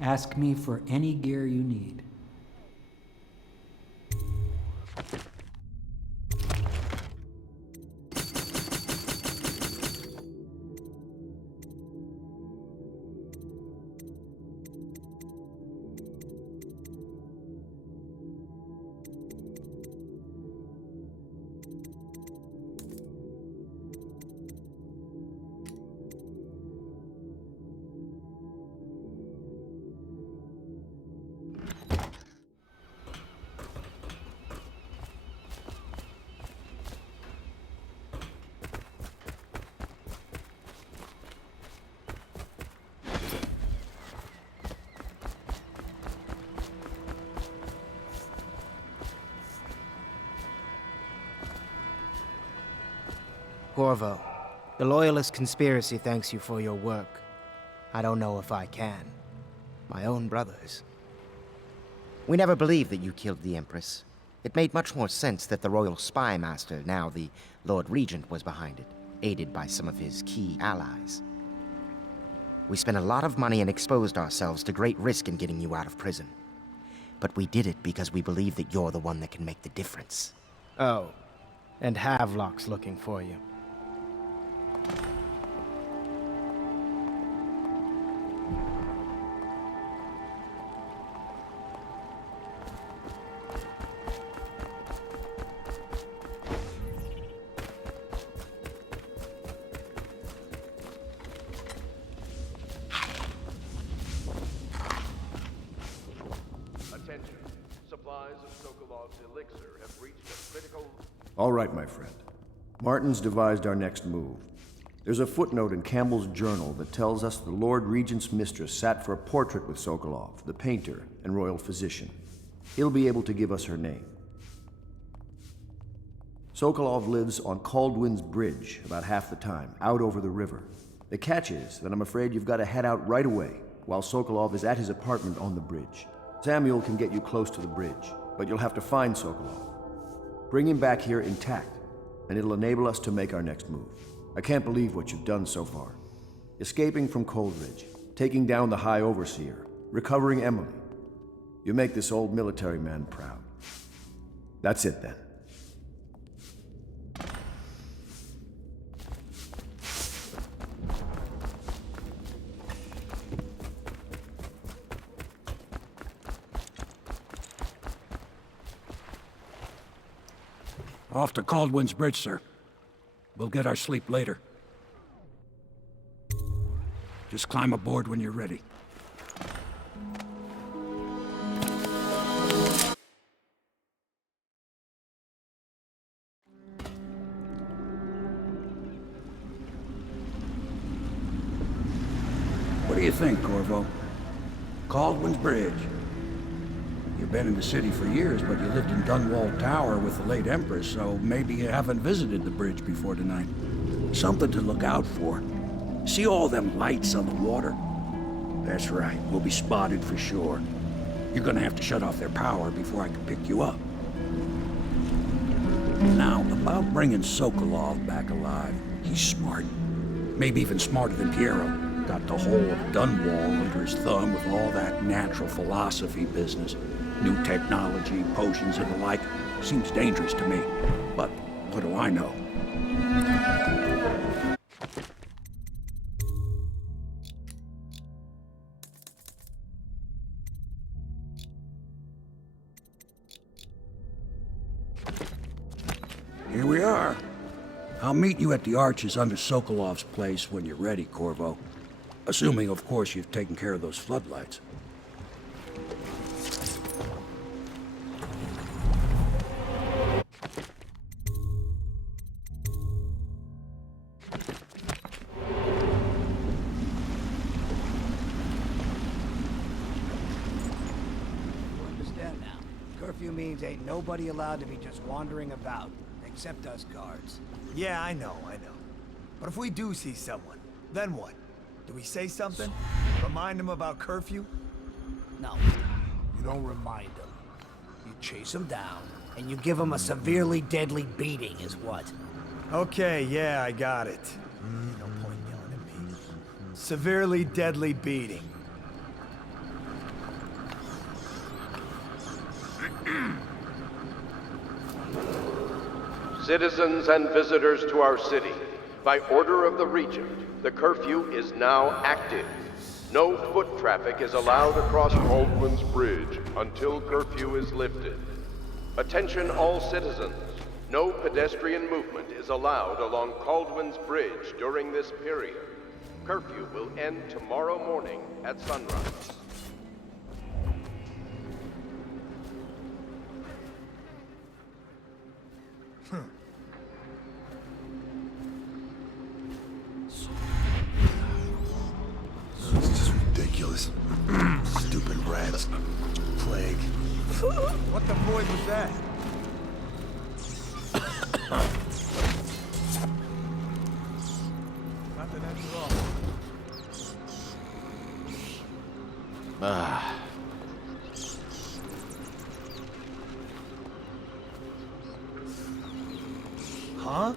Ask me for any gear you need. Corvo, the Loyalist conspiracy thanks you for your work. I don't know if I can. My own brothers. We never believed that you killed the Empress. It made much more sense that the Royal Spy Master, now the Lord Regent, was behind it, aided by some of his key allies. We spent a lot of money and exposed ourselves to great risk in getting you out of prison. But we did it because we believe that you're the one that can make the difference. Oh, and Havelock's looking for you. Attention. Supplies of Sokolov's elixir have reached a critical... All right, my friend. Martin's devised our next move. There's a footnote in Campbell's journal that tells us the Lord Regent's mistress sat for a portrait with Sokolov, the painter and royal physician. He'll be able to give us her name. Sokolov lives on Caldwin's Bridge about half the time, out over the river. The catch is that I'm afraid you've got to head out right away, while Sokolov is at his apartment on the bridge. Samuel can get you close to the bridge, but you'll have to find Sokolov. Bring him back here intact, and it'll enable us to make our next move. I can't believe what you've done so far. Escaping from Coldridge, taking down the High Overseer, recovering Emily. You make this old military man proud. That's it then. Off to Caldwin's Bridge, sir. We'll get our sleep later. Just climb aboard when you're ready. What do you think, Corvo? Caldwin's Bridge. You've been in the city for years, but you lived in Dunwall Tower with the late Empress, so maybe you haven't visited the bridge before tonight. Something to look out for. See all them lights on the water? That's right, we'll be spotted for sure. You're gonna have to shut off their power before I can pick you up. Now, about bringing Sokolov back alive, he's smart. Maybe even smarter than Piero. Got the whole of Dunwall under his thumb with all that natural philosophy business. New technology, potions and the like. Seems dangerous to me. But what do I know? Here we are. I'll meet you at the arches under Sokolov's place when you're ready, Corvo. Assuming, of course, you've taken care of those floodlights. Understand now. Curfew means ain't nobody allowed to be just wandering about, except us guards. Yeah, I know. But if we do see someone, then what? Do we say something? Remind them about curfew? No, you don't remind them. You chase them down, and you give them a severely deadly beating is what? Okay, yeah, I got it. No point yelling at me. Severely deadly beating. Citizens and visitors to our city, by order of the Regent, the curfew is now active. No foot traffic is allowed across Baldwin's Bridge until curfew is lifted. Attention all citizens. No pedestrian movement is allowed along Caldwin's Bridge during this period. Curfew will end tomorrow morning at sunrise. It's just ridiculous. Stupid rats. Plague. What the void was that? Nothing after all. Huh?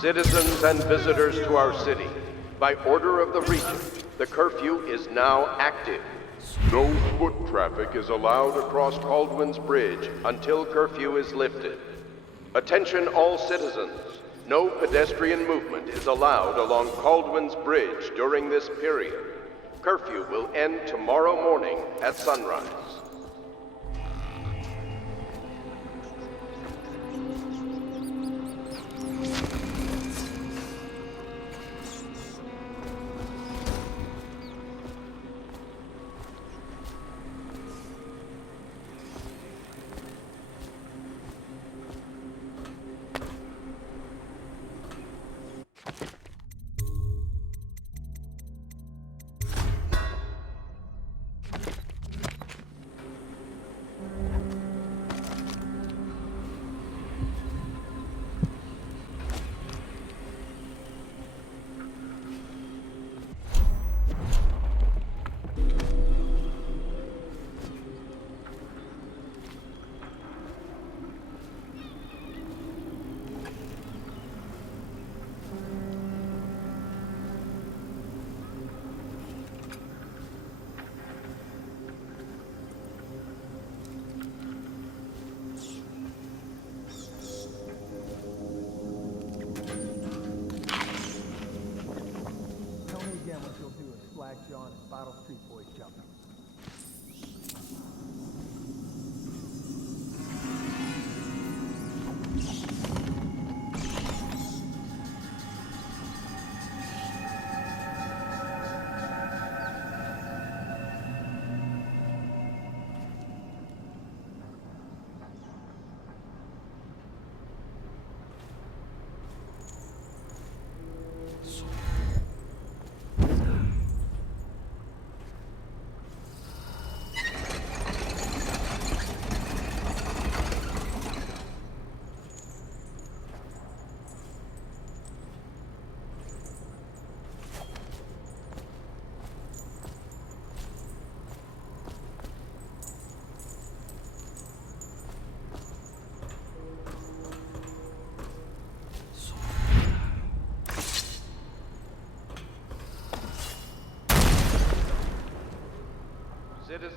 Citizens and visitors to our city, by order of the Regent, the curfew is now active. No foot traffic is allowed across Caldwin's Bridge until curfew is lifted. Attention all citizens. No pedestrian movement is allowed along Caldwin's Bridge during this period. Curfew will end tomorrow morning at sunrise.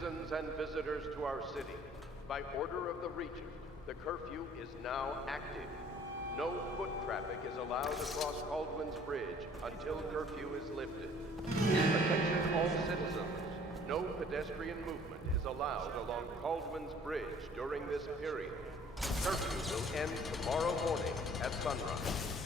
Citizens and visitors to our city, by order of the Regent, the curfew is now active. No foot traffic is allowed across Caldwin's Bridge until curfew is lifted. Attention all citizens. No pedestrian movement is allowed along Caldwin's Bridge during this period. Curfew will end tomorrow morning at sunrise.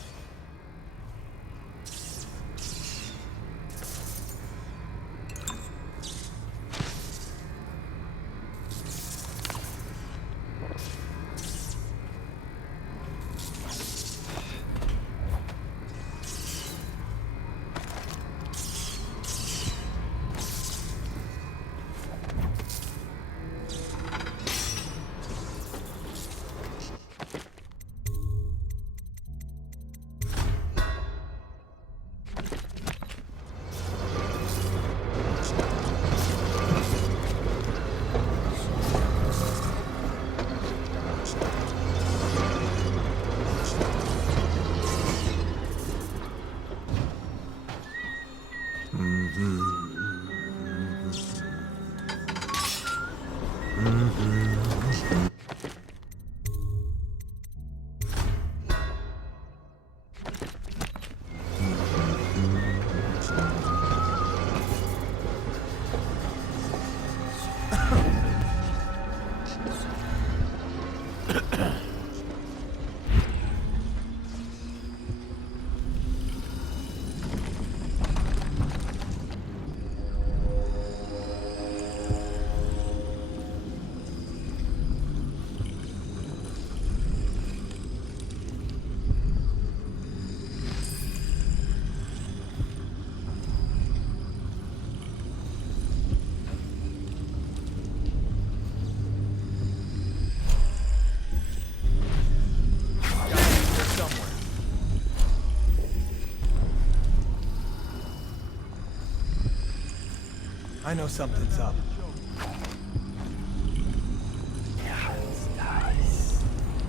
I know something's up.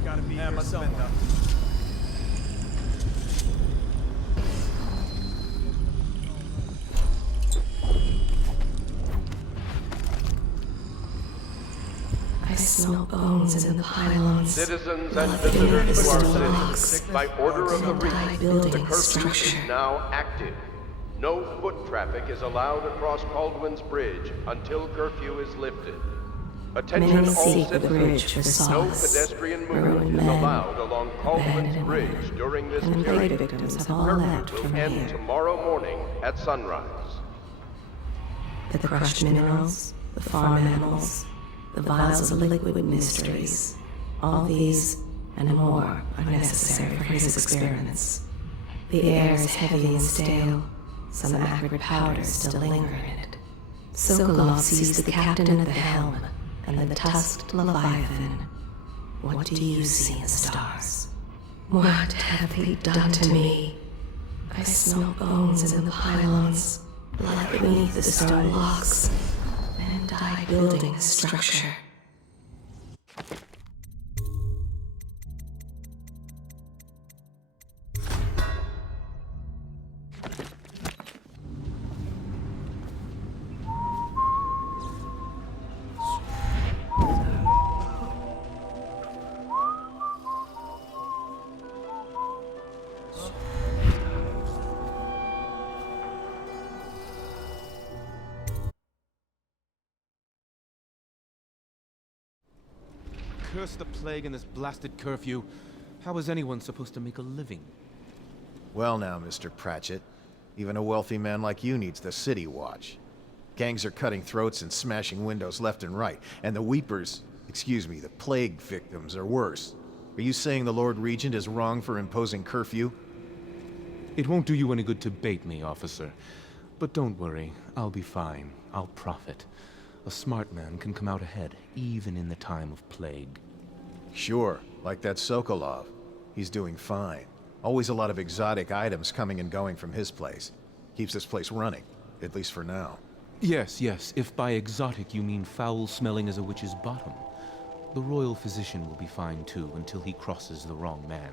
Gotta be here somewhere. I smell bones in the pylons. Citizens and visitors to our Locks. city, by order of the Regent, the Building curfew structure. is now active. No foot traffic is allowed across Caldwin's Bridge until curfew is lifted. Attention Many all seek the citizens. bridge for No solace. pedestrian movement Ruined is men, allowed along Caldwin's abandoned Bridge women, during this and plague period. victims have all left Curfew from will end here. tomorrow morning at sunrise. The crushed minerals, the farm animals, the vials of liquid mysteries. All these and more are necessary for his experiments. The air is heavy and stale. Some acrid powders still linger in it. Sokolov sees the captain at the helm and the tusked Leviathan. What do you see in the stars? What have they done to me? I smell bones in the pylons, blood beneath the stone blocks, and I building a structure. Curse the plague and this blasted curfew. How is anyone supposed to make a living? Well now, Mr. Pratchett. Even a wealthy man like you needs the city watch. Gangs are cutting throats and smashing windows left and right, and the weepers, the plague victims are worse. Are you saying the Lord Regent is wrong for imposing curfew? It won't do you any good to bait me, officer. But don't worry, I'll be fine. I'll profit. A smart man can come out ahead, even in the time of plague. Sure, like that Sokolov. He's doing fine. Always a lot of exotic items coming and going from his place. Keeps this place running, at least for now. Yes, if by exotic you mean foul-smelling as a witch's bottom. The royal physician will be fine too, until he crosses the wrong man.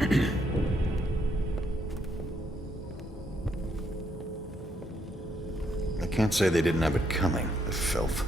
I can't say they didn't have it coming, the filth.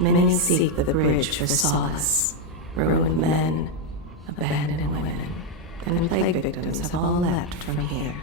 Many seek the bridge for solace. Ruined men, abandoned women, and plague victims have all left from here.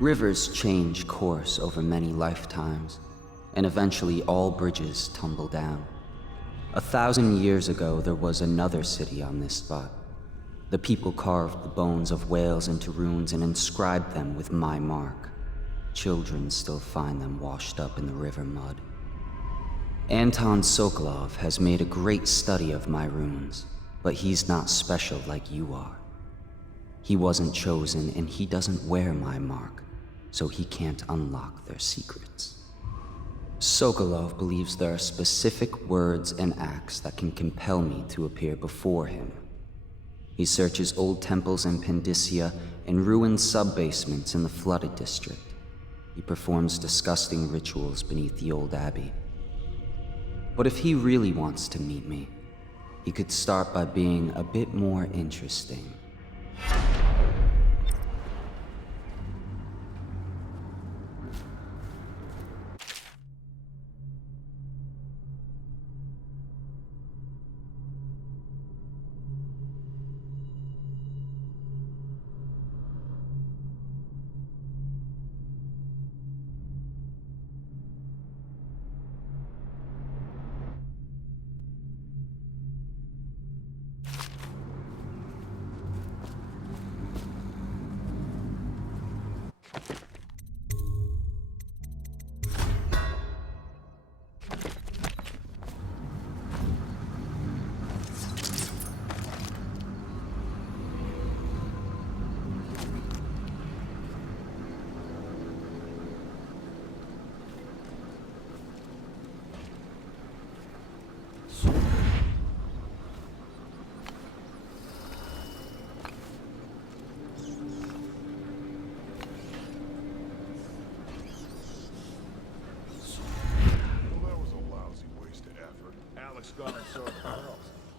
Rivers change course over many lifetimes, and eventually all bridges tumble down. 1,000 years ago, there was another city on this spot. The people carved the bones of whales into runes and inscribed them with my mark. Children still find them washed up in the river mud. Anton Sokolov has made a great study of my runes, but he's not special like you are. He wasn't chosen, and he doesn't wear my mark, so he can't unlock their secrets. Sokolov believes there are specific words and acts that can compel me to appear before him. He searches old temples in Pendicia and ruined sub-basements in the flooded district. He performs disgusting rituals beneath the old abbey. But if he really wants to meet me, he could start by being a bit more interesting.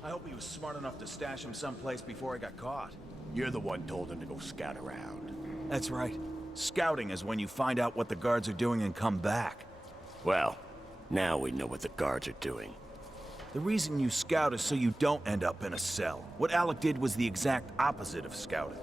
I hope he was smart enough to stash him someplace before I got caught. You're the one told him to go scout around. That's right. Scouting is when you find out what the guards are doing and come back. Well, now we know what the guards are doing. The reason you scout is so you don't end up in a cell. What Alec did was the exact opposite of scouting.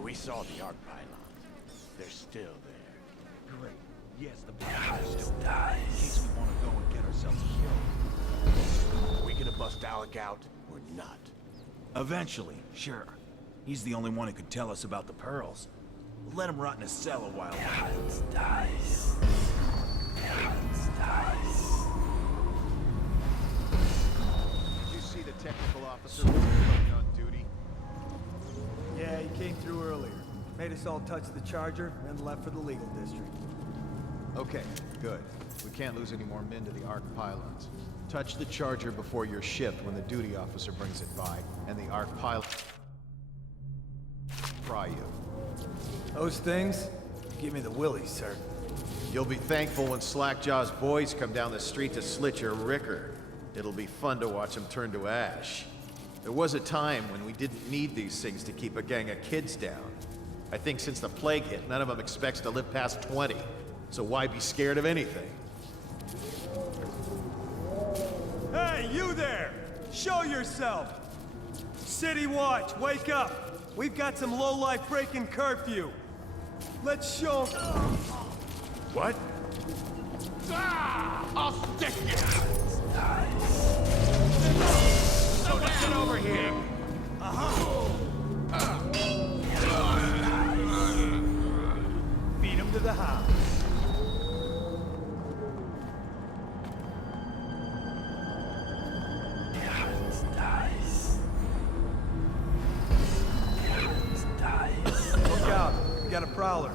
We saw the arc pylons. They're still there. Great. Yes, the pylons are still there. In case we want to go and get ourselves killed. Are we gonna bust Alec out or not? Eventually, sure. He's the only one who could tell us about the pearls. We'll let him rot in a cell a while. Did you see the technical officer who was on duty? Yeah, he came through earlier. Made us all touch the charger, then left for the legal district. Okay, good. We can't lose any more men to the arc pylons. Touch the charger before your shift when the duty officer brings it by, and the arc pylon fry you. Those things give me the willies, sir. You'll be thankful when Slackjaw's boys come down the street to slit your ricker. It'll be fun to watch them turn to ash. There was a time when we didn't need these things to keep a gang of kids down. I think since the plague hit, none of them expects to live past 20. So why be scared of anything? Hey, you there! Show yourself! City Watch, wake up! We've got some lowlife breaking curfew. Let's show... What? Ah! I'll stick you! Someone get over here! Feed him to the house. Look out, we got a prowler.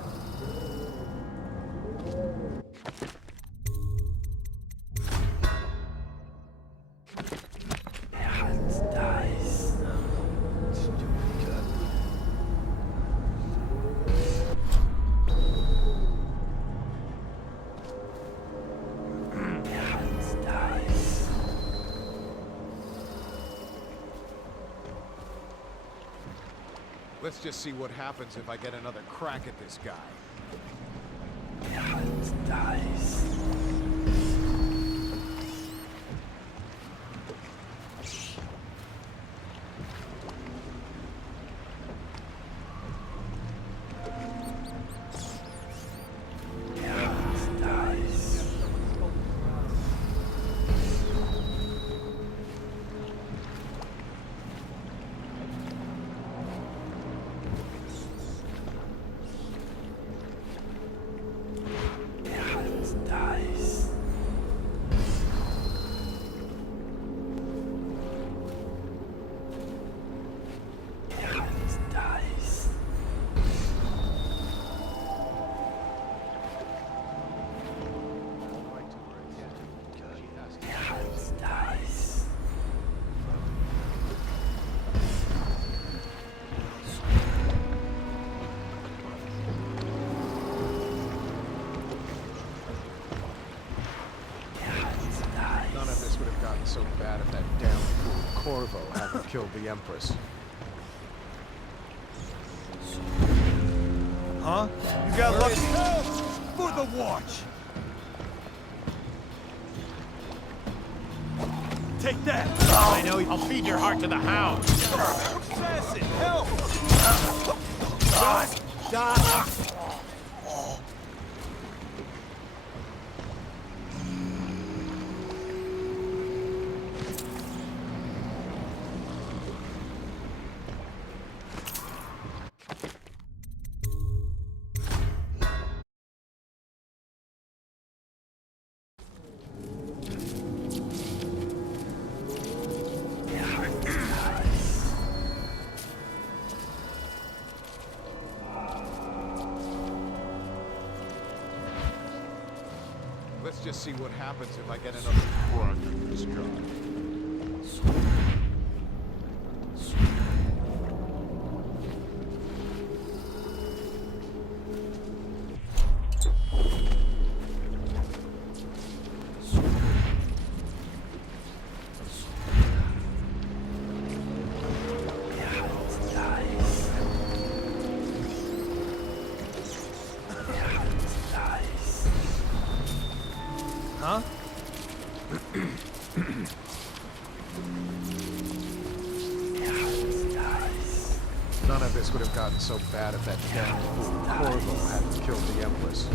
Let's just see what happens if I get another crack at this guy. So bad if that damn fool Corvo hadn't killed the Empress. Huh? You got lucky? For the watch! Take that! I know. I'll feed your heart to the hound. Assassin, help! Stop! Let's just see what happens if I get another crack in this guy. Huh? None of this would have gotten so bad if that damn fool Corvo hadn't killed the Empress.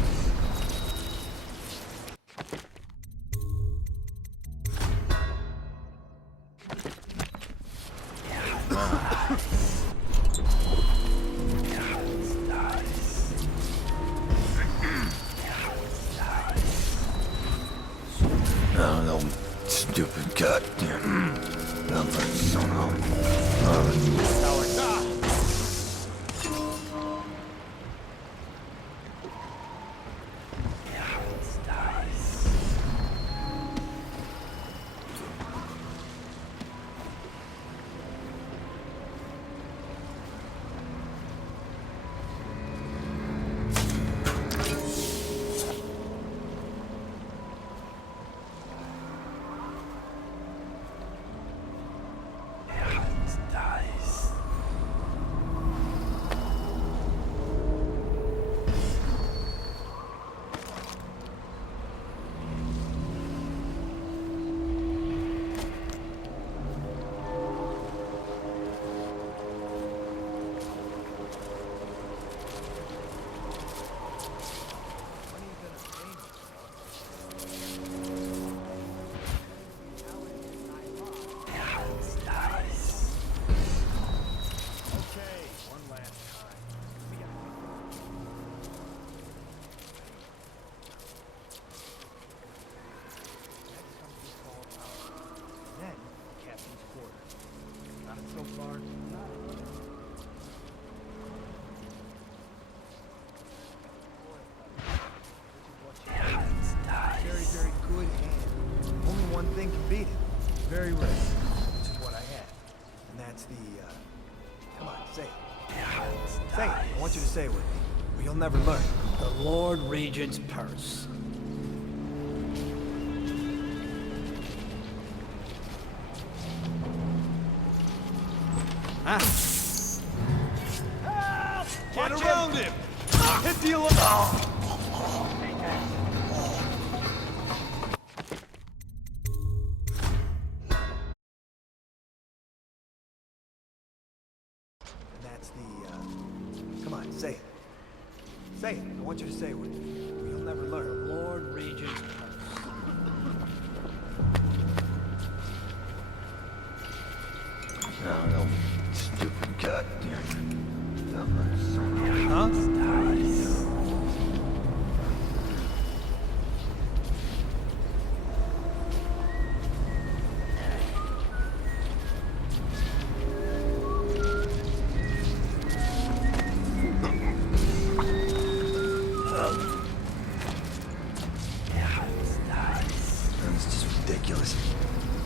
Oh, no, stupid goddamn. Very rare, which is what I had. And that's the, come on, say it. Say it. I want you to say it with me, or you'll never learn. The Lord Regent's purse. Huh? Get around him! Hit the alarm! on, say it. Say it. I want you to say it with me. You'll never learn. Lord Regent's purse. No, stupid cut. Huh? This is just ridiculous.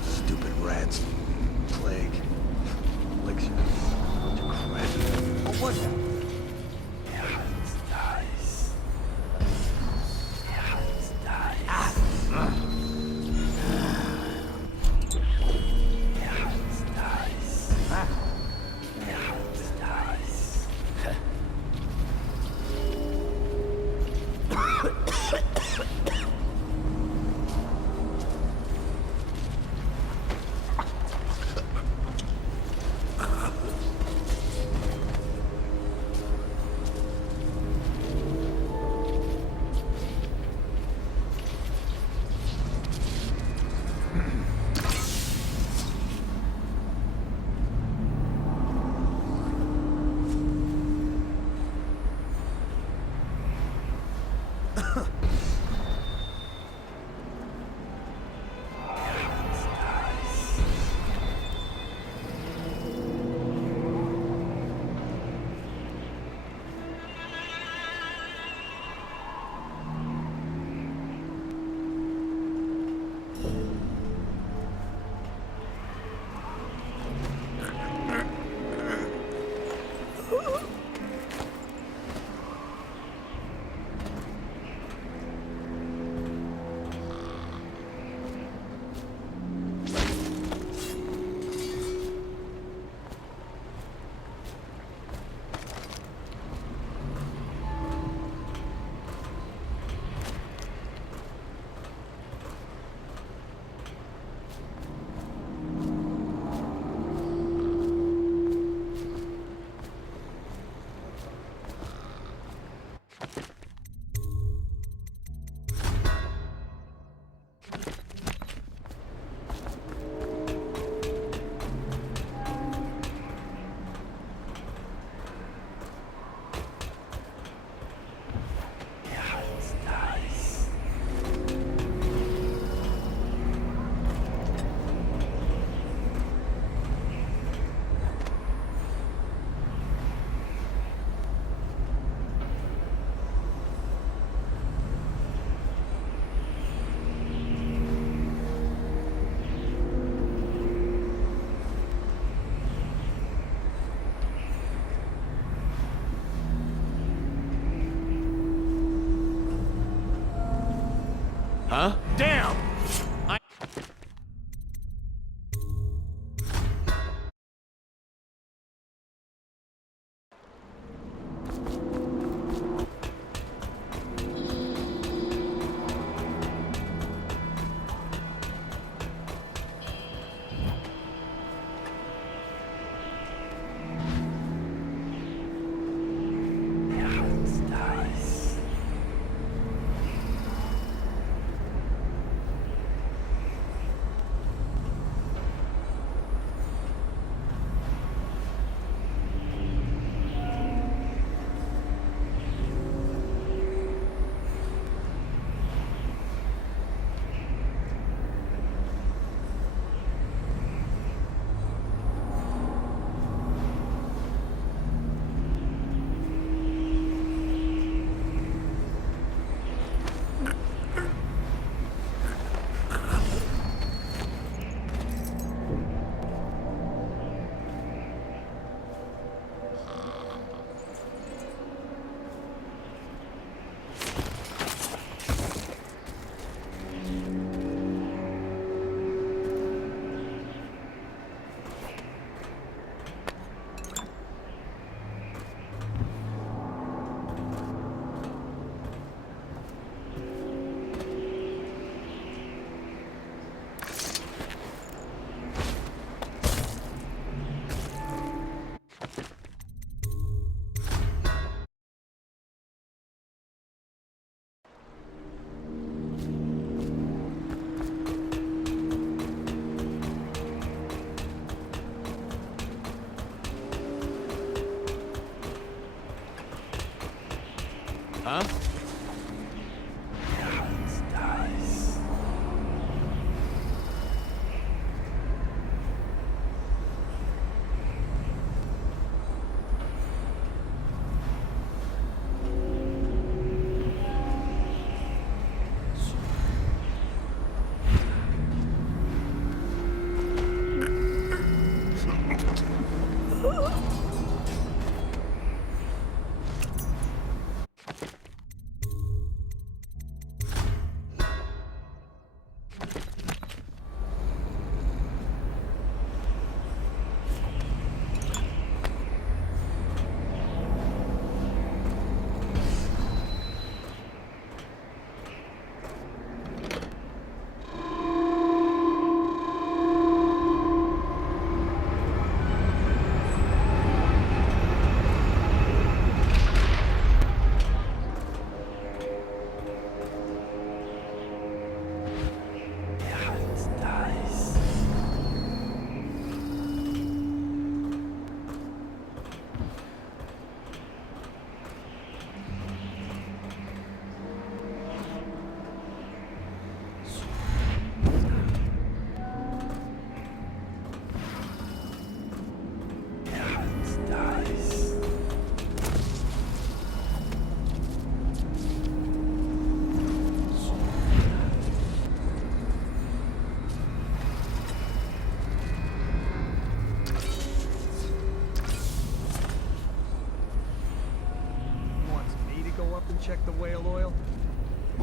Stupid rats. Plague. Elixir. Bunch of crap. What was that? Huh? Damn!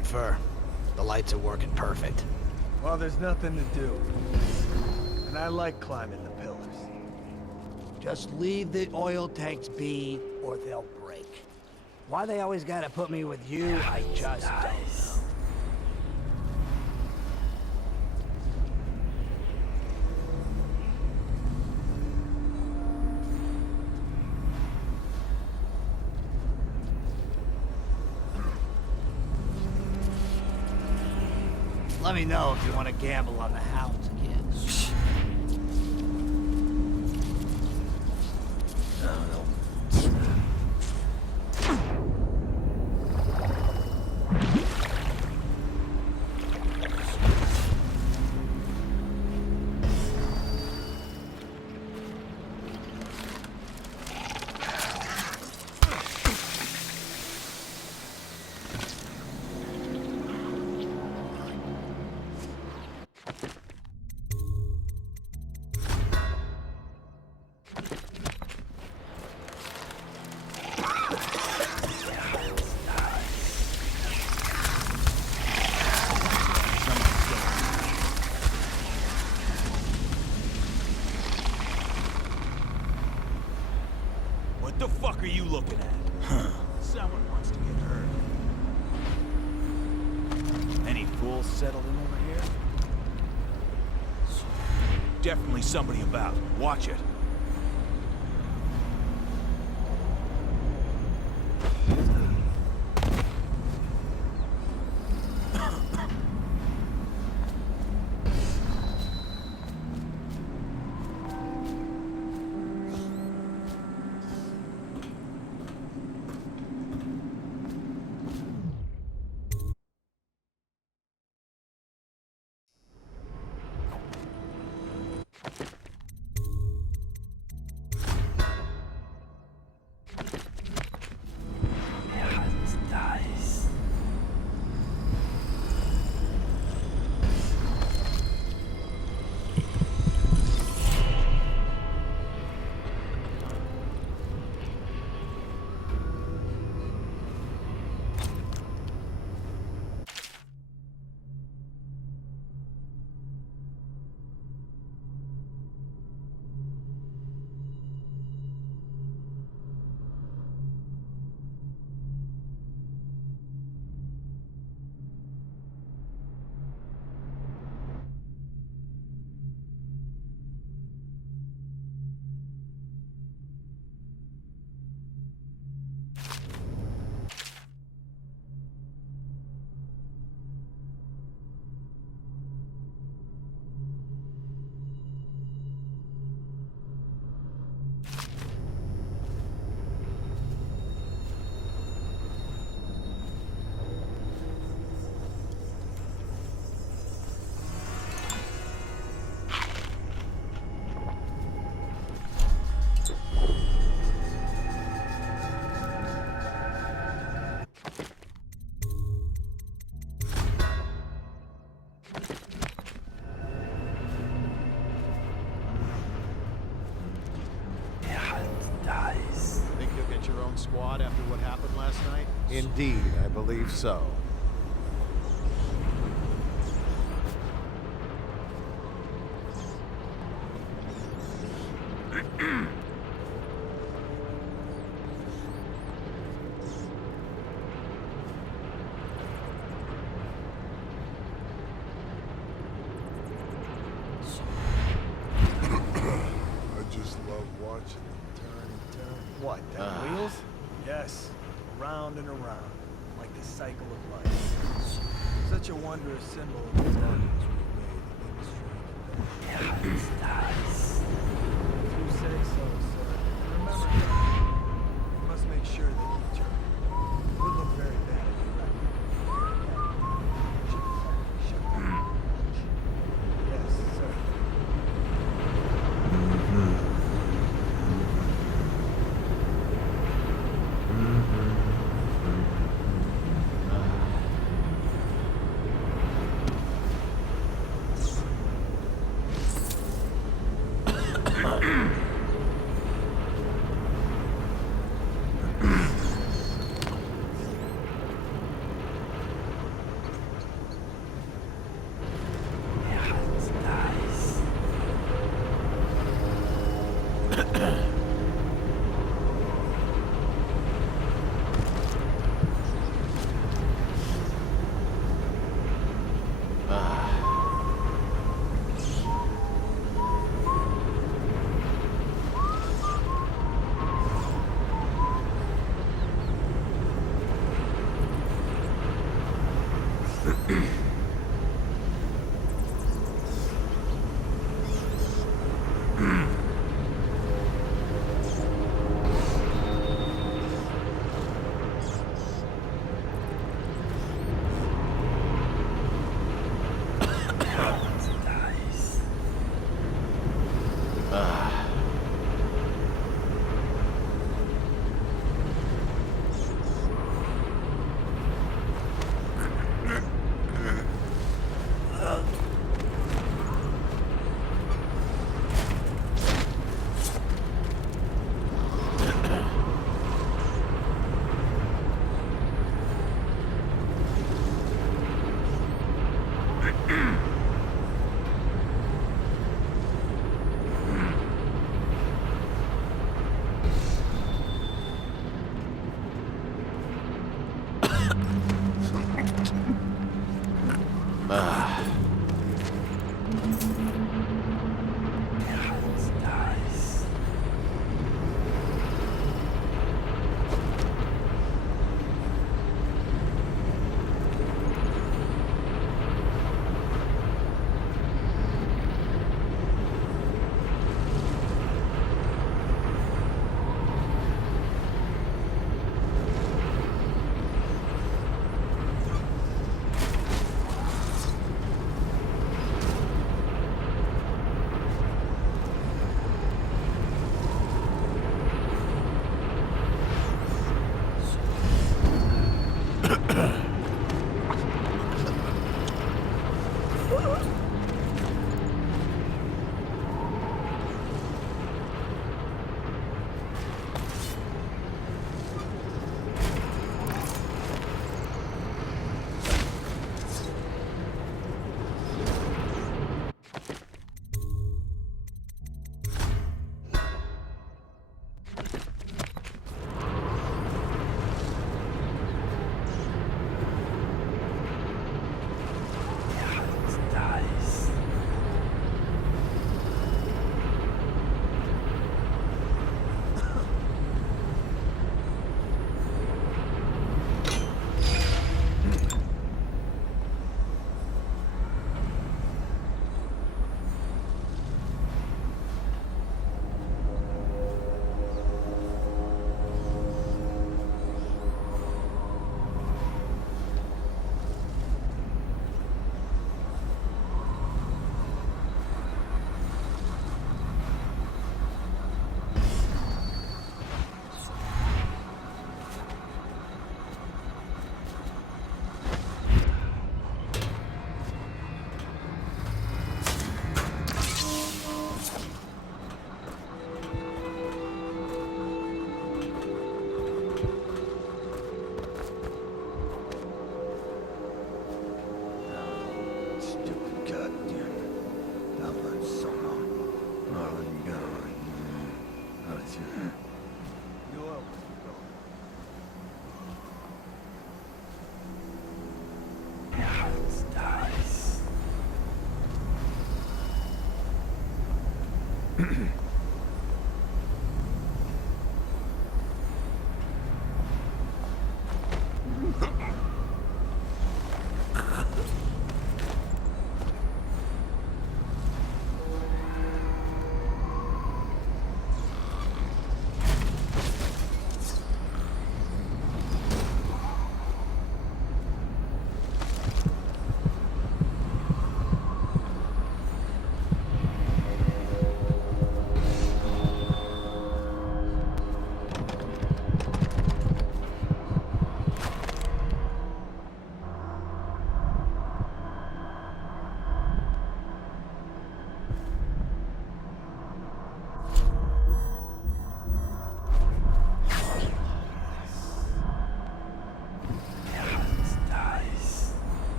what for? The lights are working perfect. Well, there's nothing to do. And I like climbing the pillars. Just leave the oil tanks be, or they'll break. Why they always gotta put me with you, I just don't know. Let me know if you want to gamble on the hounds again. What the fuck are you looking at? Huh. Someone wants to get hurt. Any fools settled in over here? Definitely somebody about. Watch it. Squad after what happened last night? Indeed, I believe so. I just love watching them turn and turn. What, them wheels? Yes, around and around, like the cycle of life. Such a wondrous symbol of the bargains we've made in industry. If you say so, sir. Remember, you must make sure they keep turning. It would look very bad if you record. Yes, sir.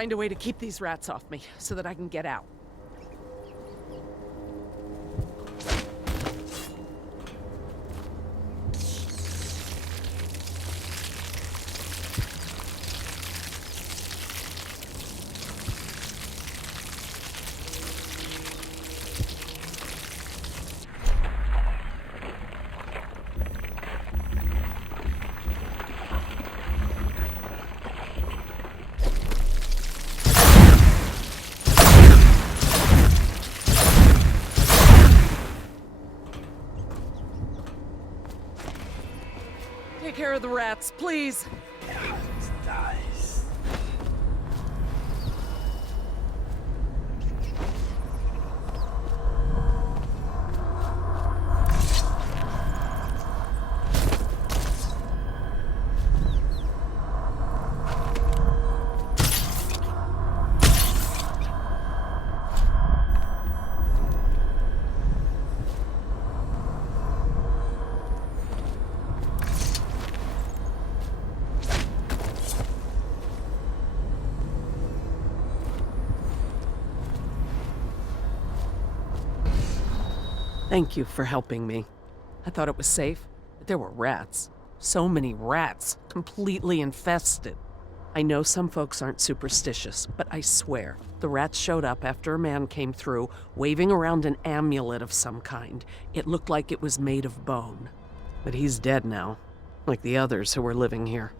find a way to keep these rats off me so that I can get out. Take care of the rats, please. Thank you for helping me. I thought it was safe, but there were rats. So many rats, completely infested. I know some folks aren't superstitious, but I swear, the rats showed up after a man came through, waving around an amulet of some kind. It looked like it was made of bone. But he's dead now, like the others who were living here.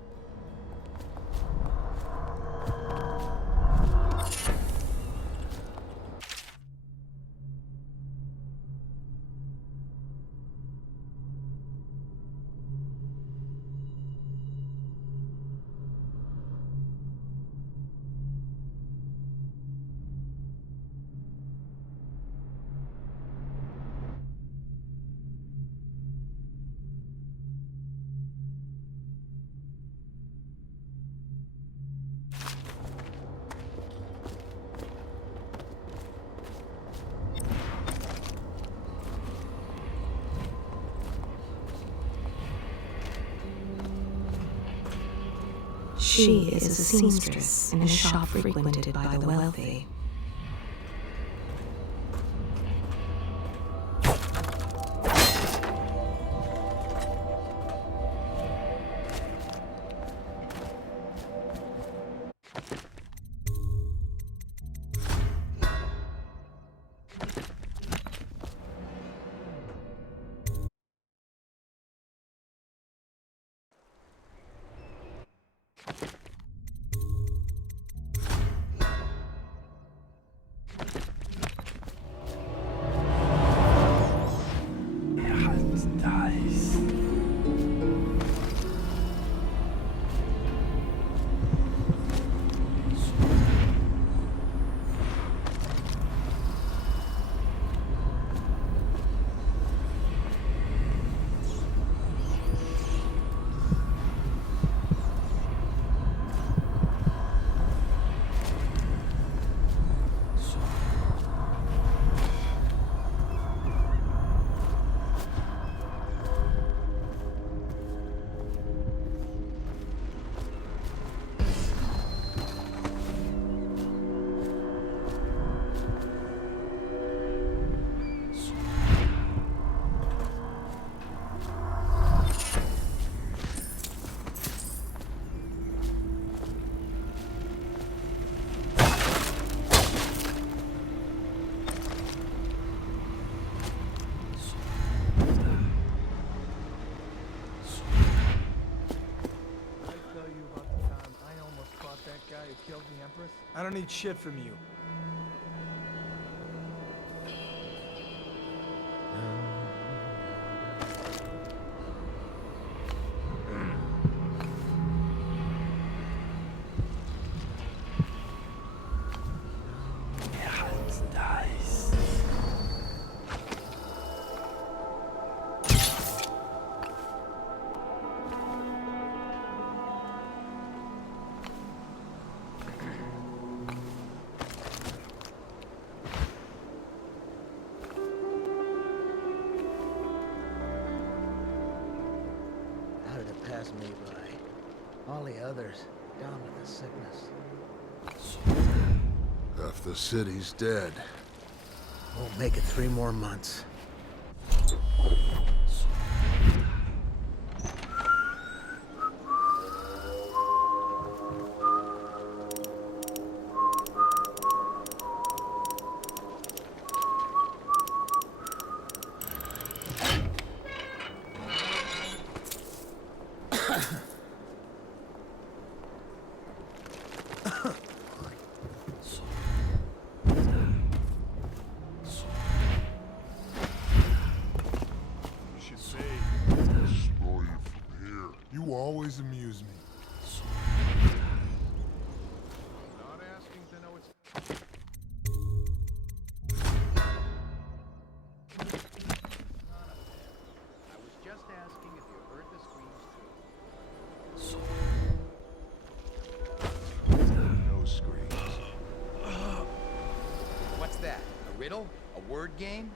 She is a seamstress in a shop frequented by the wealthy. Killed the Empress? I don't need shit from you. Pass me by. All the others, down with the sickness. Half the city's dead. Won't make it 3 more months. You always amuse me. Not asking to know it's... I was just asking if you heard the screams too. No screams. What's that? A riddle? A word game?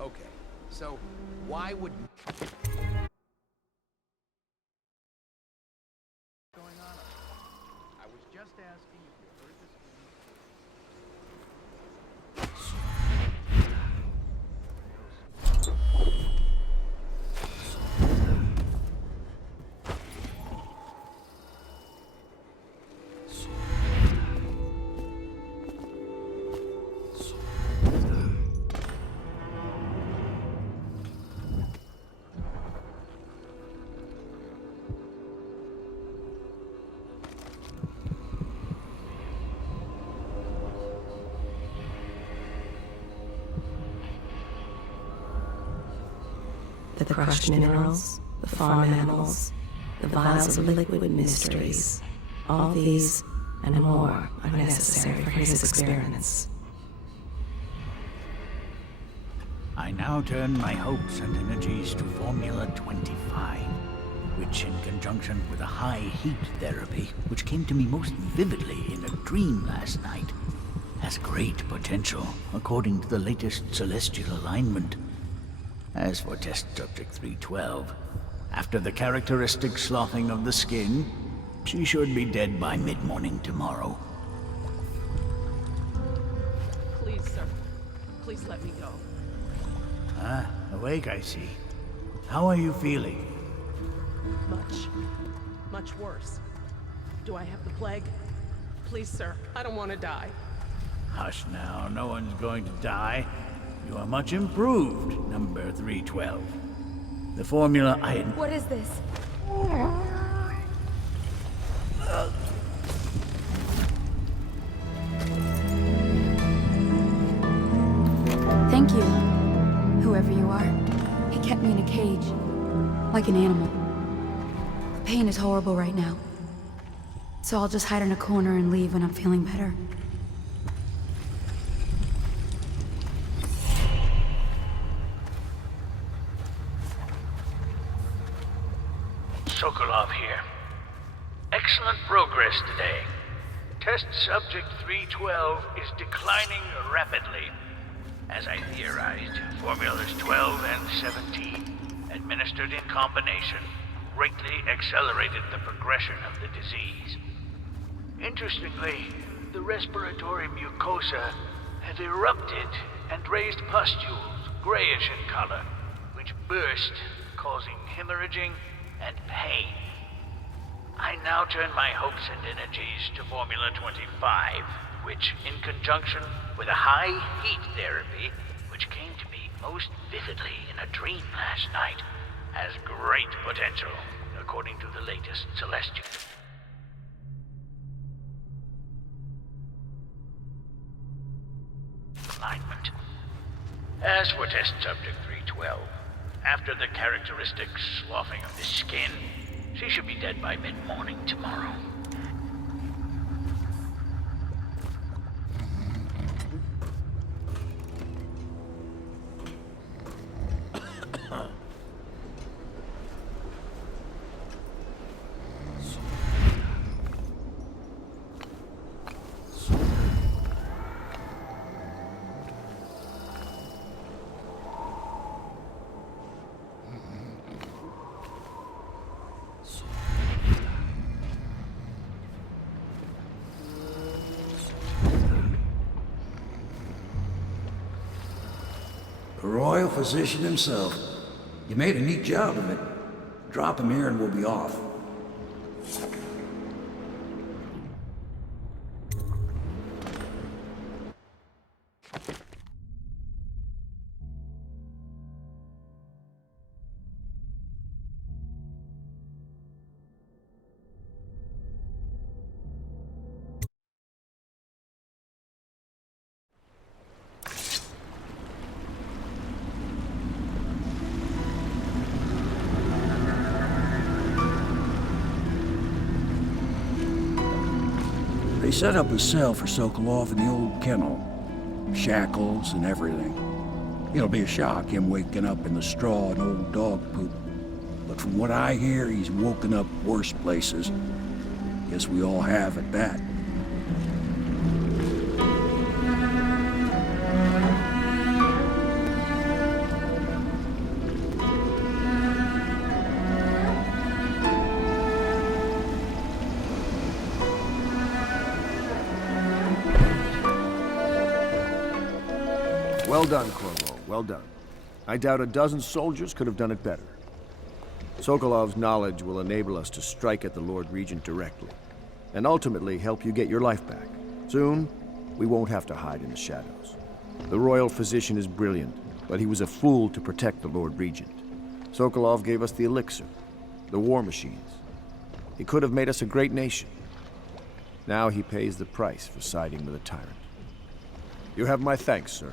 Okay, so why would... Going on? I was just asking if you heard the The crushed minerals, the farm animals, the vials of liquid mysteries. All these and more are necessary for his experiments. I now turn my hopes and energies to Formula 25, which in conjunction with a high heat therapy, which came to me most vividly in a dream last night, has great potential according to the latest celestial alignment. As for test subject 312, after the characteristic sloughing of the skin, she should be dead by mid-morning tomorrow. Please, sir. Please let me go. Ah, awake, I see. How are you feeling? Much worse. Do I have the plague? Please, sir. I don't want to die. Hush now, no one's going to die. You are much improved, number 312. The formula I had... What is this? Thank you, whoever you are. He kept me in a cage, like an animal. The pain is horrible right now. So I'll just hide in a corner and leave when I'm feeling better. Sokolov here. Excellent progress today. Test subject 312 is declining rapidly. As I theorized, formulas 12 and 17, administered in combination, greatly accelerated the progression of the disease. Interestingly, the respiratory mucosa had erupted and raised pustules, grayish in color, which burst, causing hemorrhaging and pain. I now turn my hopes and energies to Formula 25, which, in conjunction with a high heat therapy, which came to me most vividly in a dream last night, has great potential, according to the latest celestial alignment. As for test subject 312, after the characteristic sloughing of the skin, she should be dead by mid-morning tomorrow. The royal physician himself. You made a neat job of it. Drop him here and we'll be off. They set up a cell for Sokolov in the old kennel. Shackles and everything. It'll be a shock, him waking up in the straw and old dog poop. But from what I hear, he's woken up worse places. Guess we all have at that. Well done, Corvo. Well done. I doubt a dozen soldiers could have done it better. Sokolov's knowledge will enable us to strike at the Lord Regent directly, and ultimately help you get your life back. Soon, we won't have to hide in the shadows. The royal physician is brilliant, but he was a fool to protect the Lord Regent. Sokolov gave us the elixir, the war machines. He could have made us a great nation. Now he pays the price for siding with a tyrant. You have my thanks, sir.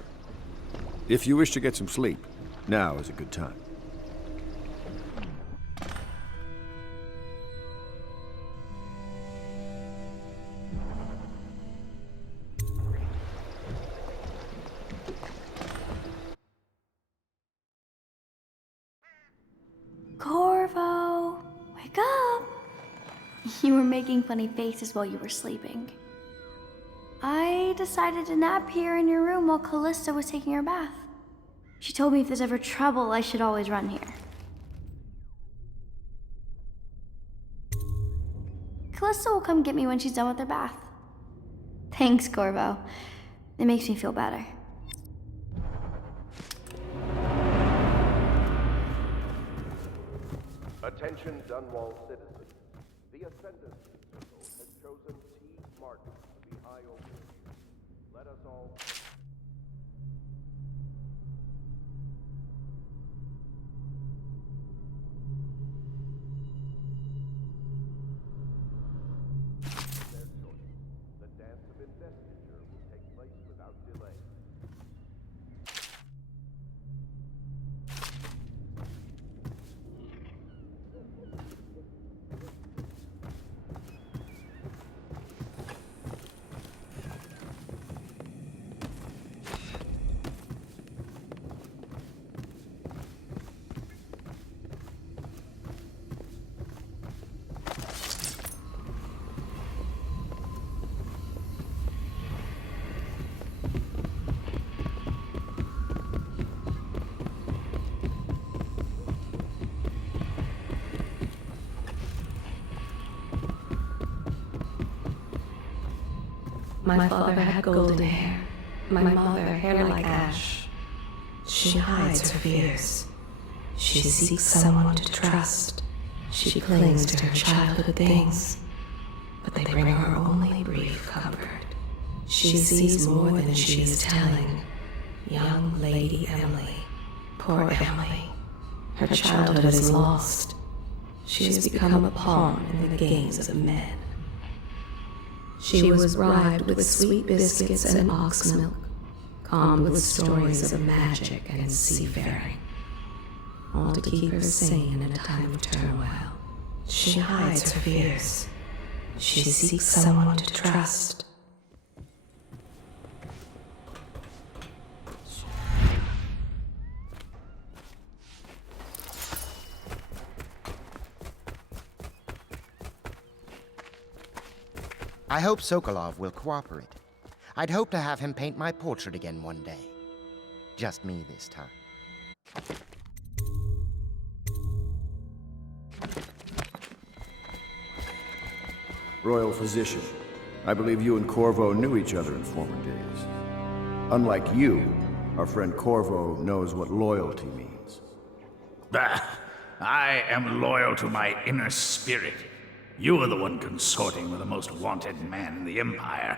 If you wish to get some sleep, now is a good time. Corvo, wake up! You were making funny faces while you were sleeping. I decided to nap here in your room while Callista was taking her bath. She told me if there's ever trouble, I should always run here. Callista will come get me when she's done with her bath. Thanks, Corvo. It makes me feel better. Attention, Dunwall citizens. The Ascendancy Circle has chosen T. Martin to be High Overseer. Let us all... Their choice. The dance of investiture will take place without delay. My father had golden hair. My mother, hair like ash. She hides her fears. She seeks someone to trust. She clings to her childhood things, but they bring her only brief comfort. She sees more than she is telling. Young Lady Emily. Poor Emily. Her childhood is lost. She has become a pawn in the games of men. She was bribed with sweet biscuits and ox milk, calmed with stories of magic and seafaring, all to keep her sane in a time of turmoil. She hides her fears. She seeks someone to trust. I hope Sokolov will cooperate. I'd hope to have him paint my portrait again one day. Just me this time. Royal Physician, I believe you and Corvo knew each other in former days. Unlike you, Our friend Corvo knows what loyalty means. Bah! I am loyal to my inner spirit. You are the one consorting with the most wanted man in the Empire.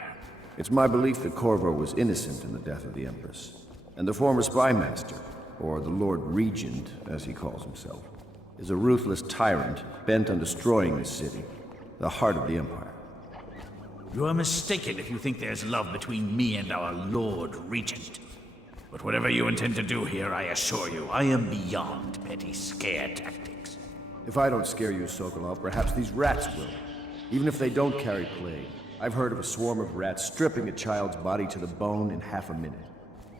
It's my belief that Corvo was innocent in the death of the Empress, and the former spy master, or the Lord Regent, as he calls himself, is a ruthless tyrant bent on destroying this city, the heart of the Empire. You are mistaken if you think there's love between me and our Lord Regent. But whatever you intend to do here, I assure you, I am beyond petty scare tactics. If I don't scare you, Sokolov, perhaps these rats will. Even if they don't carry plague. I've heard of a swarm of rats stripping a child's body to the bone in half a minute.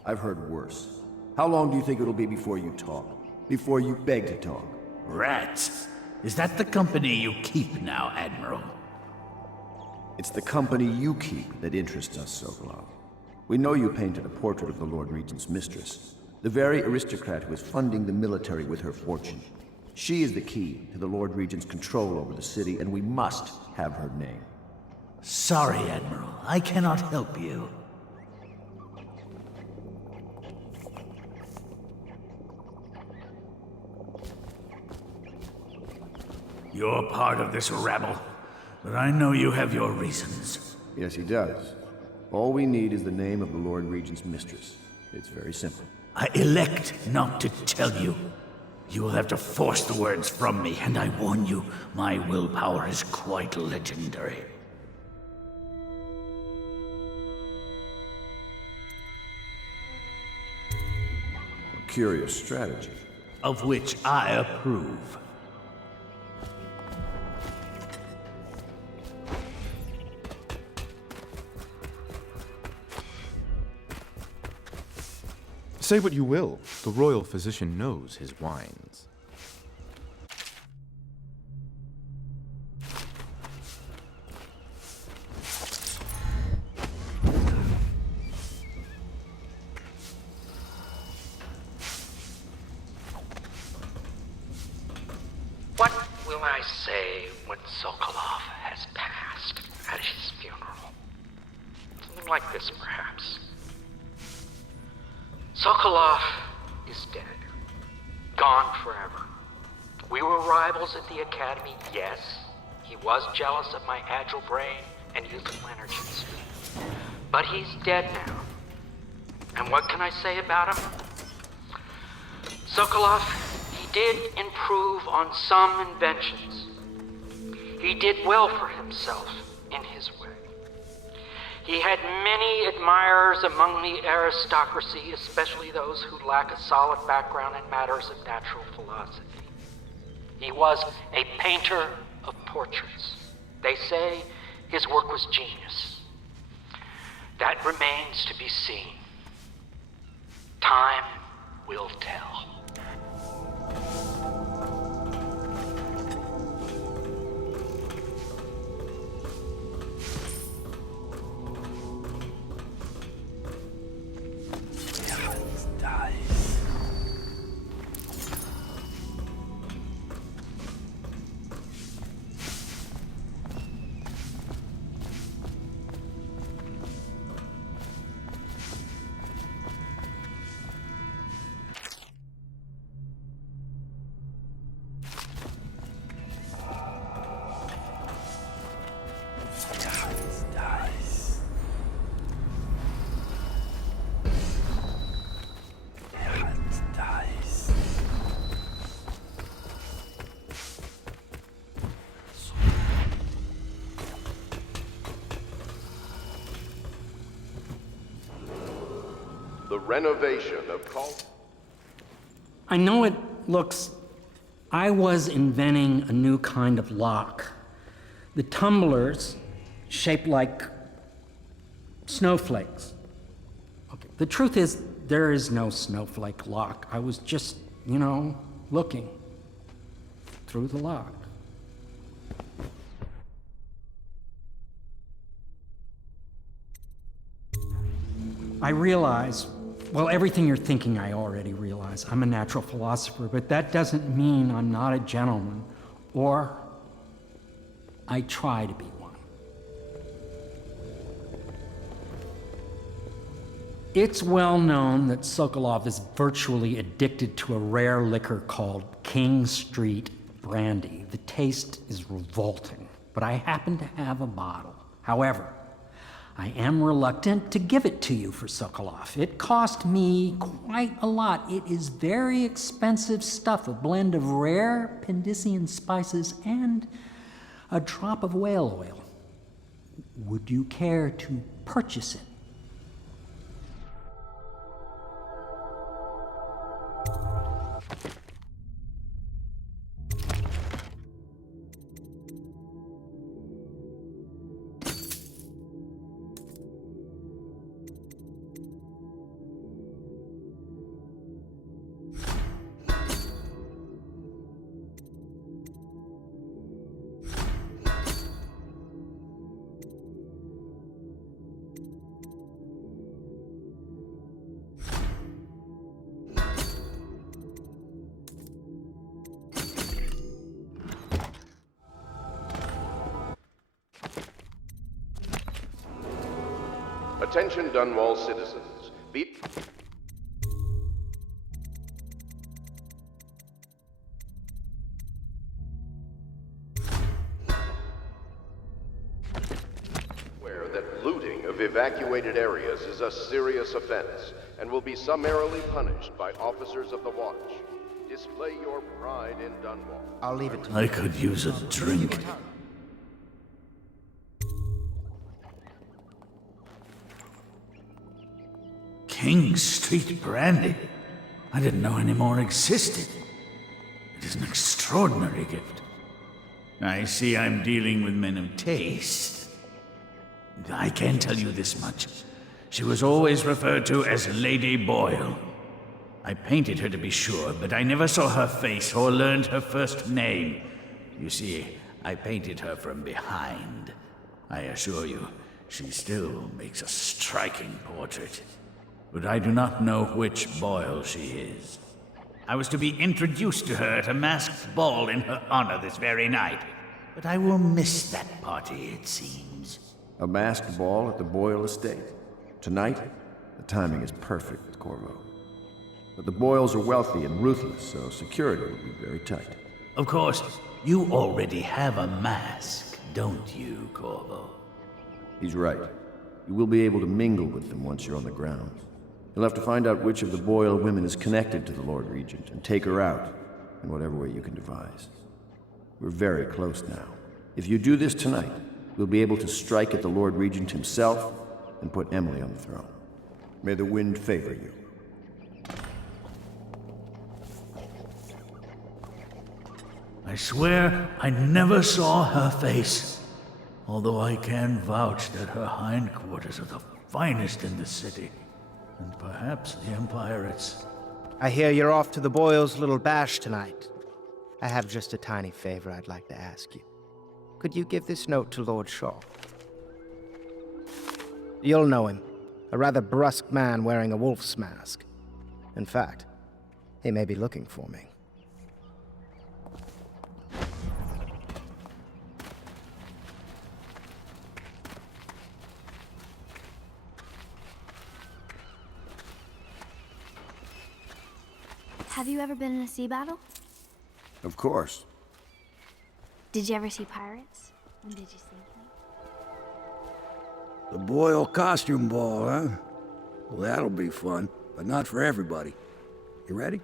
I've heard worse. How long do you think it'll be before you talk? Before you beg to talk? Rats? Is that the company you keep now, Admiral? It's the company you keep that interests us, Sokolov. We know you painted a portrait of the Lord Regent's mistress, the very aristocrat who is funding the military with her fortune. She is the key to the Lord Regent's control over the city, and we must have her name. Sorry, Admiral. I cannot help you. You're part of this rabble, but I know you have your reasons. Yes, he does. All we need is the name of the Lord Regent's mistress. It's very simple. I elect not to tell you. You will have to force the words from me, and I warn you, my willpower is quite legendary. A curious strategy. Of which I approve. Say what you will, the royal physician knows his wines. What will I say when Sokolov has passed at his funeral? Something like this, perhaps. Sokolov is dead. Gone forever. We were rivals at the Academy, yes. He was jealous of my agile brain and youthful energies. But he's dead now. And what can I say about him? Sokolov, he did improve on some inventions. He did well for himself in his way. He had many admirers among the aristocracy, especially those who lack a solid background in matters of natural philosophy. He was a painter of portraits. They say his work was genius. That remains to be seen. Time will tell. The renovation of I know it looks... I was inventing a new kind of lock. The tumblers, shaped like snowflakes. Okay. The truth is, there is no snowflake lock. I was just, looking through the lock. I realize, well, everything you're thinking I already realize. I'm a natural philosopher, but that doesn't mean I'm not a gentleman, or I try to be one. It's well known that Sokolov is virtually addicted to a rare liquor called King Street brandy. The taste is revolting, but I happen to have a bottle. However, I am reluctant to give it to you for Sokolov. It cost me quite a lot. It is very expensive stuff, a blend of rare Pendician spices and a drop of whale oil. Would you care to purchase it? Attention Dunwall citizens. Aware that looting of evacuated areas is a serious offense and will be summarily punished by officers of the Watch. Display your pride in Dunwall. I'll leave it to you. I could use a drink. King Street brandy? I didn't know any more existed. It is an extraordinary gift. I see I'm dealing with men of taste. I can tell you this much. She was always referred to as Lady Boyle. I painted her to be sure, but I never saw her face or learned her first name. You see, I painted her from behind. I assure you, she still makes a striking portrait. But I do not know which Boyle she is. I was to be introduced to her at a masked ball in her honor this very night. But I will miss that party, it seems. A masked ball at the Boyle estate. Tonight, the timing is perfect, Corvo. But the Boyles are wealthy and ruthless, so security will be very tight. Of course, you already have a mask, don't you, Corvo? He's right. You will be able to mingle with them once you're on the ground. You'll have to find out which of the Boyle women is connected to the Lord Regent and take her out in whatever way you can devise. We're very close now. If you do this tonight, we'll be able to strike at the Lord Regent himself and put Emily on the throne. May the wind favor you. I swear I never saw her face, although I can vouch that her hindquarters are the finest in the city, and perhaps the Empire I hear you're off to the Boyles' little bash tonight. I have just a tiny favor I'd like to ask you. Could you give this note to Lord Shaw? You'll know him. A rather brusque man wearing a wolf's mask. In fact, he may be looking for me. Have you ever been in a sea battle? Of course. Did you ever see pirates? And did you sink them? The Boyle costume ball, huh? Well, that'll be fun, but not for everybody. You ready?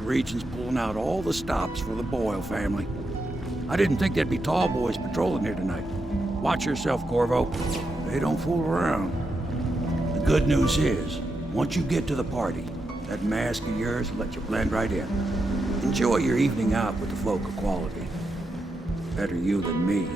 Regent's pulling out all the stops for the Boyle family. I didn't think there'd be tall boys patrolling here tonight. Watch yourself, Corvo. They don't fool around. The good news is, once you get to the party, that mask of yours will let you blend right in. Enjoy your evening out with the folk of quality. Better you than me.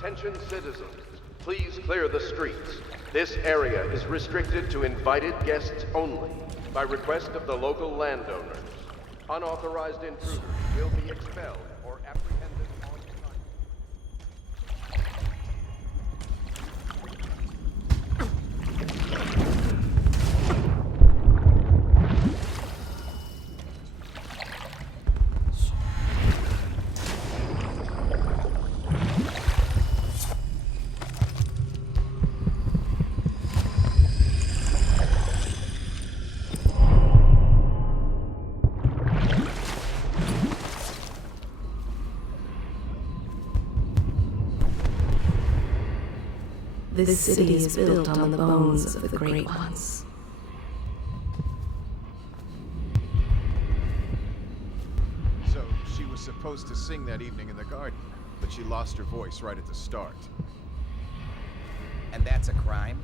Attention citizens, please clear the streets. This area is restricted to invited guests only, by request of the local landowners. Unauthorized intruders will be expelled or apprehended on This city is built on the bones of the Great Ones. So, she was supposed to sing that evening in the garden, but she lost her voice right at the start. And that's a crime?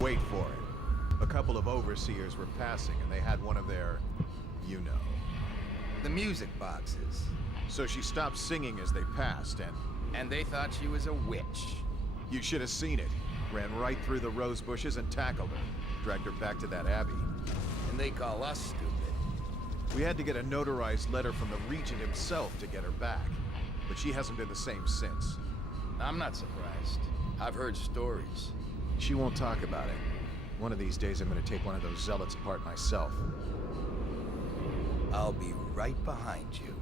Wait for it. A couple of overseers were passing, and they had one of their... you know. The music boxes. So she stopped singing as they passed, and... And they thought she was a witch. You should have seen it. Ran right through the rose bushes and tackled her. Dragged her back to that abbey. And they call us stupid. We had to get a notarized letter from the regent himself to get her back. But she hasn't been the same since. I'm not surprised. I've heard stories. She won't talk about it. One of these days I'm gonna take one of those zealots apart myself. I'll be right behind you.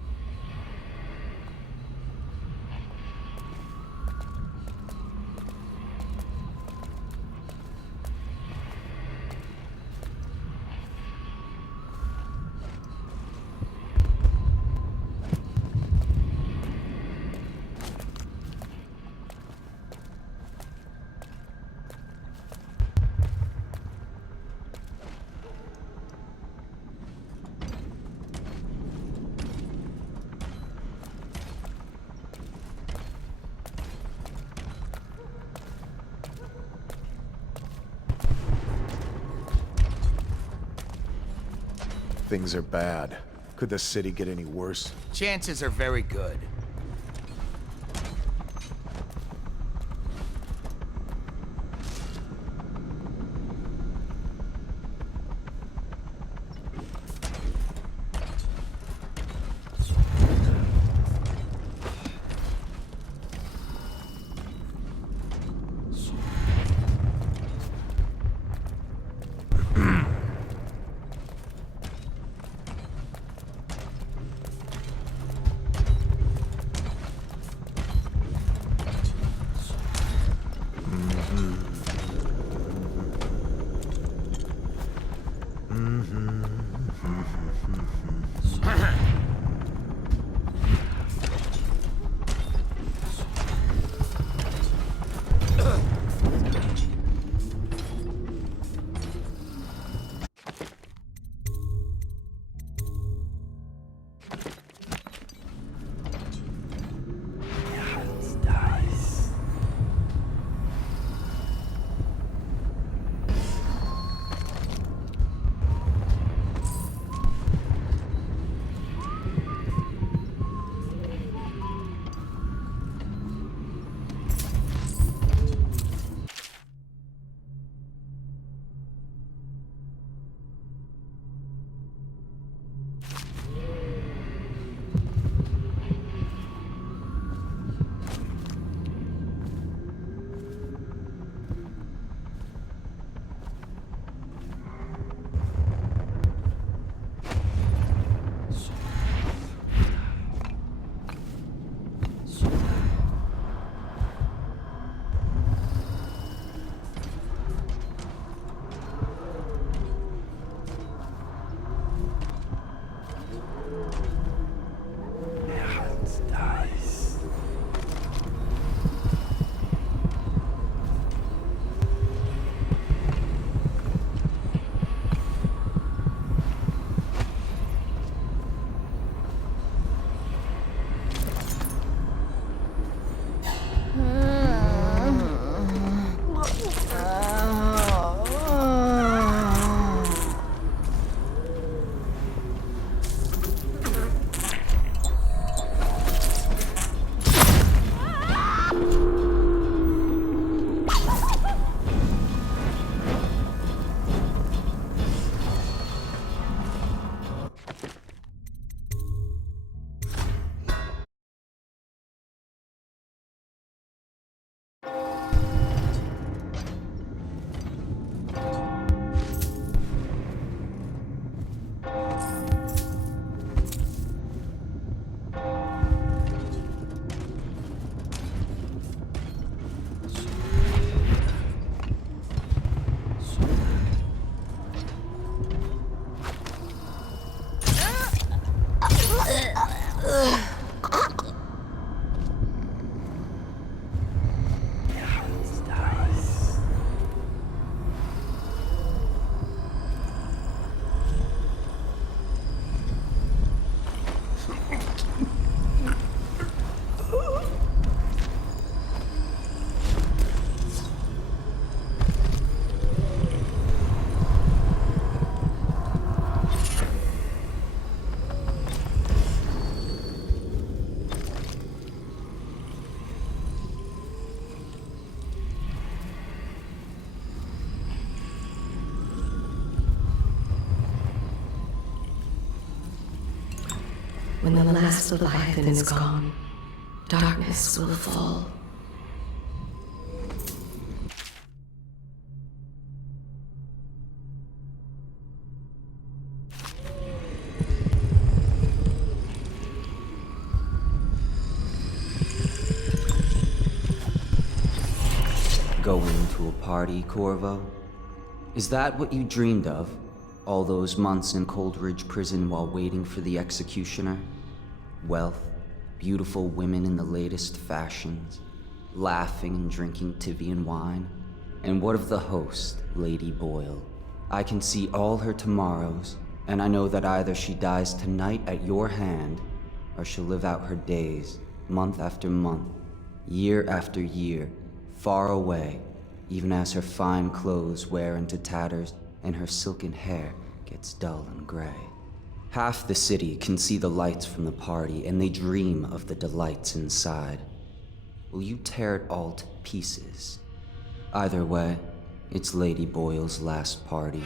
Things are bad. Could the city get any worse? Chances are very good. last Leviathan is gone, darkness will fall. Going to a party, Corvo? Is that what you dreamed of? All those months in Coldridge Prison while waiting for the executioner? Wealth, beautiful women in the latest fashions, laughing and drinking Tivian wine? And what of the host, Lady Boyle? I can see all her tomorrows, and I know that either she dies tonight at your hand, or she'll live out her days, month after month, year after year, far away, even as her fine clothes wear into tatters and her silken hair gets dull and gray. Half the city can see the lights from the party, and they dream of the delights inside. Will you tear it all to pieces? Either way, it's Lady Boyle's last party.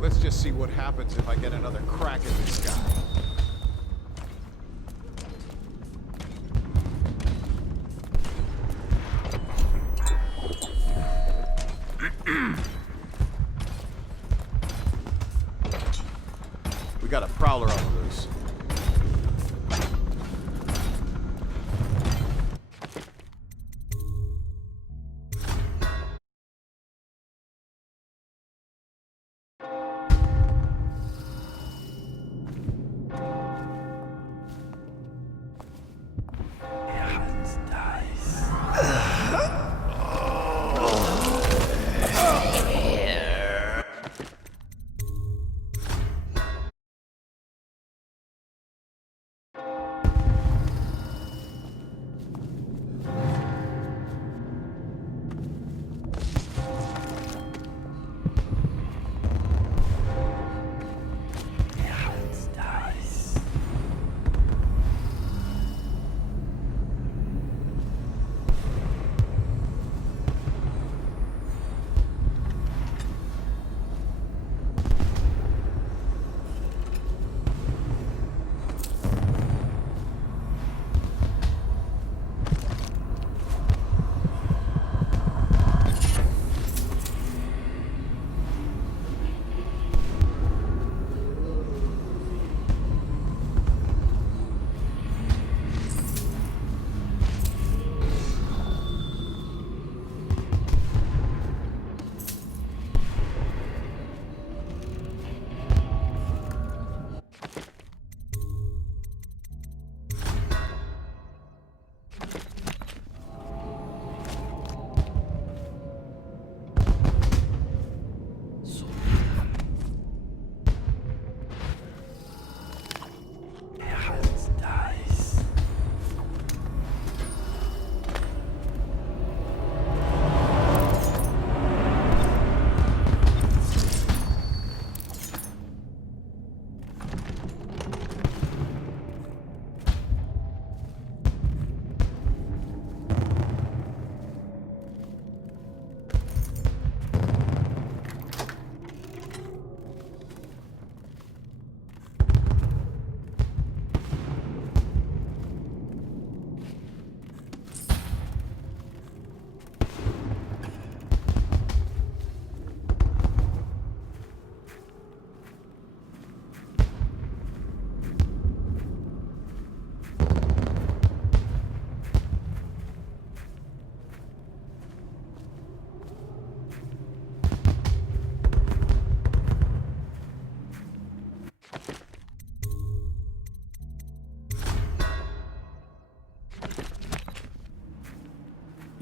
Let's just see what happens if I get another crack at this guy. We got a prowler on the loose.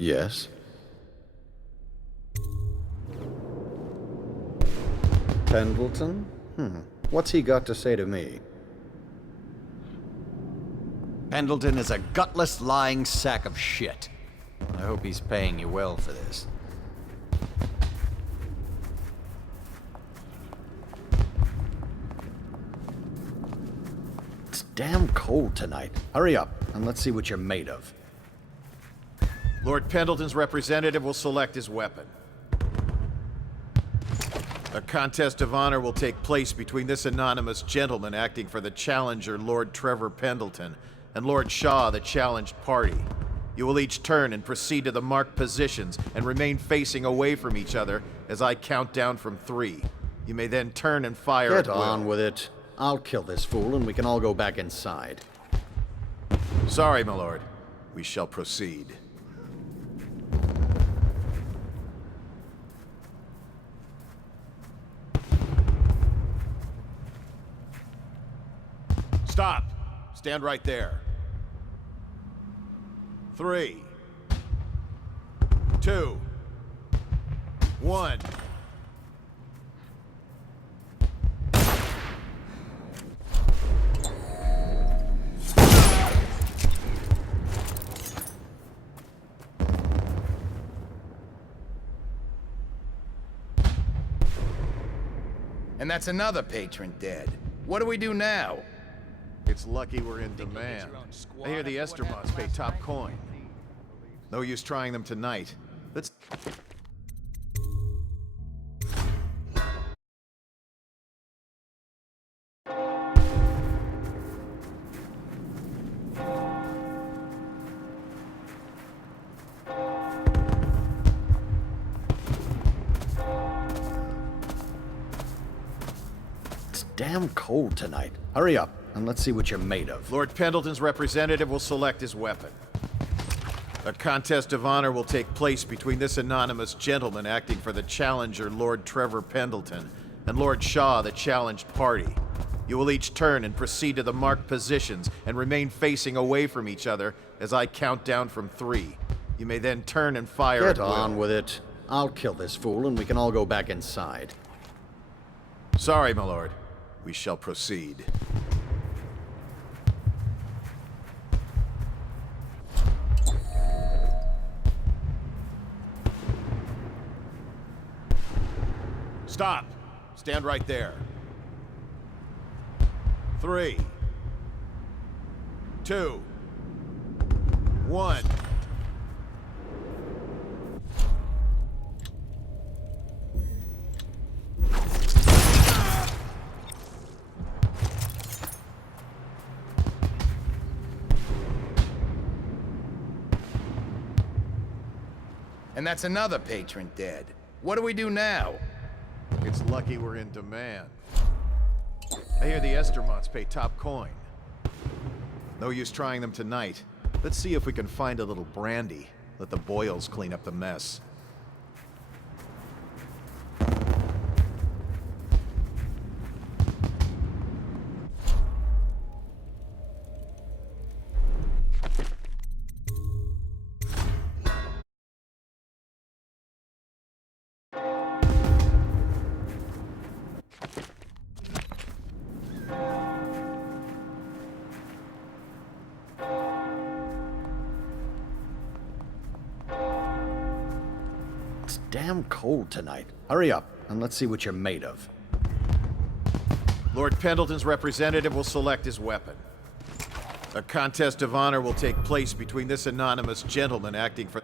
Yes? Pendleton? What's he got to say to me? Pendleton is a gutless, lying sack of shit. I hope he's paying you well for this. It's damn cold tonight. Hurry up, and let's see what you're made of. Lord Pendleton's representative will select his weapon. A contest of honor will take place between this anonymous gentleman acting for the challenger, Lord Trevor Pendleton, and Lord Shaw, the challenged party. You will each turn and proceed to the marked positions and remain facing away from each other as I count down from 3. You may then turn and fire at will. Get on with it. I'll kill this fool and we can all go back inside. Sorry, my lord. We shall proceed. Stop! Stand right there. 3, 2, 1. And that's another patron dead. What do we do now? It's lucky we're in demand. I hear the Estermonts pay top coin. No use trying them tonight. Let's... It's damn cold tonight. Hurry up, and let's see what you're made of. Lord Pendleton's representative will select his weapon. A contest of honor will take place between this anonymous gentleman acting for the challenger, Lord Trevor Pendleton, and Lord Shaw, the challenged party. You will each turn and proceed to the marked positions and remain facing away from each other as I count down from 3. You may then turn and fire at will. Get on with it. I'll kill this fool and we can all go back inside. Sorry, my lord. We shall proceed. Stop! Stand right there. 3, 2, 1. And that's another patron dead. What do we do now? It's lucky we're in demand. I hear the Estermonts pay top coin. No use trying them tonight. Let's see if we can find a little brandy. Let the boils clean up the mess. It's damn cold tonight. Hurry up, and let's see what you're made of. Lord Pendleton's representative will select his weapon. A contest of honor will take place between this anonymous gentleman acting for...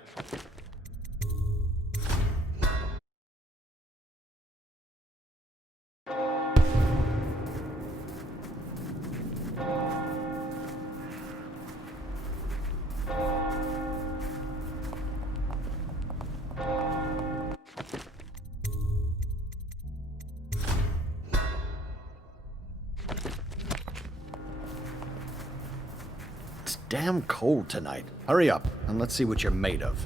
Damn cold tonight. Hurry up, and let's see what you're made of.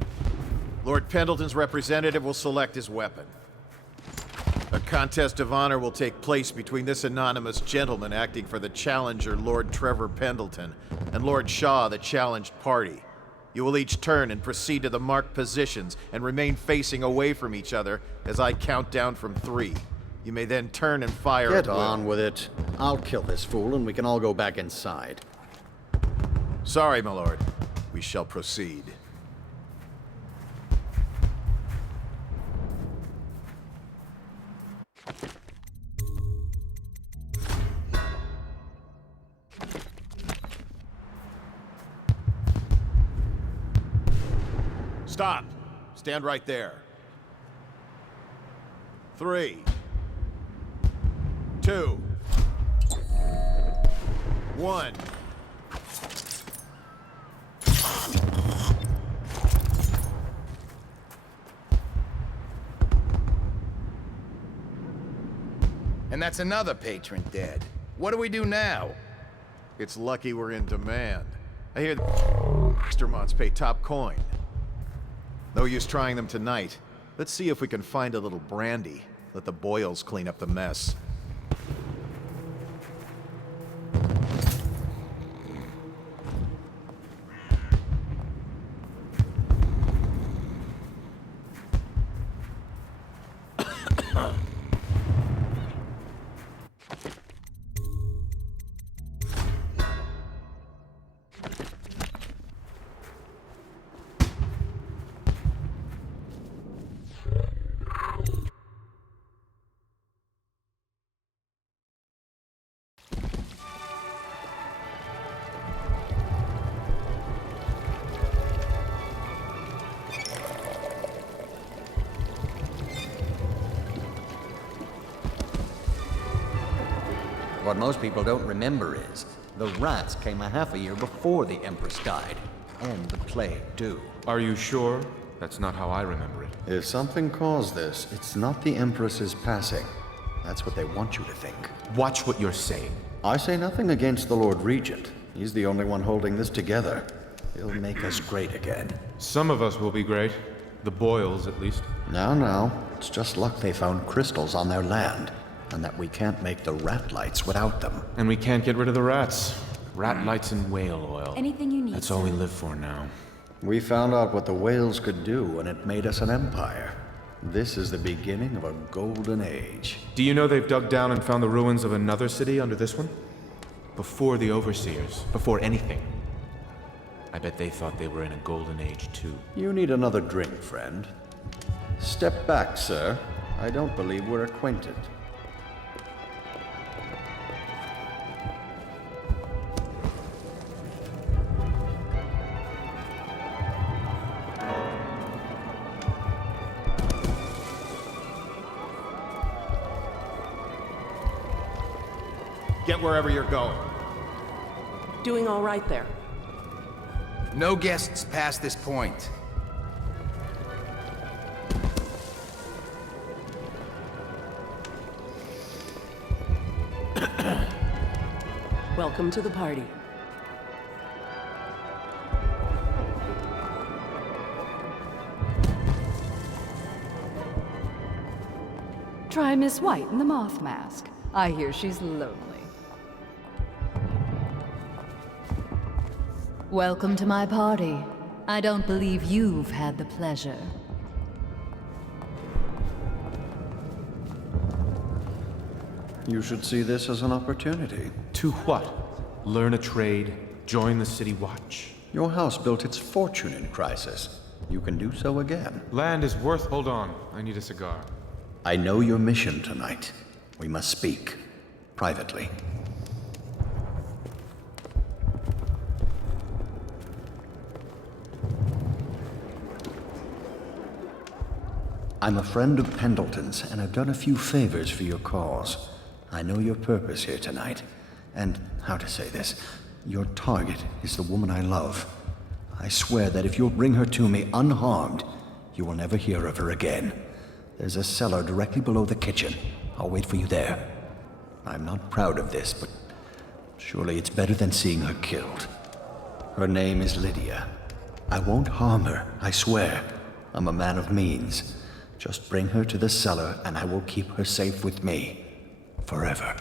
Lord Pendleton's representative will select his weapon. A contest of honor will take place between this anonymous gentleman acting for the challenger, Lord Trevor Pendleton, and Lord Shaw, the challenged party. You will each turn and proceed to the marked positions and remain facing away from each other as I count down from 3. You may then turn and fire Get at will. on with it. I'll kill this fool and we can all go back inside. Sorry, my lord. We shall proceed. Stop! Stand right there. 3, 2, 1. And that's another patron dead. What do we do now? It's lucky we're in demand. I hear the Extermonts pay top coin. No use trying them tonight. Let's see if we can find a little brandy. Let the boils clean up the mess. What most people don't remember is, the rats came a half a year before the Empress died. And the plague, too. Are you sure? That's not how I remember it. If something caused this, it's not the Empress's passing. That's what they want you to think. Watch what you're saying. I say nothing against the Lord Regent. He's the only one holding this together. He'll make us great again. Some of us will be great. The Boyles, at least. Now. It's just luck they found crystals on their land. And that we can't make the rat lights without them. And we can't get rid of the rats. Rat lights and whale oil. Anything you need. That's all we live for now. We found out what the whales could do, and it made us an empire. This is the beginning of a golden age. Do you know they've dug down and found the ruins of another city under this one? Before the Overseers, before anything. I bet they thought they were in a golden age, too. You need another drink, friend. Step back, sir. I don't believe we're acquainted. Get wherever you're going. Doing all right there. No guests past this point. Welcome to the party. Try Miss White in the moth mask. I hear she's lonely. Welcome to my party. I don't believe you've had the pleasure. You should see this as an opportunity. To what? Learn a trade? Join the City Watch? Your house built its fortune in crisis. You can do so again. Land is worth... Hold on. I need a cigar. I know your mission tonight. We must speak. Privately. I'm a friend of Pendleton's, and I've done a few favors for your cause. I know your purpose here tonight, and how to say this, your target is the woman I love. I swear that if you'll bring her to me unharmed, you will never hear of her again. There's a cellar directly below the kitchen. I'll wait for you there. I'm not proud of this, but surely it's better than seeing her killed. Her name is Lydia. I won't harm her, I swear. I'm a man of means. Just bring her to the cellar, and I will keep her safe with me. Forever.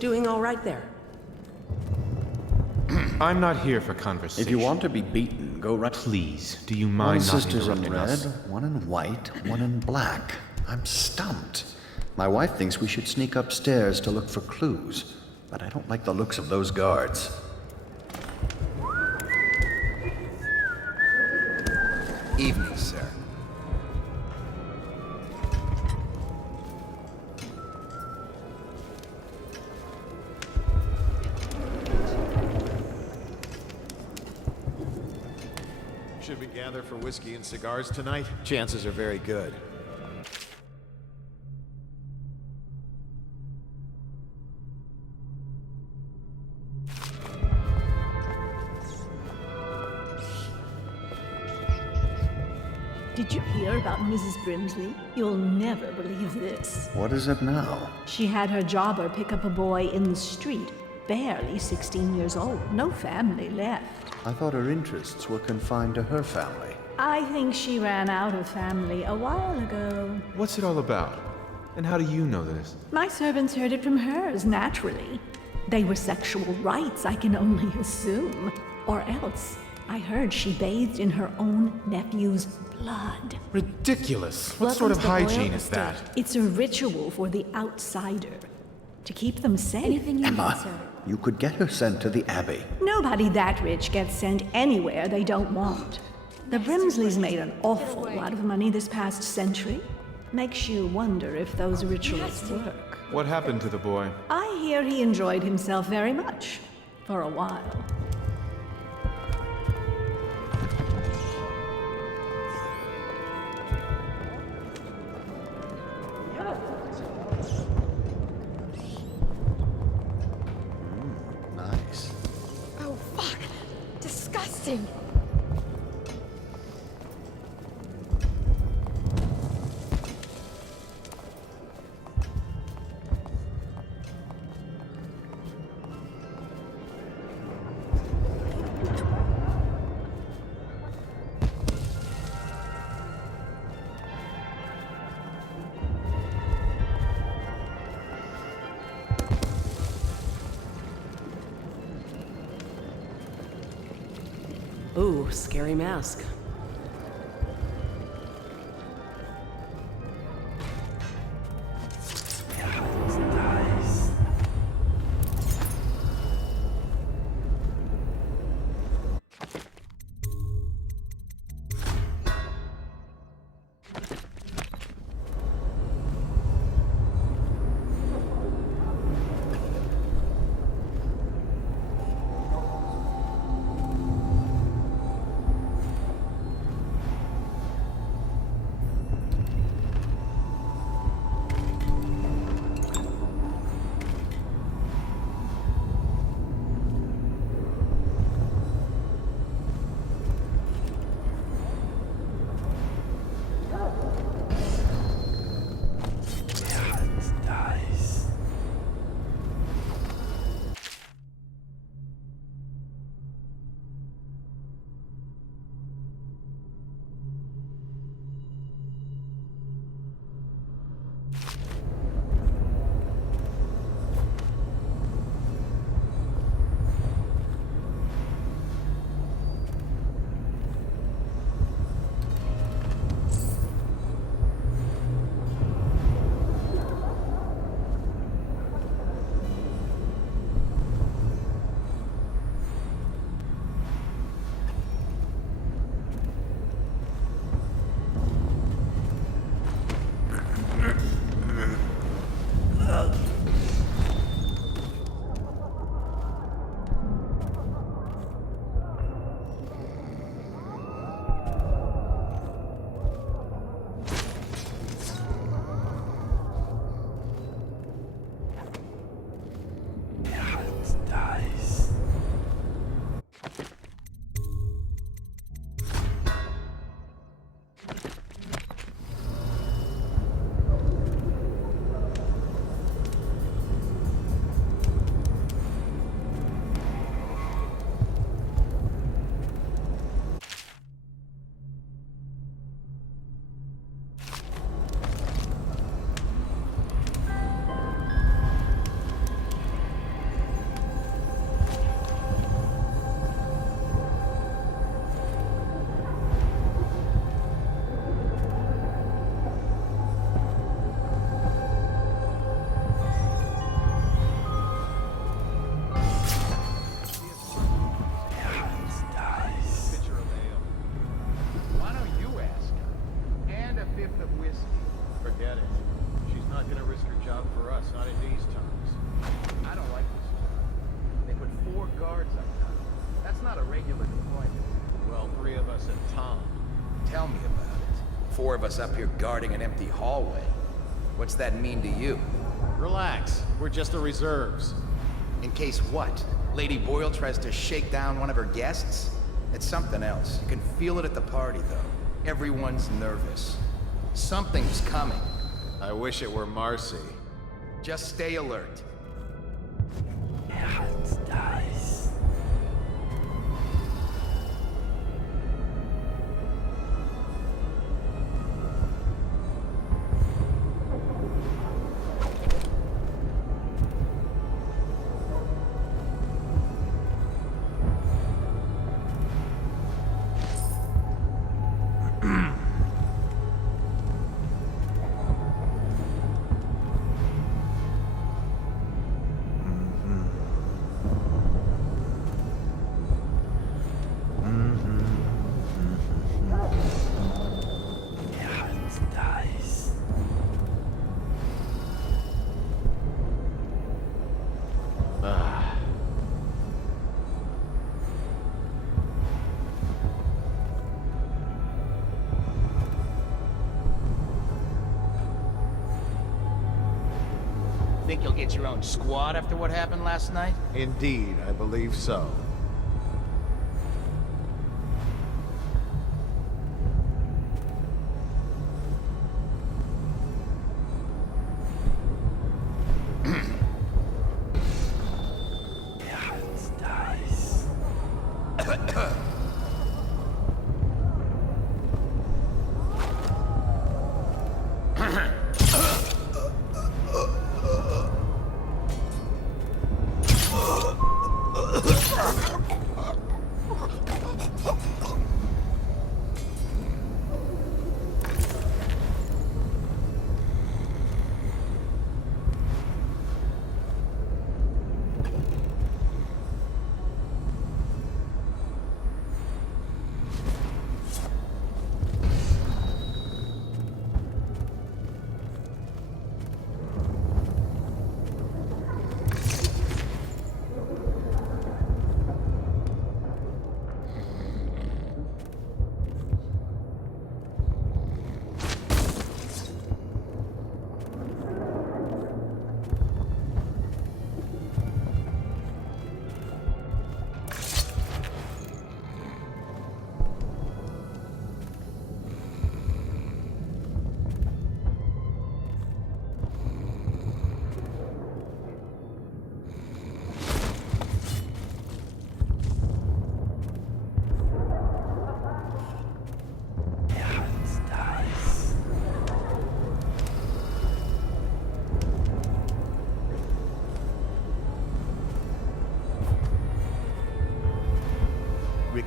Doing all right there. I'm not here for conversation. If you want to be beaten, go right. Please, do you One mind not sister's in interrupting red, us? one in white, one in black. I'm stumped. My wife thinks we should sneak upstairs to look for clues, but I don't like the looks of those guards. Evening, sir. Should we gather for whiskey and cigars tonight? Chances are very good. Did you hear about Mrs. Brimsley? You'll never believe this. What is it now? She had her jobber pick up a boy in the street, barely 16 years old, no family left. I thought her interests were confined to her family. I think she ran out of family a while ago. What's it all about? And how do you know this? My servants heard it from hers, naturally. They were sexual rights, I can only assume. Or else, I heard she bathed in her own nephew's blood. Ridiculous. What Welcome sort of to the royal hygiene is estate. that? It's a ritual for the outsider. To keep them safe. Anything you Emma, need, sir. you could get her sent to the Abbey. Nobody that rich gets sent anywhere they don't want. The Brimsleys made an awful lot of money this past century. Makes you wonder if those rituals work. What happened to the boy? I hear he enjoyed himself very much. For a while. Nice. Oh, fuck! Disgusting! Ooh, scary mask. of us up here guarding an empty hallway. What's that mean to you? Relax. We're just the reserves. In case what? Lady Boyle tries to shake down one of her guests? It's something else. You can feel it at the party, though. Everyone's nervous. Something's coming. I wish it were Marcy. Just stay alert. Think you'll get your own squad after what happened last night? Indeed, I believe so.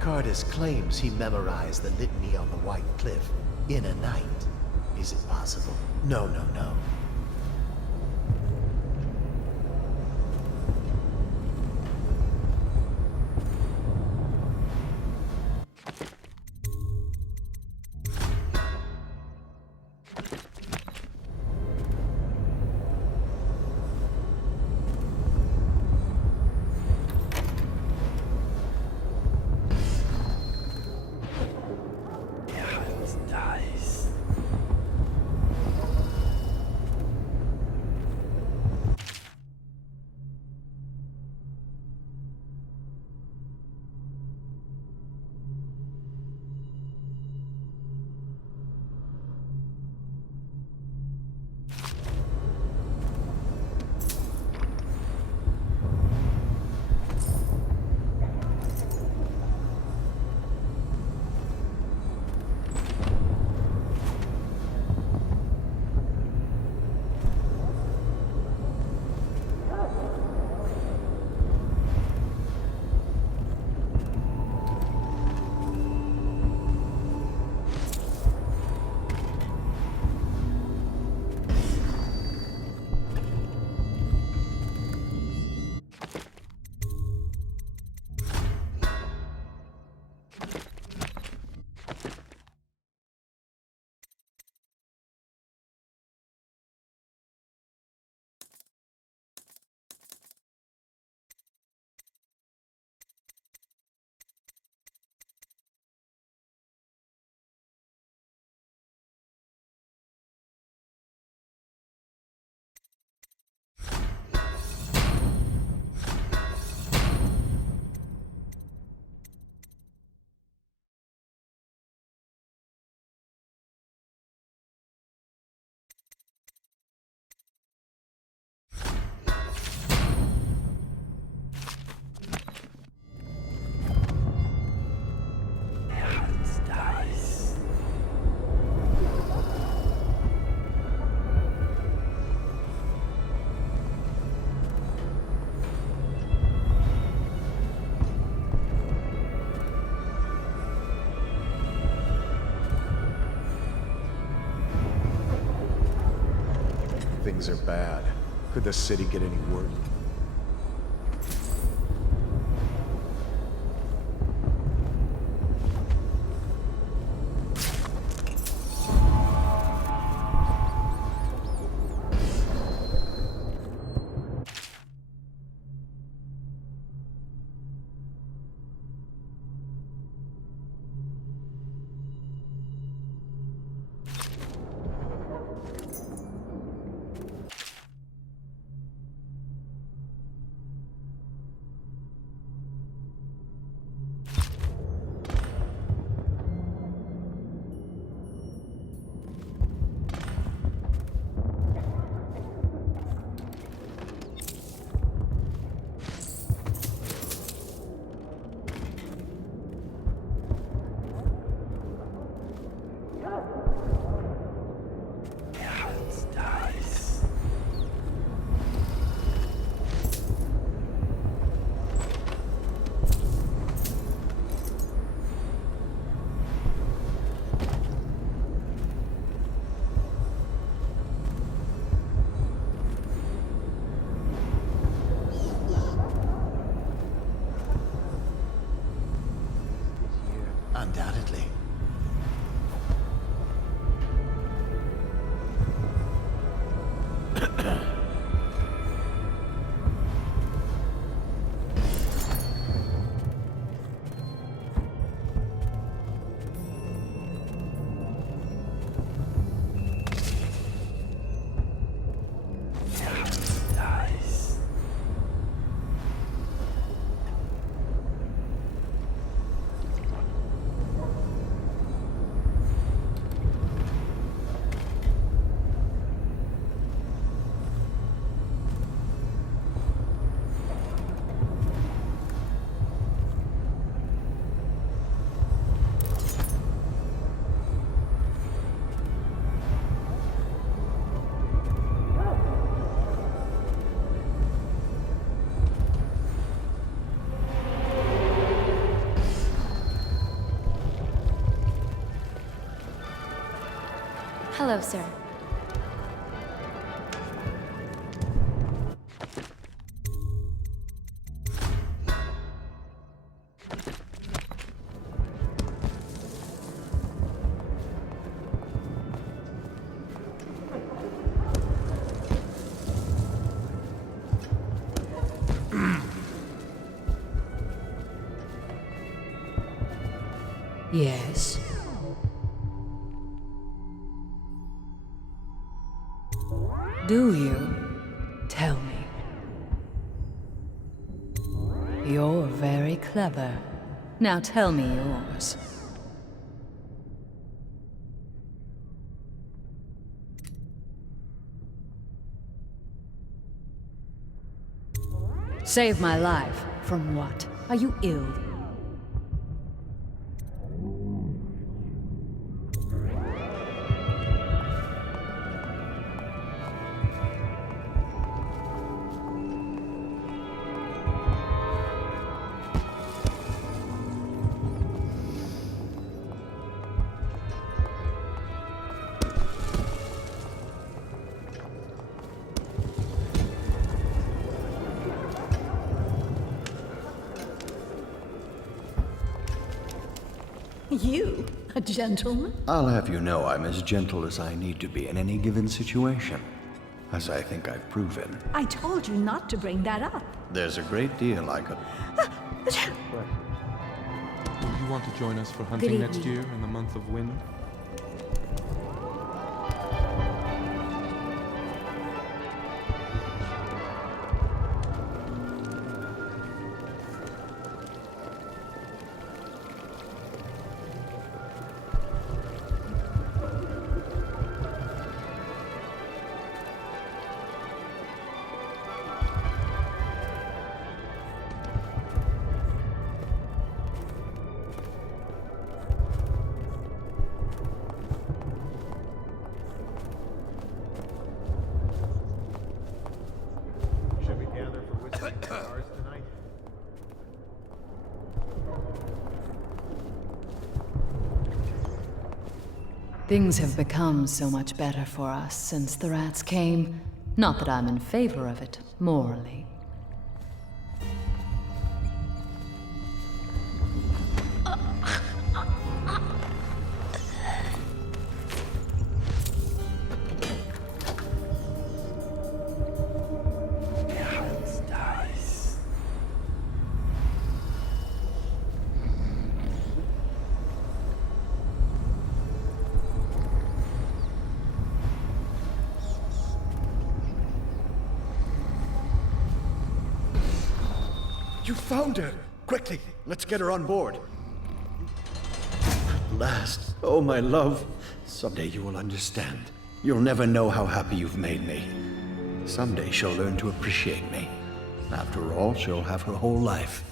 Ricardus claims he memorized the litany on the White Cliff in a night. Is it possible? No, no, no. things are bad. Could the city get any worse? Undoubtedly. Hello, sir. Yes. Do you? Tell me. You're very clever. Now tell me yours. Save my life. From what? Are you ill? You, a gentleman? I'll have you know I'm as gentle as I need to be in any given situation, as I think I've proven. I told you not to bring that up. There's a great deal I could... Would you want to join us for hunting next year in the month of wind? Things have become so much better for us since the rats came. Not that I'm in favor of it, morally. You found her! Quickly, let's get her on board. At last. Oh, my love. Someday you will understand. You'll never know how happy you've made me. Someday she'll learn to appreciate me. After all, she'll have her whole life.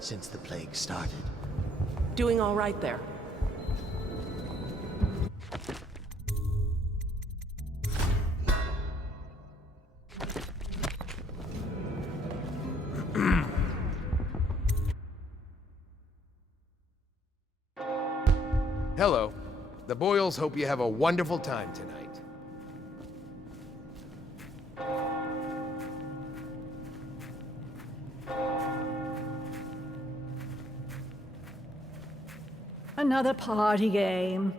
Since the plague started. Doing all right there. Hello. The Boyles hope you have a wonderful time tonight. Another party game.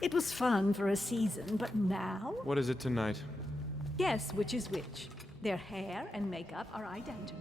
It was fun for a season, but now? What is it tonight? Guess which is which. Their hair and makeup are identical.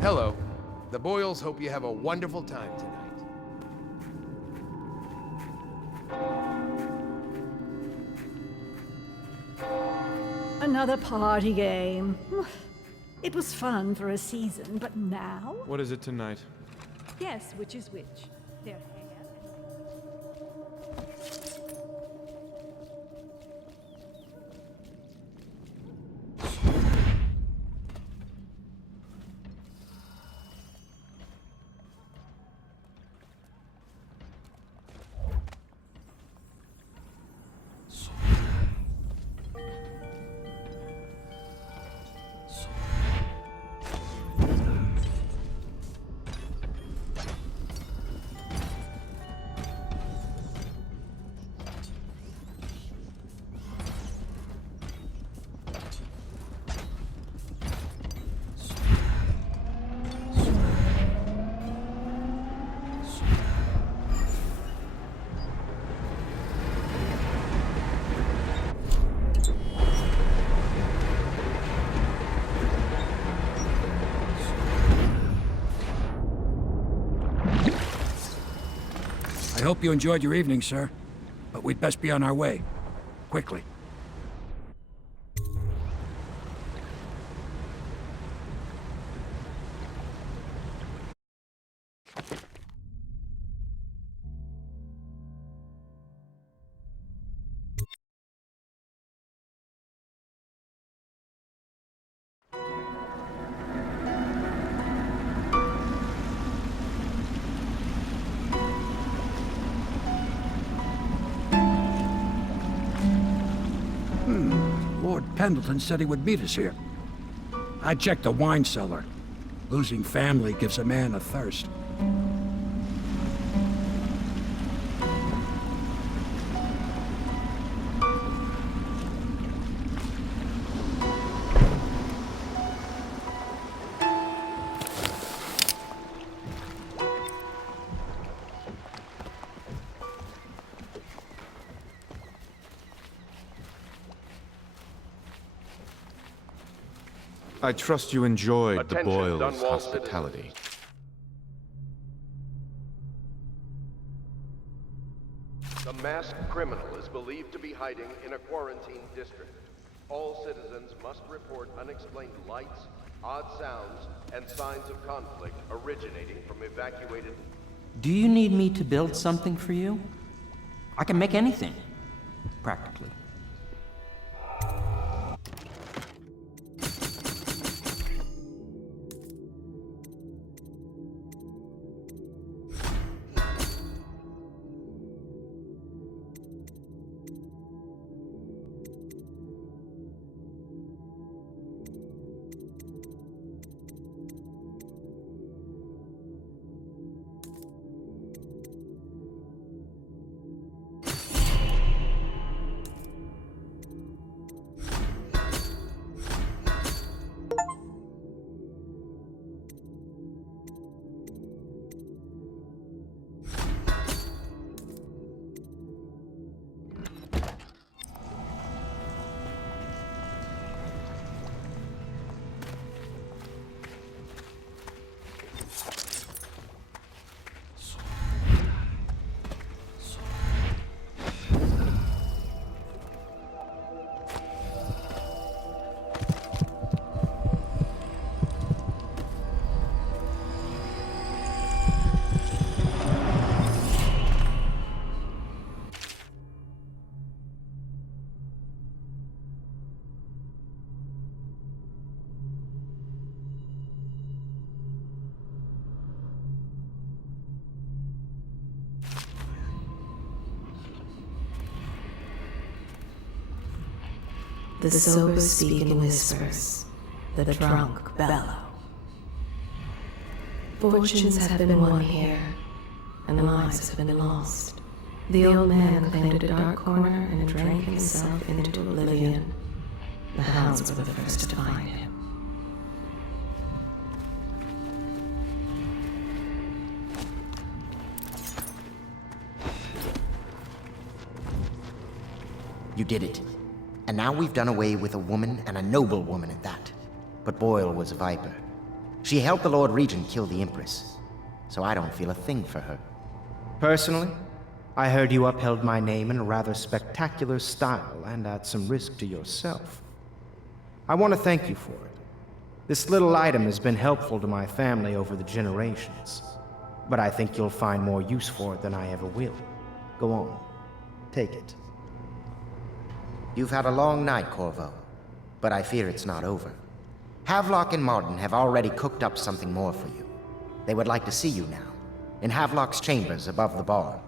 Hello. The Boyles hope you have a wonderful time tonight. Another party game. It was fun for a season, but now? What is it tonight? Guess which is which. Their hair I hope you enjoyed your evening, sir. But we'd best be on our way. Quickly. Lord Pendleton said he would meet us here. I checked the wine cellar. Losing family gives a man a thirst. I trust you enjoyed the Attention, Boyle's Dunwall hospitality. The masked criminal is believed to be hiding in a quarantine district. All citizens must report unexplained lights, odd sounds, and signs of conflict originating from evacuated... Do you need me to build something for you? I can make anything, practically. The sober speak in whispers, the drunk bellow. Fortunes have been won here, and lives have been lost. The old man claimed a dark corner and drank himself into oblivion. The hounds were the first to find him. You did it. And now we've done away with a woman, and a noble woman at that. But Boyle was a viper. She helped the Lord Regent kill the Empress, so I don't feel a thing for her. Personally, I heard you upheld my name in a rather spectacular style and at some risk to yourself. I want to thank you for it. This little item has been helpful to my family over the generations, but I think you'll find more use for it than I ever will. Go on, take it. You've had a long night, Corvo, but I fear it's not over. Havelock and Martin have already cooked up something more for you. They would like to see you now, in Havelock's chambers above the bar.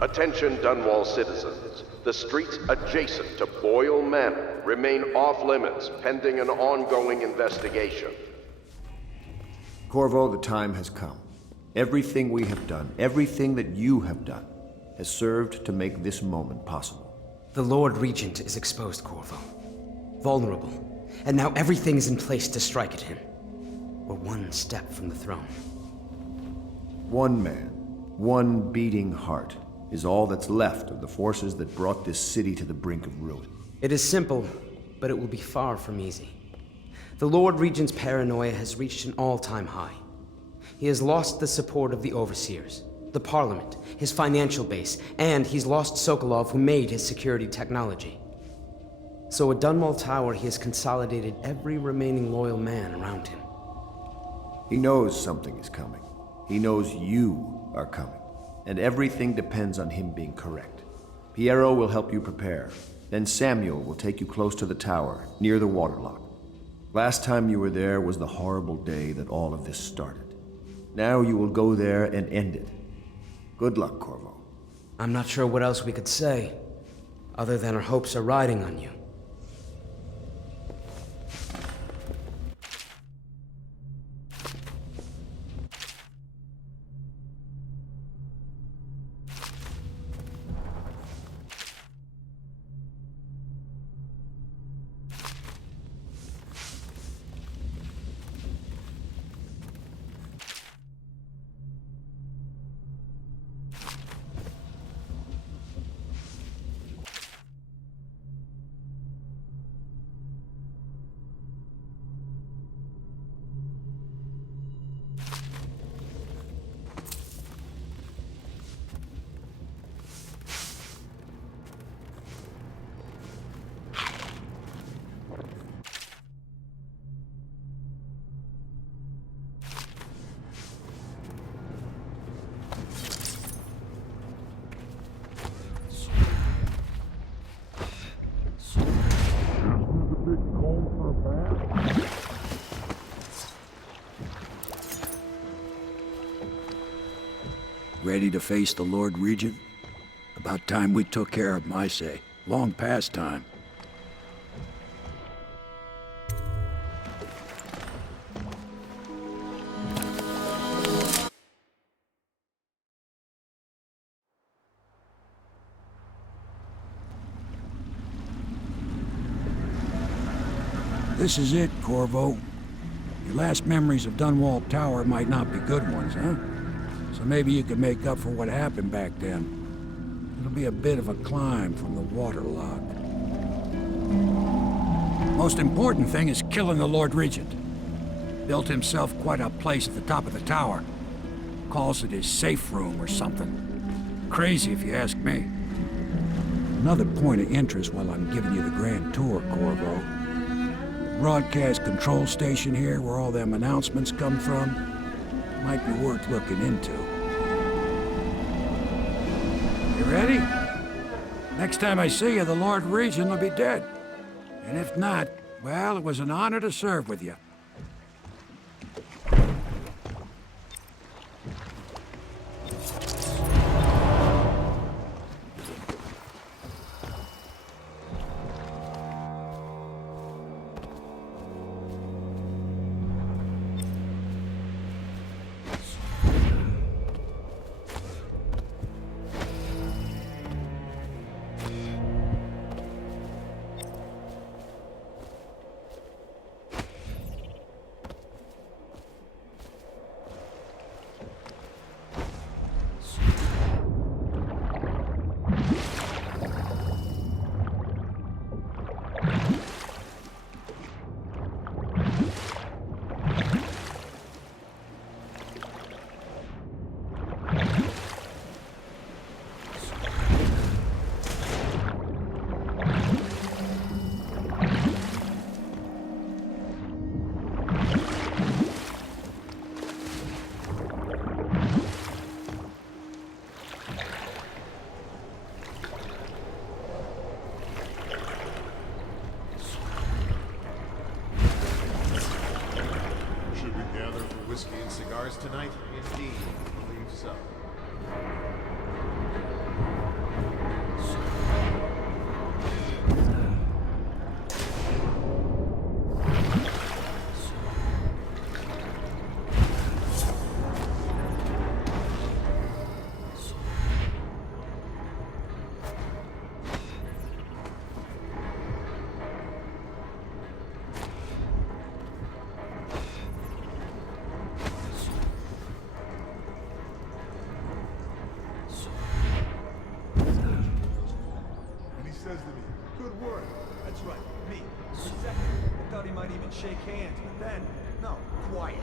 Attention, Dunwall citizens. The streets adjacent to Boyle Manor remain off-limits pending an ongoing investigation. Corvo, the time has come. Everything we have done, everything that you have done, has served to make this moment possible. The Lord Regent is exposed, Corvo. Vulnerable. And now everything is in place to strike at him. We're one step from the throne. One man, one beating heart, is all that's left of the forces that brought this city to the brink of ruin. It is simple, but it will be far from easy. The Lord Regent's paranoia has reached an all-time high. He has lost the support of the Overseers, the Parliament, his financial base, and he's lost Sokolov, who made his security technology. So at Dunwall Tower, he has consolidated every remaining loyal man around him. He knows something is coming. He knows you are coming. And everything depends on him being correct. Piero will help you prepare. Then Samuel will take you close to the tower, near the waterlock. Last time you were there was the horrible day that all of this started. Now you will go there and end it. Good luck, Corvo. I'm not sure what else we could say, other than our hopes are riding on you. Ready to face the Lord Regent? About time we took care of my say. Long past time. This is it, Corvo. Your last memories of Dunwall Tower might not be good ones, huh? So maybe you can make up for what happened back then. It'll be a bit of a climb from the waterlock. Most important thing is killing the Lord Regent. Built himself quite a place at the top of the tower. Calls it his safe room or something. Crazy if you ask me. Another point of interest while I'm giving you the grand tour, Corvo. Broadcast control station here where all them announcements come from might be worth looking into. You ready? Next time I see you, the Lord Regent will be dead. And if not, well, it was an honor to serve with you. Whiskey and cigars tonight? Indeed, I believe so. Says to me, good work. That's right, me. For a second, I thought he might even shake hands, but then, no, quiet.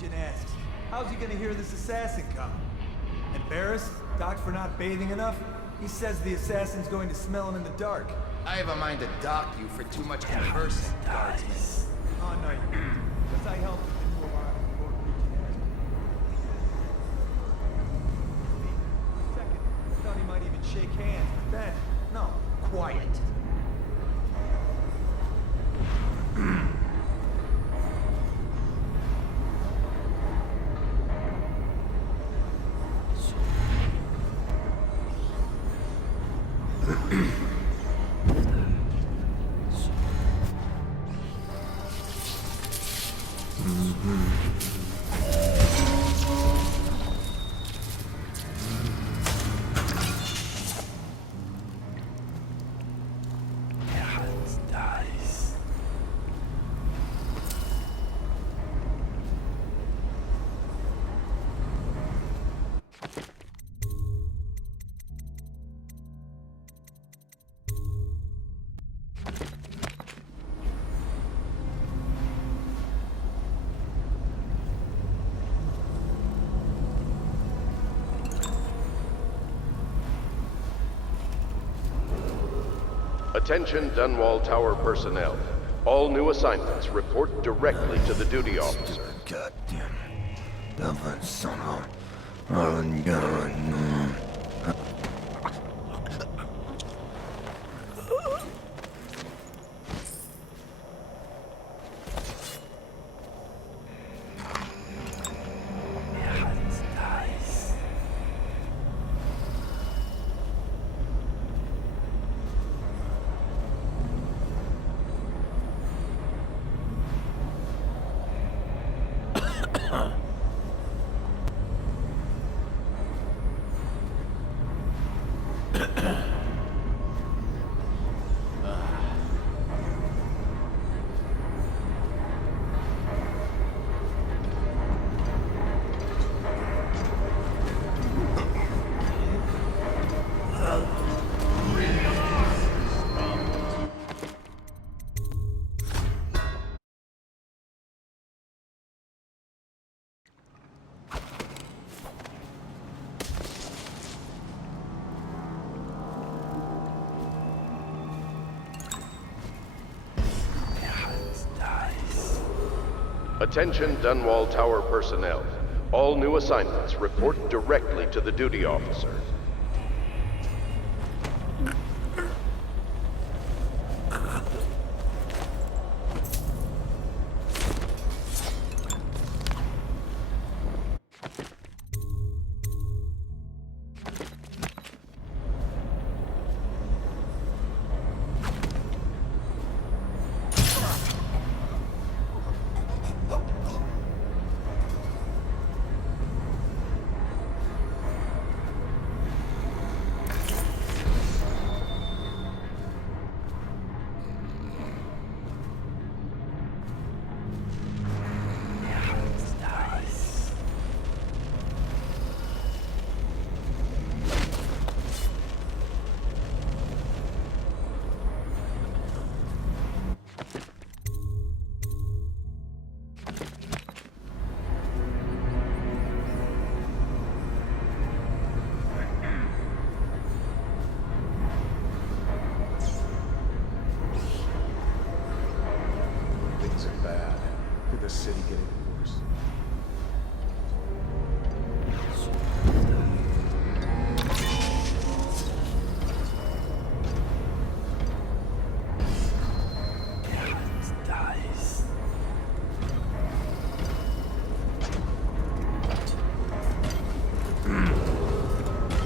Regent asks, how's he gonna hear this assassin coming? Embarrassed? Docked for not bathing enough? He says the assassin's going to smell him in the dark. I have a mind to dock you for too much conversing, guardsman. Oh, no, you don't. Because I helped him into a while before Regent asked me. For a second, I thought he might even shake hands, but then, no, quiet. Attention Dunwall Tower personnel. All new assignments report directly to the duty officer. Goddamn. Attention Dunwall Tower personnel. All new assignments report directly to the duty officer. city getting worse.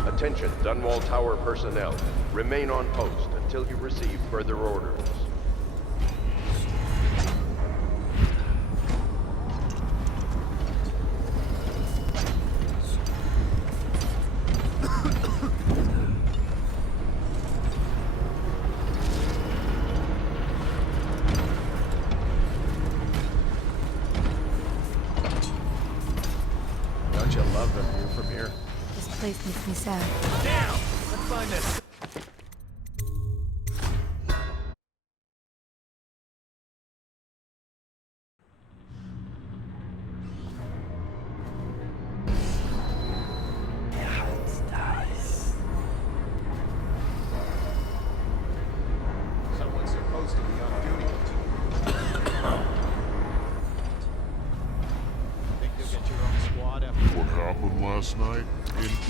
Attention, Dunwall Tower personnel. Remain on post until you receive further orders. Don't you love the view from here? This place makes me sad. Now! Let's find this.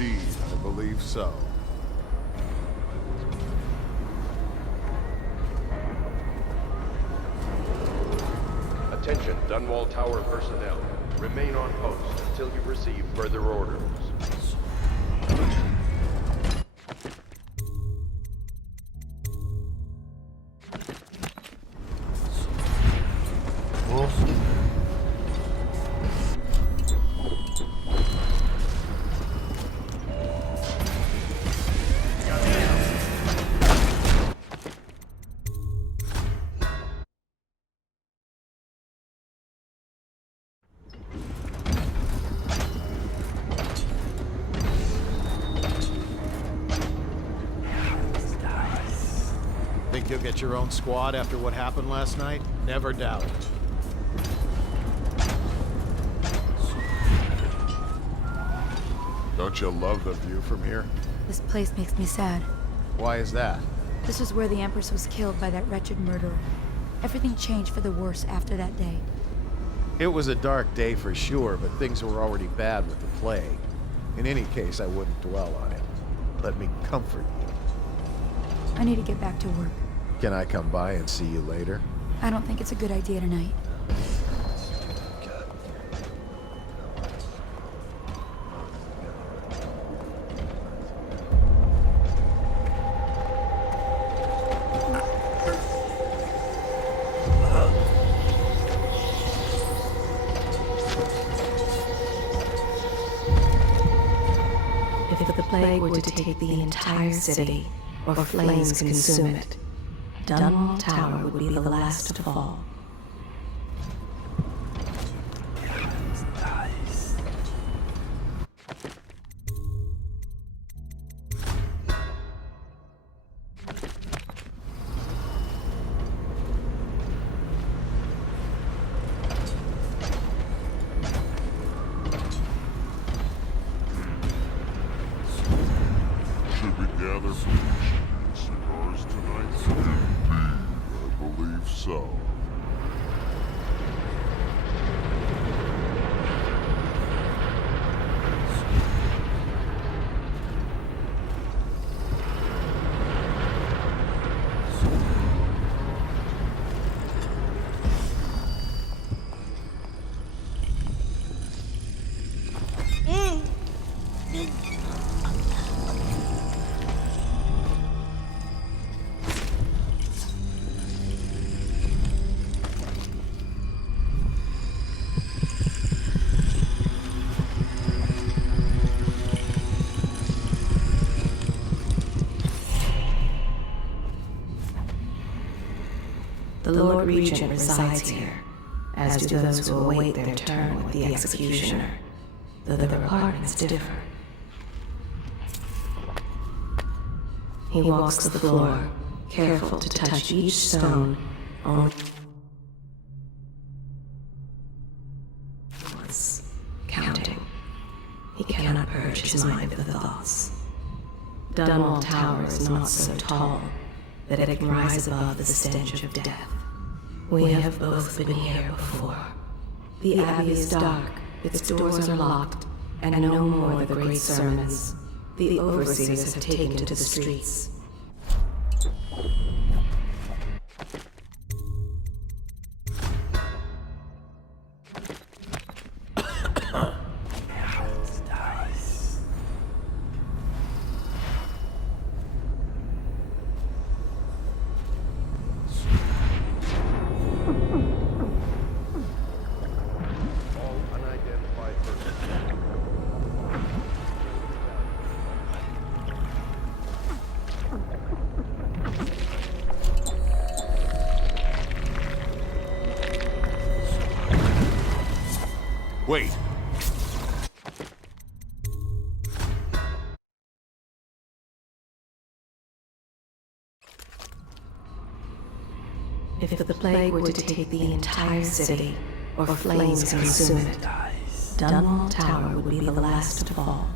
Indeed, I believe so. Attention, Dunwall Tower personnel. Remain on post until you receive further orders. Think you'll get your own squad after what happened last night? Never doubt it. Don't you love the view from here? This place makes me sad. Why is that? This was where the Empress was killed by that wretched murderer. Everything changed for the worse after that day. It was a dark day for sure, but things were already bad with the plague. In any case, I wouldn't dwell on it. Let me comfort you. I need to get back to work. Can I come by and see you later? I don't think it's a good idea tonight. If the plague were to take the entire city, or flames consume it, Dunwall Tower would be the last to fall. Should we gather for cigars tonight? Indeed, I believe so. The Lord Regent resides here, as do those who await their turn with the executioner, though their apartments differ. He walks the floor, careful to touch each stone, only once, counting. He cannot purge his mind of the thoughts. Dunwall Tower is not so tall that it can rise above the stench of death. We have both been here before. The Abbey is dark, its doors are locked, and no more the great sermons. The overseers have taken to the streets. Wait. If the plague were to take the entire city, or flames consume it, Dunwall Tower would be the last to fall.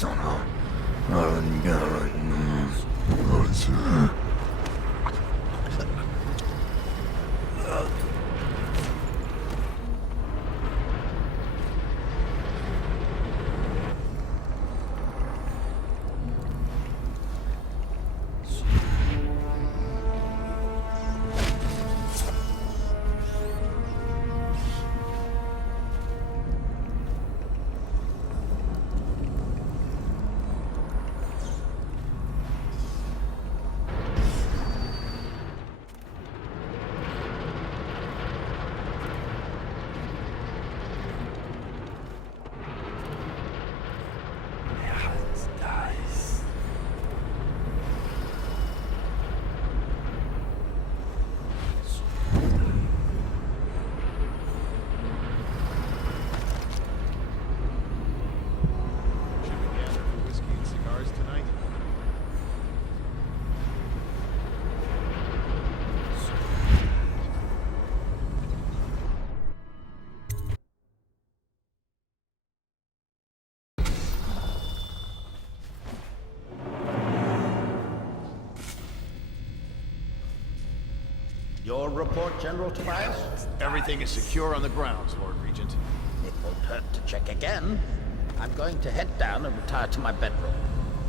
Attano. Your report, General Tobias? Everything is secure on the grounds, Lord Regent. It won't hurt to check again. I'm going to head down and retire to my bedroom.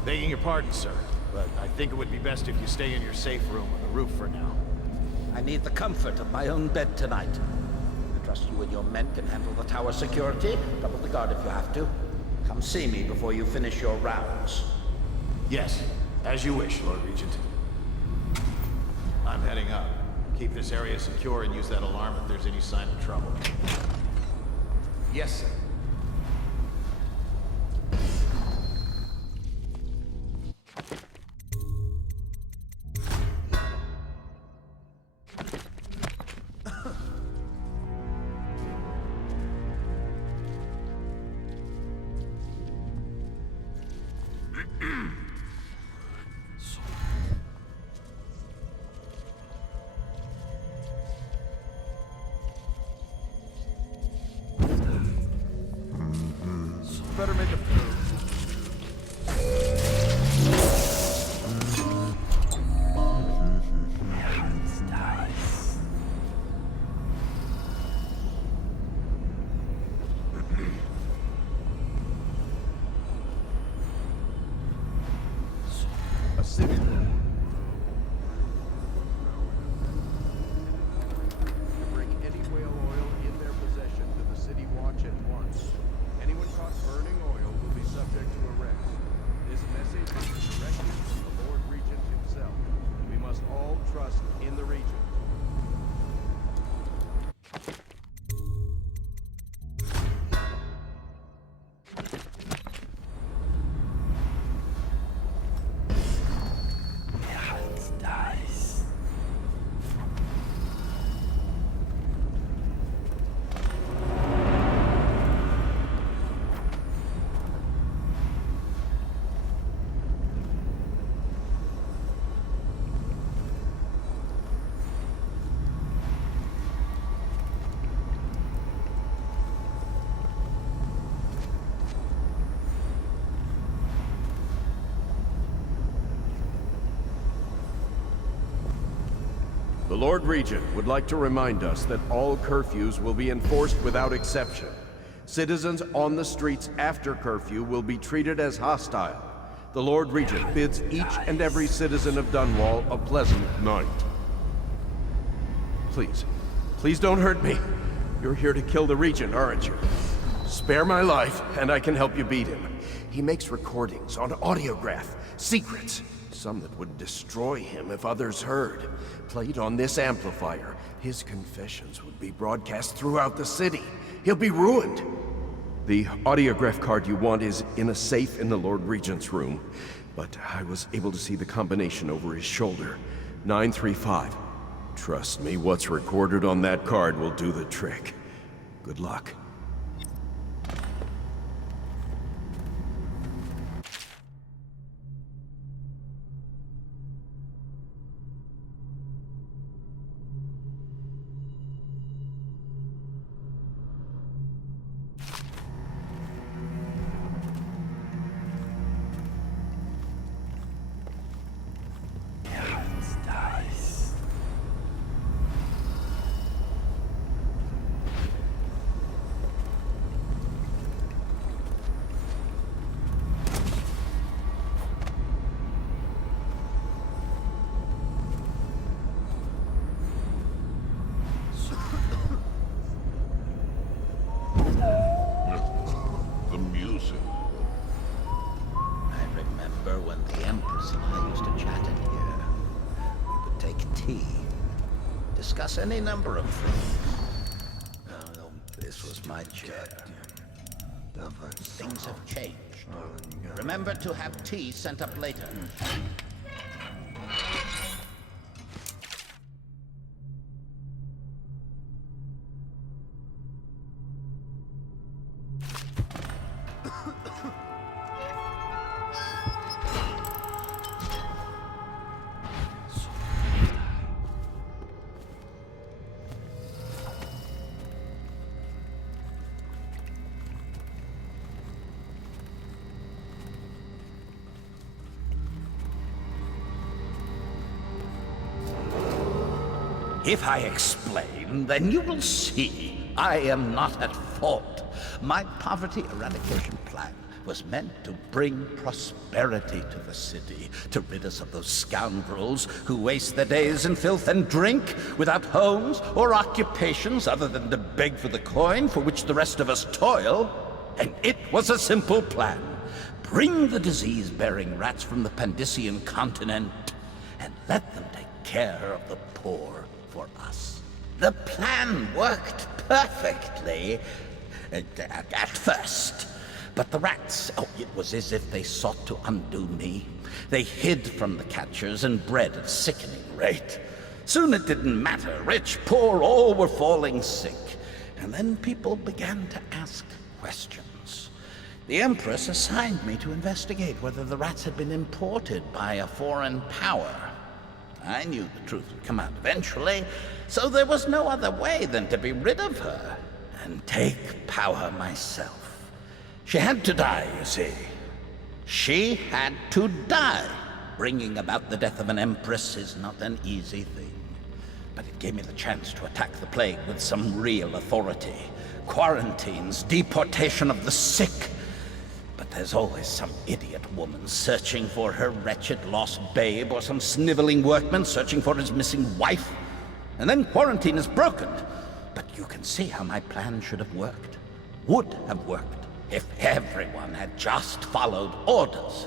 Begging your pardon, sir, but I think it would be best if you stay in your safe room on the roof for now. I need the comfort of my own bed tonight. I trust you and your men can handle the tower security. Double the guard if you have to. Come see me before you finish your rounds. Yes, as you wish, Lord Regent. I'm heading up. Keep this area secure and use that alarm if there's any sign of trouble. Yes, sir. Better make a move. A city. Bring any whale oil in their possession to the city watch at once. Anyone caught burning oil will be subject to arrest. This message is directed from the Lord Regent himself. We must all trust in the Regent. The Lord Regent would like to remind us that all curfews will be enforced without exception. Citizens on the streets after curfew will be treated as hostile. The Lord Regent bids each and every citizen of Dunwall a pleasant night. Please, please don't hurt me. You're here to kill the Regent, aren't you? Spare my life, and I can help you beat him. He makes recordings on audiograph, secrets. Some that would destroy him if others heard. Played on this amplifier, his confessions would be broadcast throughout the city. He'll be ruined. The audiograph card you want is in a safe in the Lord Regent's room, but I was able to see the combination over his shoulder. 935. Trust me, what's recorded on that card will do the trick. Good luck. Empress and I used to chat in here. We would take tea, discuss any number of things. This was my chair. Things have changed. Remember to have tea sent up later. If I explain, then you will see I am not at fault. My poverty eradication plan was meant to bring prosperity to the city, to rid us of those scoundrels who waste their days in filth and drink, without homes or occupations other than to beg for the coin for which the rest of us toil. And it was a simple plan. Bring the disease-bearing rats from the Pandician continent and let them take care of the poor for us. The plan worked perfectly at first. But the rats, it was as if they sought to undo me. They hid from the catchers and bred at a sickening rate. Soon it didn't matter. Rich, poor, all were falling sick. And then people began to ask questions. The Empress assigned me to investigate whether the rats had been imported by a foreign power. I knew the truth would come out eventually, so there was no other way than to be rid of her and take power myself. She had to die, you see. She had to die. Bringing about the death of an Empress is not an easy thing. But it gave me the chance to attack the plague with some real authority. Quarantines, deportation of the sick. But there's always some idiot woman searching for her wretched lost babe, or some sniveling workman searching for his missing wife. And then quarantine is broken. But you can see how my plan should have worked. Would have worked if everyone had just followed orders.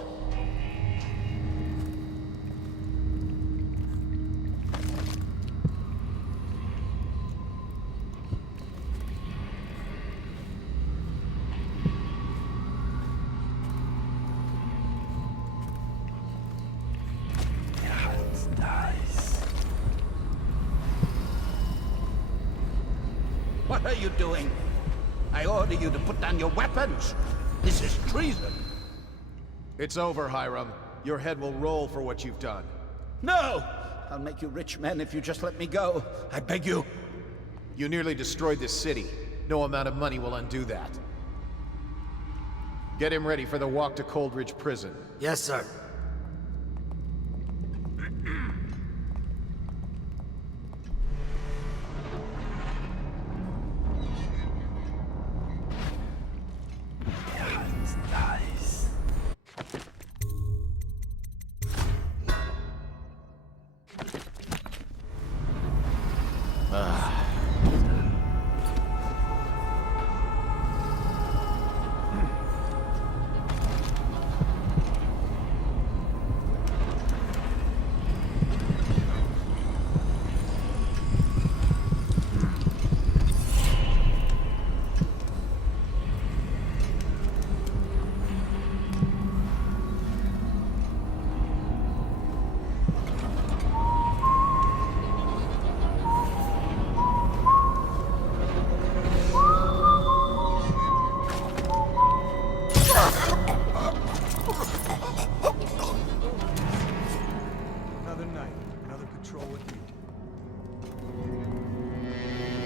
What are you doing? I order you to put down your weapons. This is treason. It's over, Hiram. Your head will roll for what you've done. No! I'll make you rich men if you just let me go. I beg you. You nearly destroyed this city. No amount of money will undo that. Get him ready for the walk to Coldridge Prison. Yes, sir.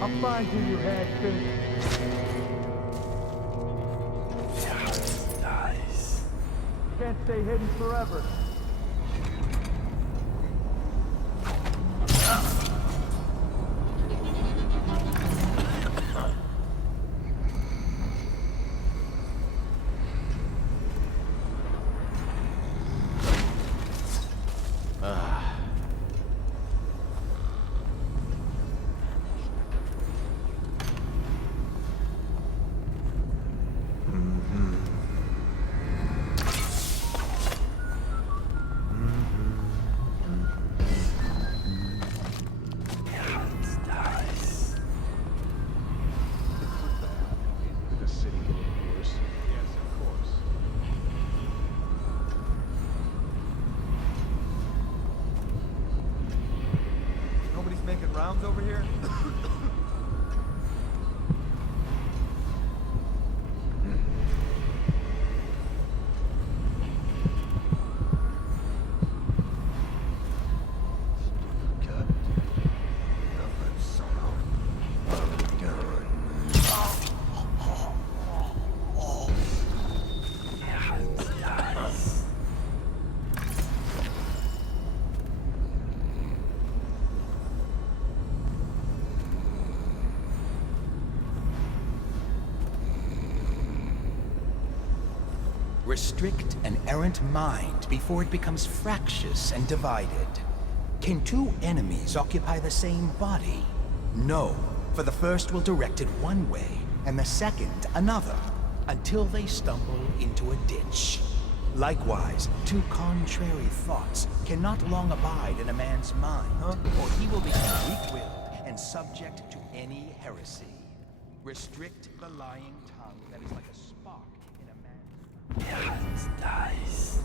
I'll find who you had, Finn. Nice. Can't stay hidden forever. clowns over here? Restrict an errant mind before it becomes fractious and divided. Can two enemies occupy the same body? No, for the first will direct it one way, and the second another, until they stumble into a ditch. Likewise, two contrary thoughts cannot long abide in a man's mind, or he will become weak-willed and subject to any heresy. Restrict the lying tongue that is like a spark in a man's... dies.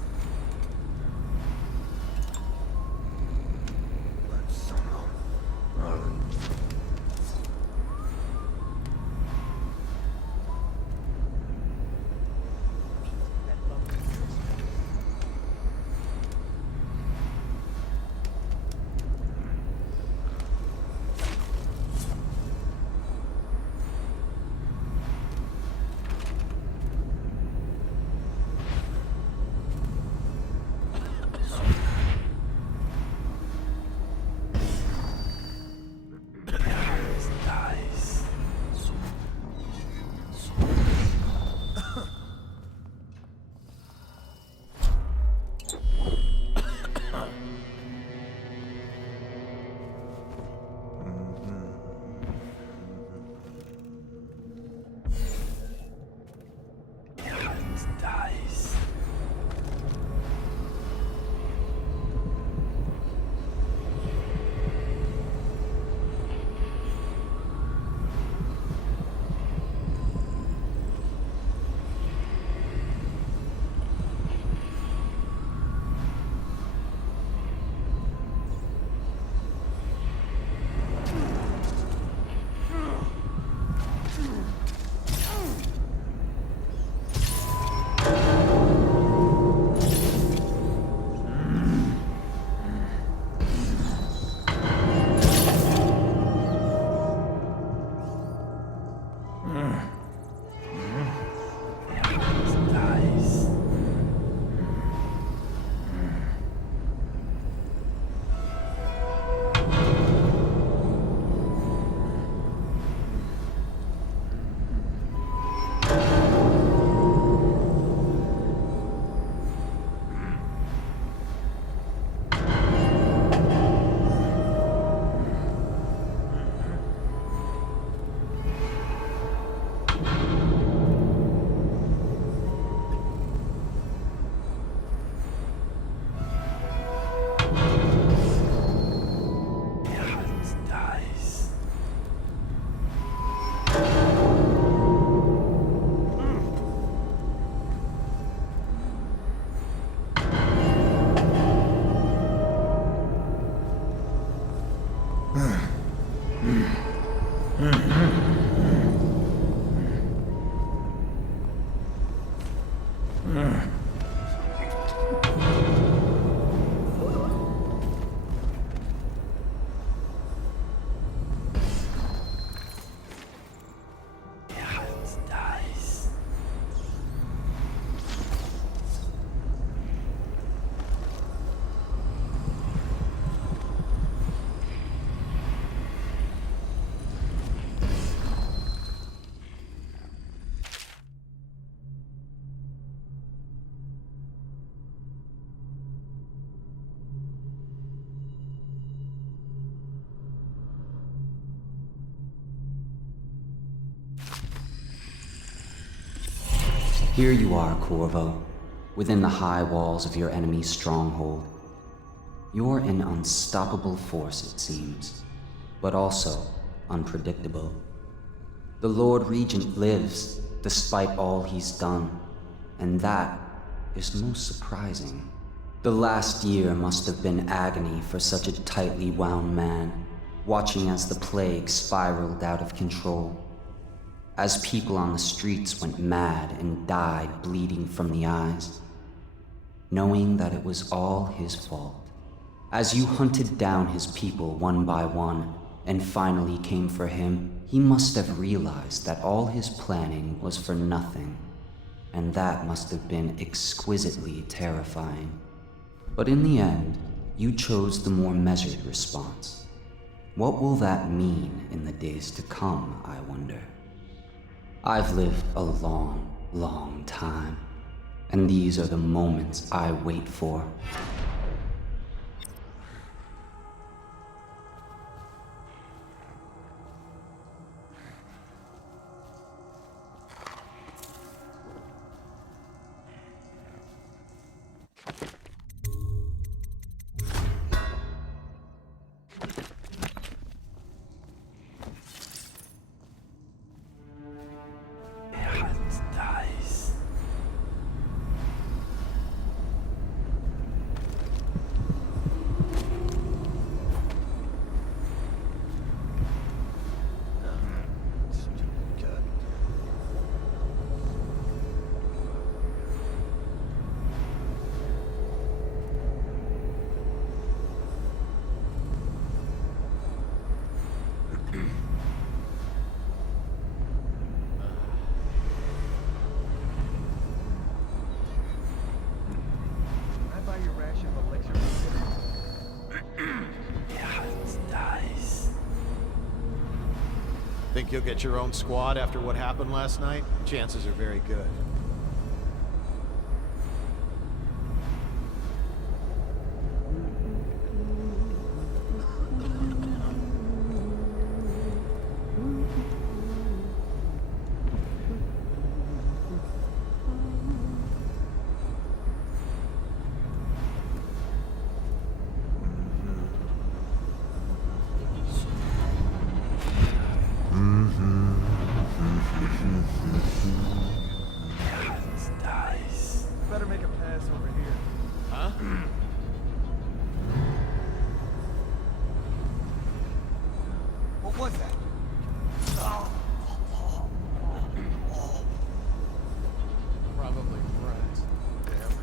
Here you are, Corvo, within the high walls of your enemy's stronghold. You're an unstoppable force, it seems, but also unpredictable. The Lord Regent lives, despite all he's done, and that is most surprising. The last year must have been agony for such a tightly wound man, watching as the plague spiraled out of control. As people on the streets went mad and died bleeding from the eyes. Knowing that it was all his fault. As you hunted down his people one by one, and finally came for him, he must have realized that all his planning was for nothing, and that must have been exquisitely terrifying. But in the end, you chose the more measured response. What will that mean in the days to come, I wonder? I've lived a long, long time, and these are the moments I wait for. Think you'll get your own squad after what happened last night? Chances are very good. Better make a pass over here. Huh? What was that? Probably rats. Damn.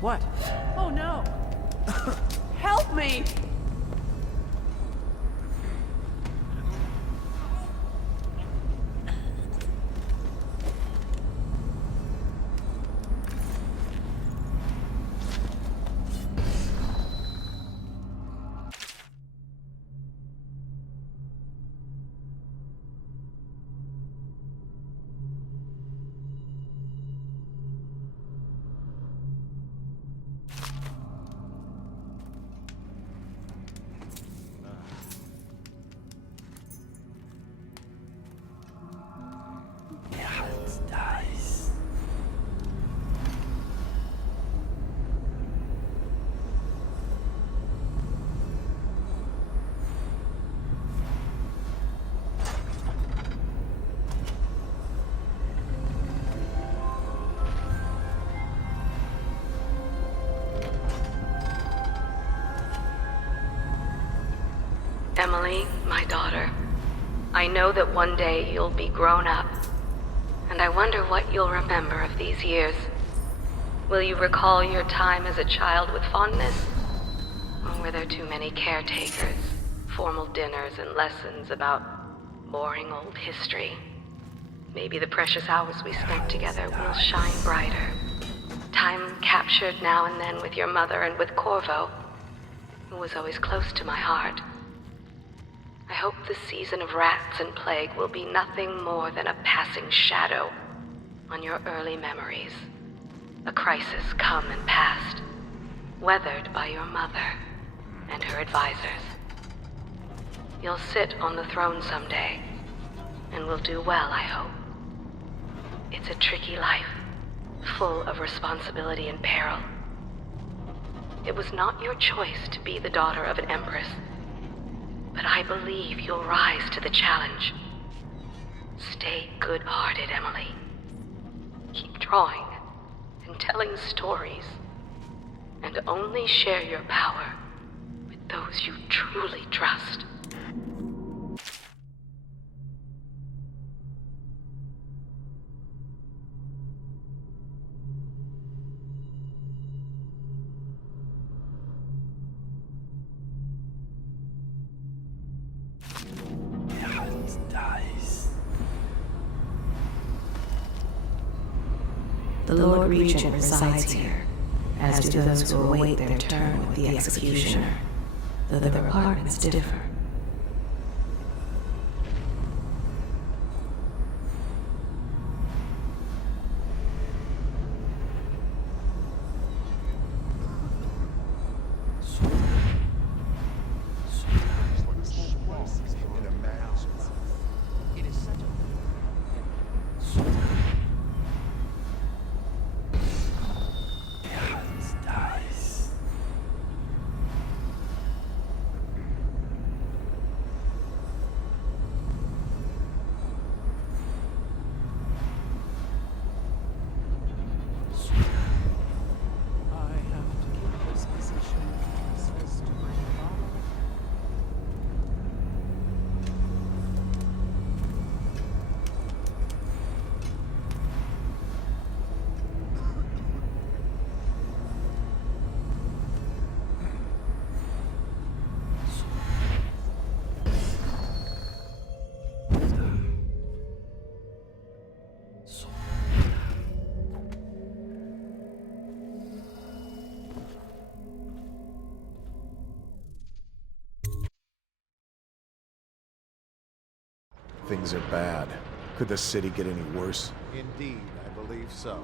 What? Oh no! Help me! Emily, my daughter, I know that one day you'll be grown up, and I wonder what you'll remember of these years. Will you recall your time as a child with fondness? Or were there too many caretakers, formal dinners, and lessons about Boring old history. Maybe the precious hours we spent together will shine brighter. Time captured now and then with your mother and with Corvo, who was always close to my heart. I hope the season of rats and plague will be nothing more than a passing shadow on your early memories. A crisis come and past, weathered by your mother and her advisors. You'll sit on the throne someday, and will do well, I hope. It's a tricky life, full of responsibility and peril. It was not your choice to be the daughter of an Empress, but I believe you'll rise to the challenge. Stay good-hearted, Emily. Keep drawing and telling stories, and only share your power with those you truly trust. The Lord Regent resides here, as do those who await their turn with the executioner, though their apartments differ. Things are bad. Could the city get any worse? Indeed, I believe so.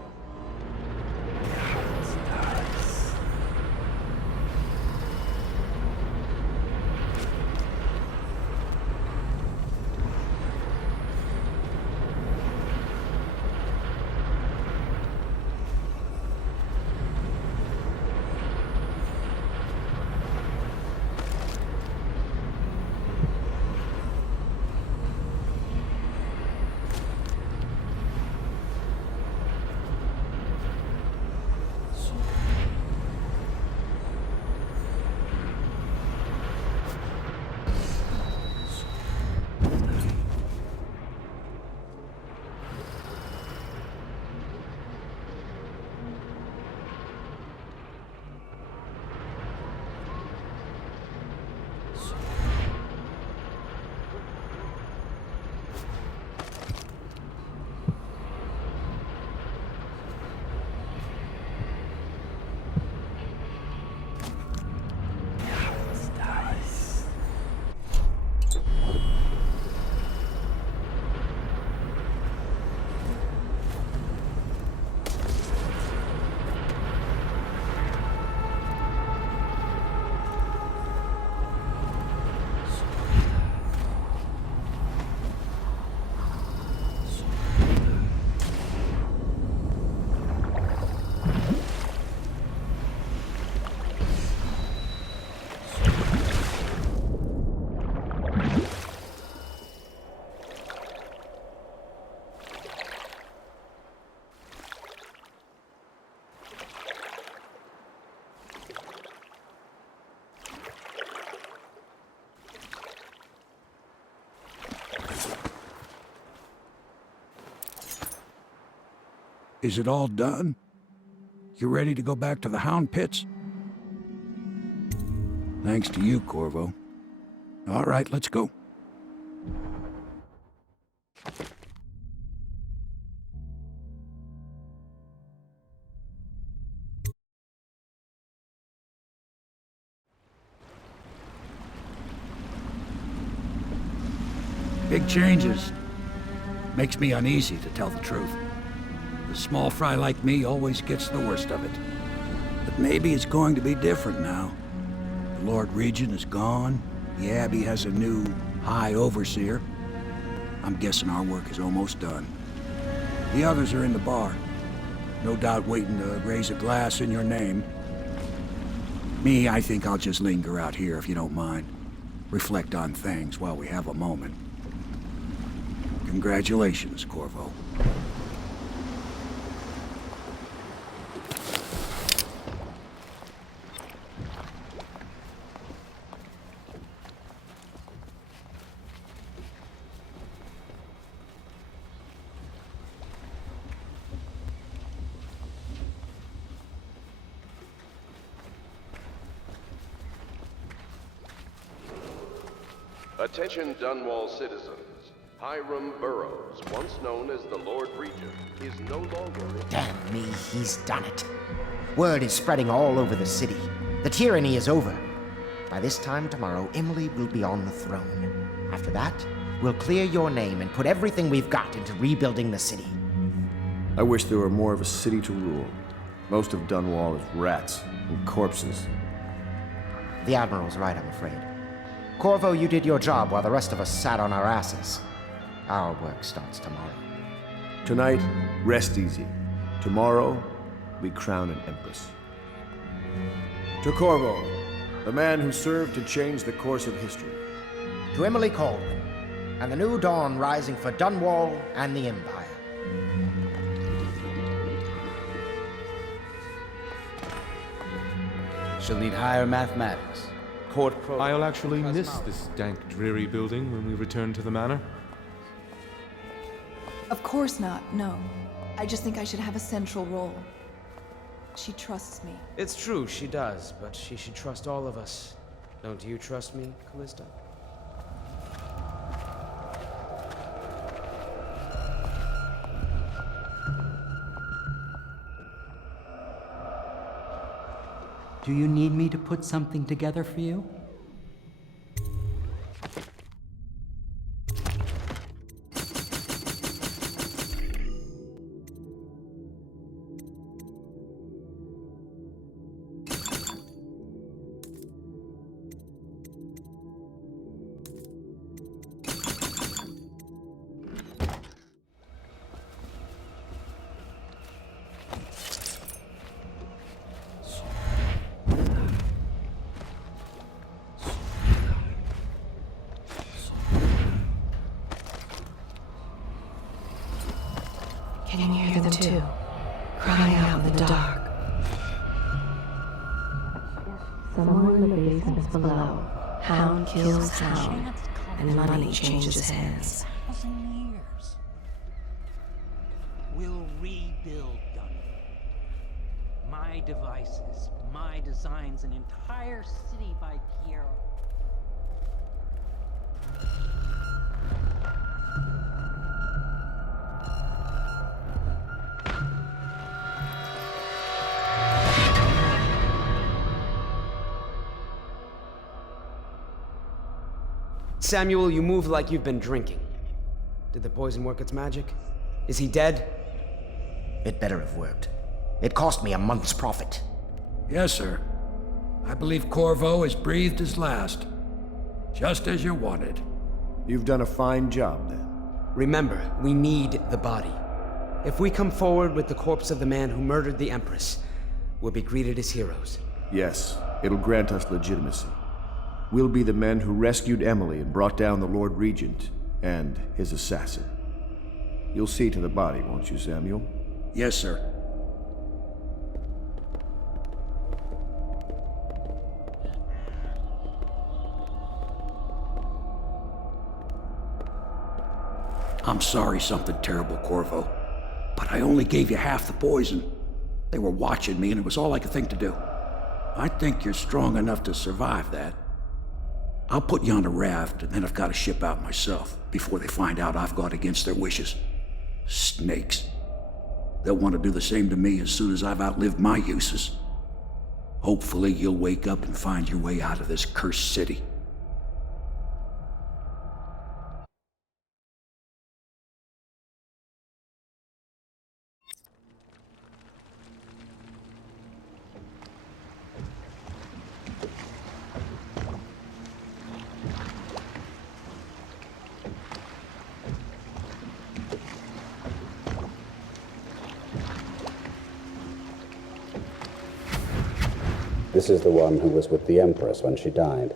Is it all done? You ready to go back to the Hound Pits? Thanks to you, Corvo. All right, let's go. Big changes. Makes me uneasy, to tell the truth. The small fry like me always gets the worst of it. But maybe it's going to be different now. The Lord Regent is gone. The Abbey has a new High Overseer. I'm guessing our work is almost done. The others are in the bar. No doubt waiting to raise a glass in your name. Me, I think I'll just linger out here if you don't mind. Reflect on things while we have a moment. Congratulations, Corvo. Attention Dunwall citizens. Hiram Burrows, once known as the Lord Regent, is no longer... Damn me, he's done it. Word is spreading all over the city. The tyranny is over. By this time tomorrow, Emily will be on the throne. After that, we'll clear your name and put everything we've got into rebuilding the city. I wish there were more of a city to rule. Most of Dunwall is rats and corpses. The Admiral's right, I'm afraid. Corvo, you did your job while the rest of us sat on our asses. Our work starts tomorrow. Tonight, rest easy. Tomorrow, we crown an Empress. To Corvo, the man who served to change the course of history. To Emily Caldwin, and the new dawn rising for Dunwall and the Empire. She'll need higher mathematics. I'll actually miss this dank, dreary building when we return to the manor. Of course not, no. I just think I should have a central role. She trusts me. It's true, she does, but she should trust all of us. Don't you trust me, Callista? Do you need me to put something together for you? Can you hear them too? Crying out in the dark. Somewhere in the basements below, hound kills hound, and money changes hands. We'll rebuild Dunwall. My devices, my designs, an entire city by Piero. Samuel, you move like you've been drinking. Did the poison work its magic? Is he dead? It better have worked. It cost me a month's profit. Yes, sir. I believe Corvo has breathed his last. Just as you wanted. You've done a fine job, then. Remember, we need the body. If we come forward with the corpse of the man who murdered the Empress, we'll be greeted as heroes. Yes, it'll grant us legitimacy. We'll be the men who rescued Emily and brought down the Lord Regent and his assassin. You'll see to the body, won't you, Samuel? Yes, sir. I'm sorry something terrible, Corvo, but I only gave you half the poison. They were watching me, and it was all I could think to do. I think you're strong enough to survive that. I'll put you on a raft, and then I've got to ship out myself before they find out I've gone against their wishes. Snakes. They'll want to do the same to me as soon as I've outlived my uses. Hopefully you'll wake up and find your way out of this cursed city. This is the one who was with the Empress when she died.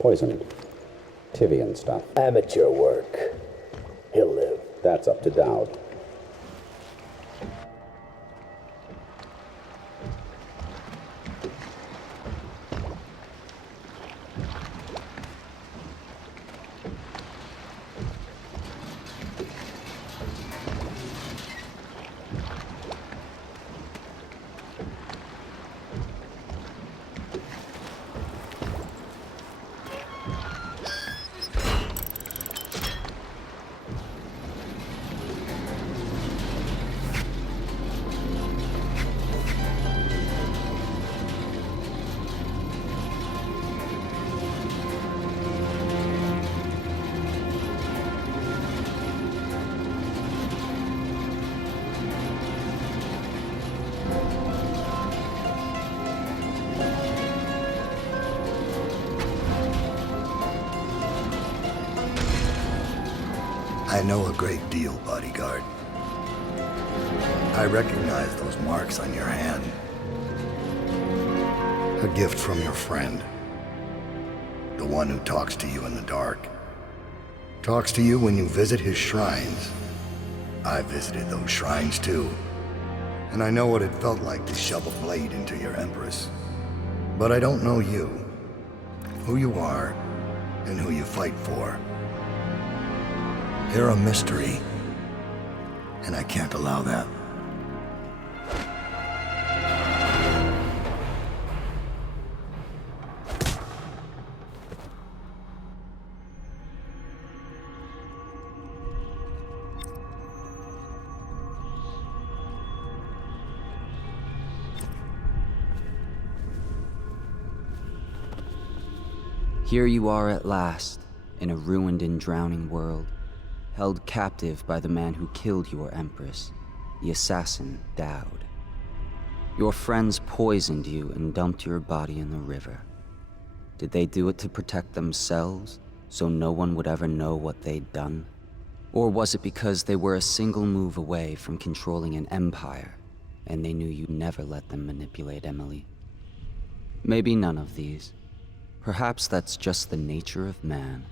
Poisoned. Tivian stuff. Amateur work. He'll live. That's up to Dowd. I know a great deal, bodyguard. I recognize those marks on your hand. A gift from your friend. The one who talks to you in the dark. Talks to you when you visit his shrines. I visited those shrines too. And I know what it felt like to shove a blade into your Empress. But I don't know you. Who you are, and who you fight for. You're a mystery, and I can't allow that. Here you are at last, in a ruined and drowning world. Held captive by the man who killed your Empress, the assassin Dowd. Your friends poisoned you and dumped your body in the river. Did they do it to protect themselves, so no one would ever know what they'd done? Or was it because they were a single move away from controlling an empire, and they knew you'd never let them manipulate Emily? Maybe none of these. Perhaps that's just the nature of man.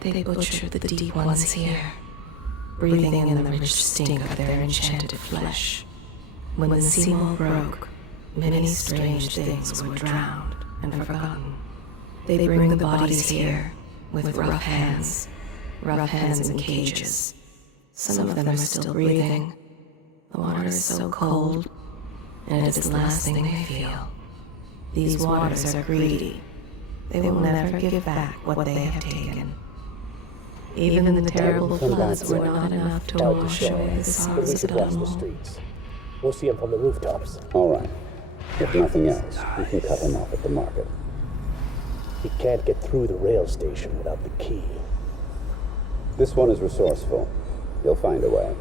They butchered the deep ones here, breathing in the rich stink of their enchanted flesh. When the seawall broke, many strange things were drowned and forgotten. They bring the bodies here with rough hands in cages. Some of them are still breathing. The water is so cold, and it is the last thing they feel. These waters are greedy. They will never give back what they have taken. Even the terrible floods were not enough to wash away the sorrows of across the Dunwall. streets. We'll see them from the rooftops. All right. If nothing else, you can cut him off at the market. He can't get through the rail station without the key. This one is resourceful. He'll find a way.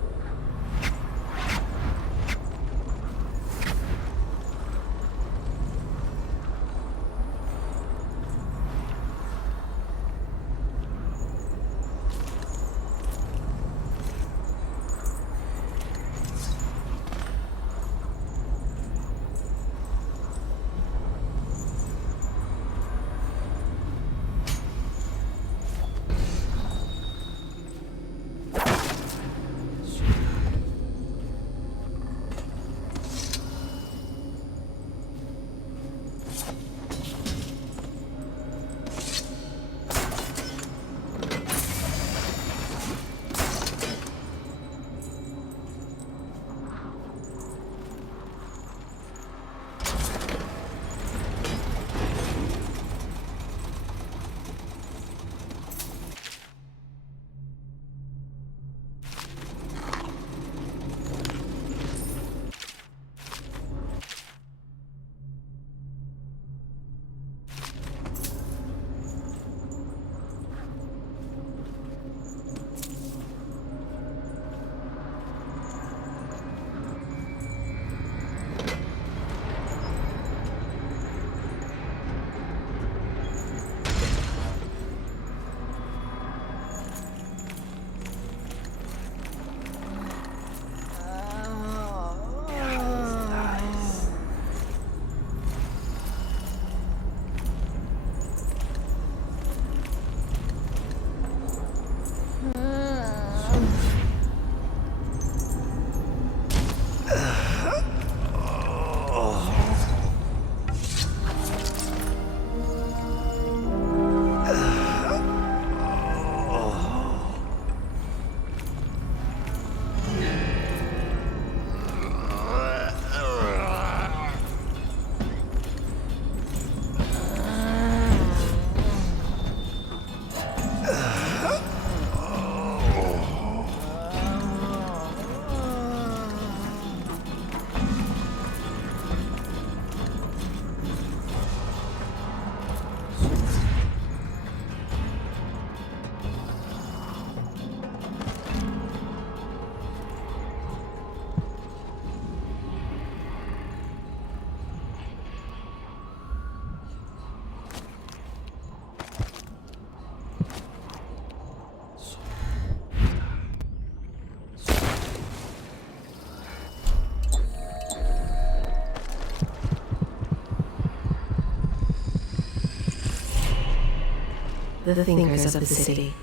The thinkers of the city.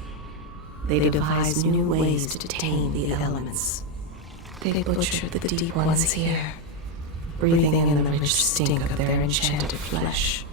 They devised new ways to tame the elements. They butchered the deep ones here, breathing in the rich stink of their enchanted flesh.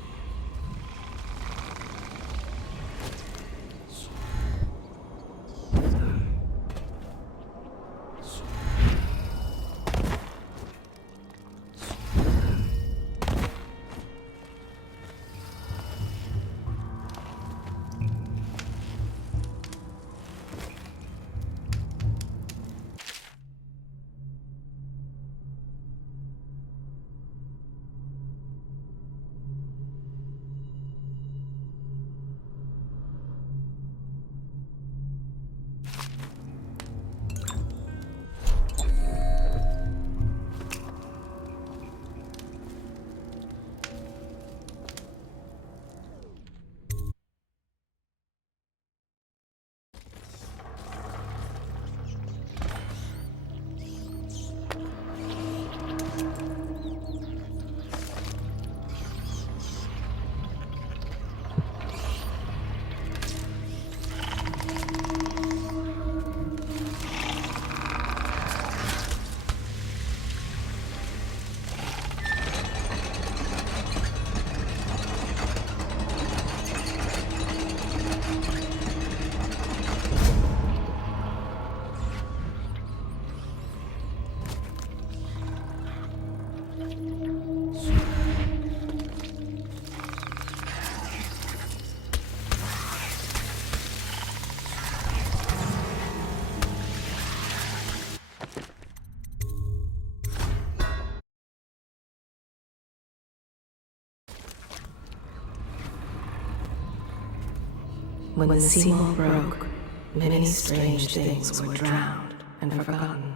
When the seawall broke, many strange things were drowned and forgotten.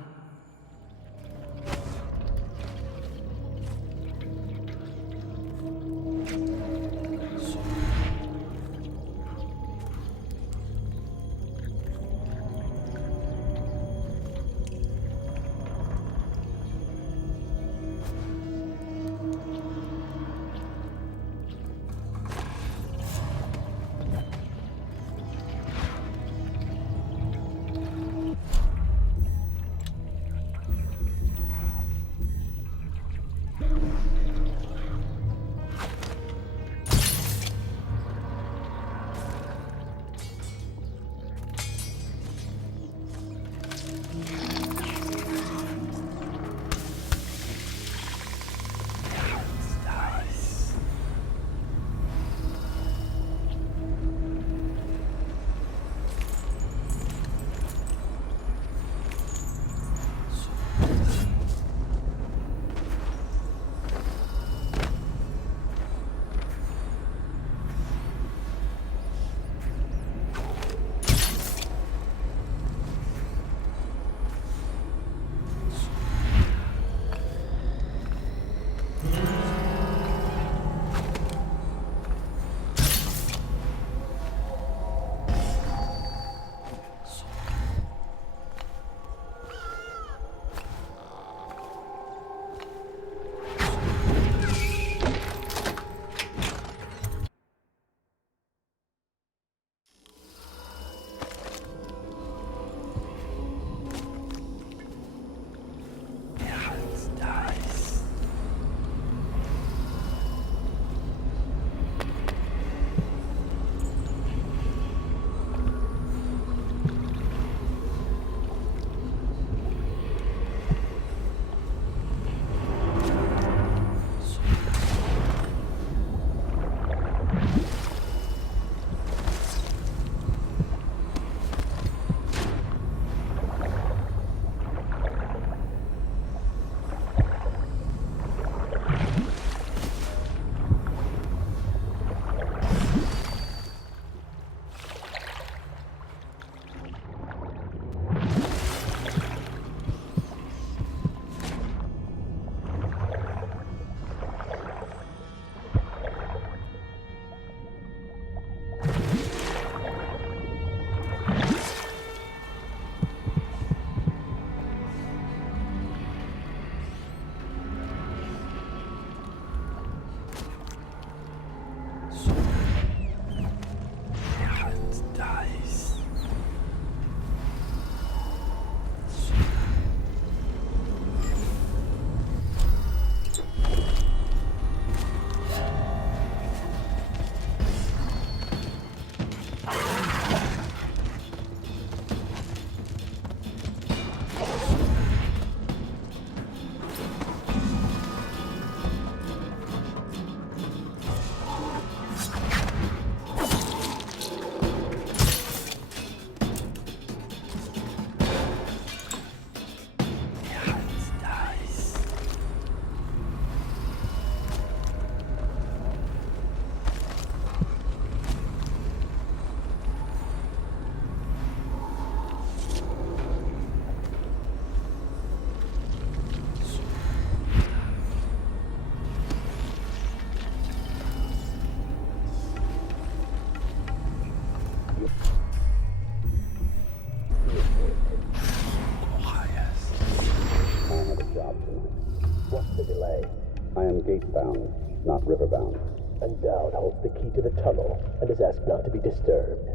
gate-bound, not river-bound. And Dowd holds the key to the tunnel and has asked not to be disturbed.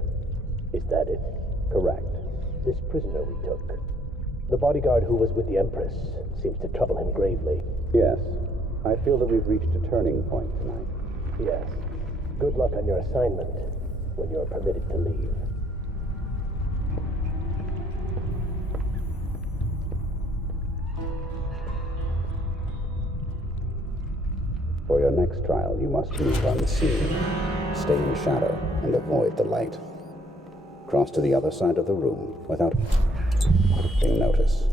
Is that it? Correct. This prisoner we took, the bodyguard who was with the Empress, seems to trouble him gravely. Yes. I feel that we've reached a turning point tonight. Yes. Good luck on your assignment when you're permitted to leave. For your next trial, you must move unseen, stay in shadow, and avoid the light. Cross to the other side of the room without being noticed.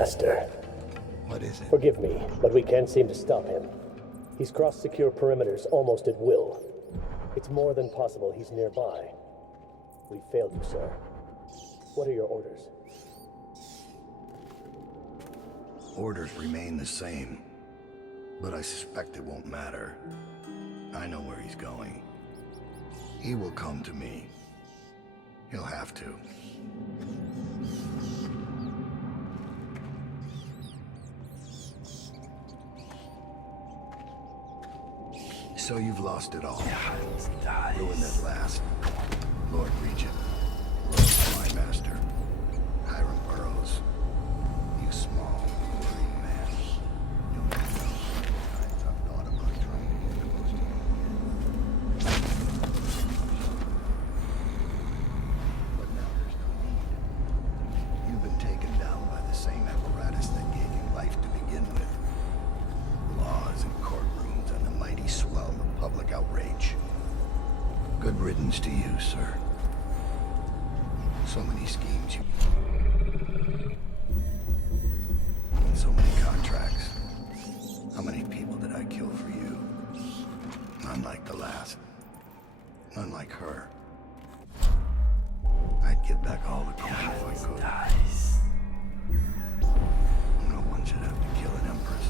Master. What is it? Forgive me, but we can't seem to stop him. He's crossed secure perimeters almost at will. It's more than possible he's nearby. We failed you, sir. What are your orders? Orders remain the same, but I suspect it won't matter. I know where he's going. He will come to me. He'll have to. So you've lost it all. Ruined at last. Lord Regent. My master. Hiram Burroughs. You small, worried man. You'll never know how many times I've thought about trying to get close to you. But now there's no need. You've been taken down by the same apparatus that gave you life to begin with. Laws and courtrooms and the mighty swell of public outrage. Good riddance to you, sir. So many schemes you... and so many contracts. How many people did I kill for you? None like the last. None like her. I'd give back all the coin if I could. No one should have to kill an Empress.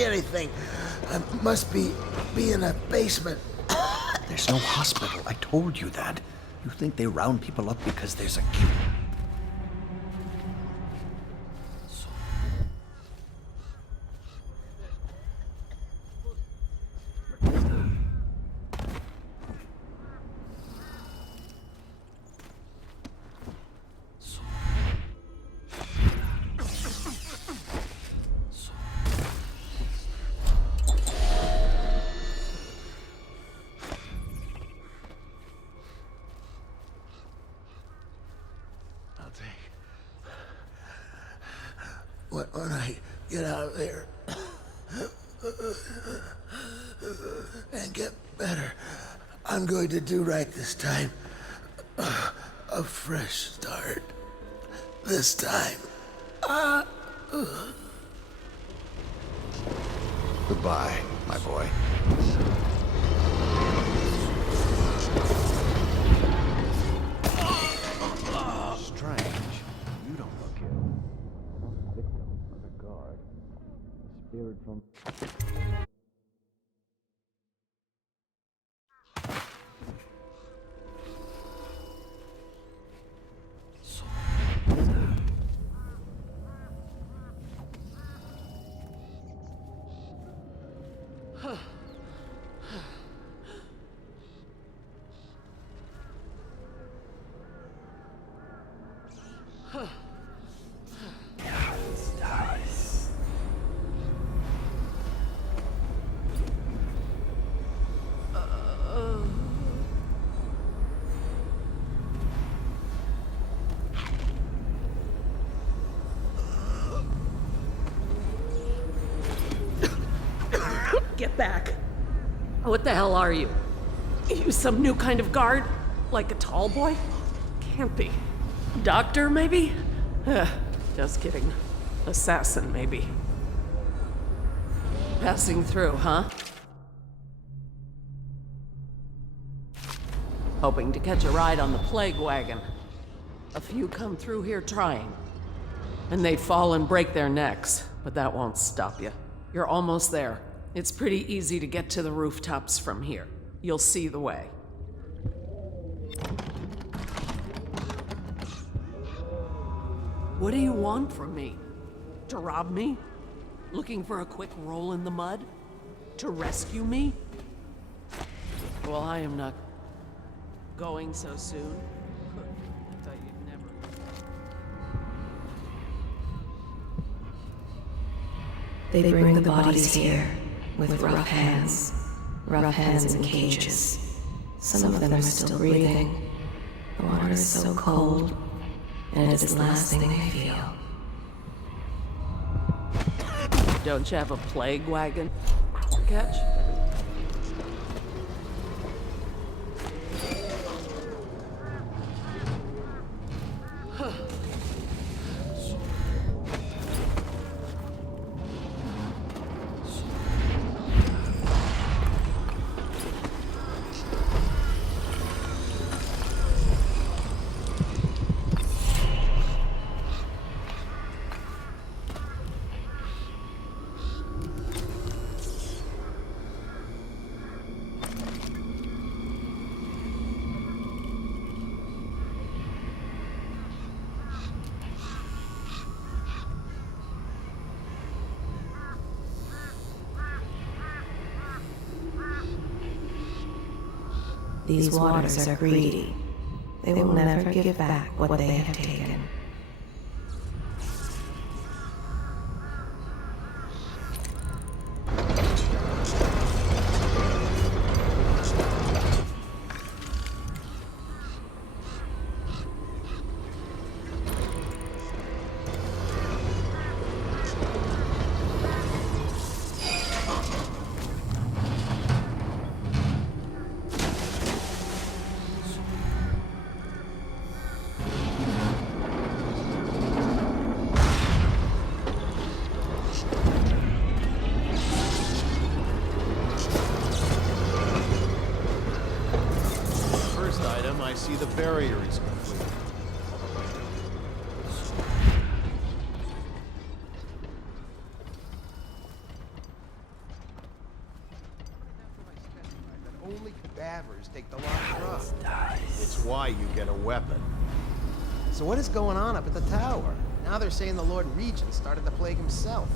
see anything. I must be in a basement. There's no hospital. I told you that. You think they round people up because there's a cure? When I get out of there and get better, I'm going to do right this time. A fresh start. This time. Goodbye, my boy. Strange. You don't look ill. Not a victim of a guard. A spirit from... Get back. What the hell are you? You some new kind of guard? Like a tall boy? Can't be. Doctor, maybe? Just kidding. Assassin, maybe. Passing through, huh? Hoping to catch a ride on the plague wagon. A few come through here trying. And they fall and break their necks, but that won't stop you. You're almost there. It's pretty easy to get to the rooftops from here. You'll see the way. What do you want from me? To rob me? Looking for a quick roll in the mud? To rescue me? Well, I am not going so soon. I thought you'd never... They bring the bodies here with rough hands in cages. Some of them are still breathing. The water is so cold, and it is the last thing they feel. Don't you have a plague wagon? Catch? These waters are greedy. They will never give back what they have taken. I see the barrier is complete. Weepers take the long road. It's why you get a weapon. So what is going on up at the tower? Now they're saying the Lord Regent started the plague himself.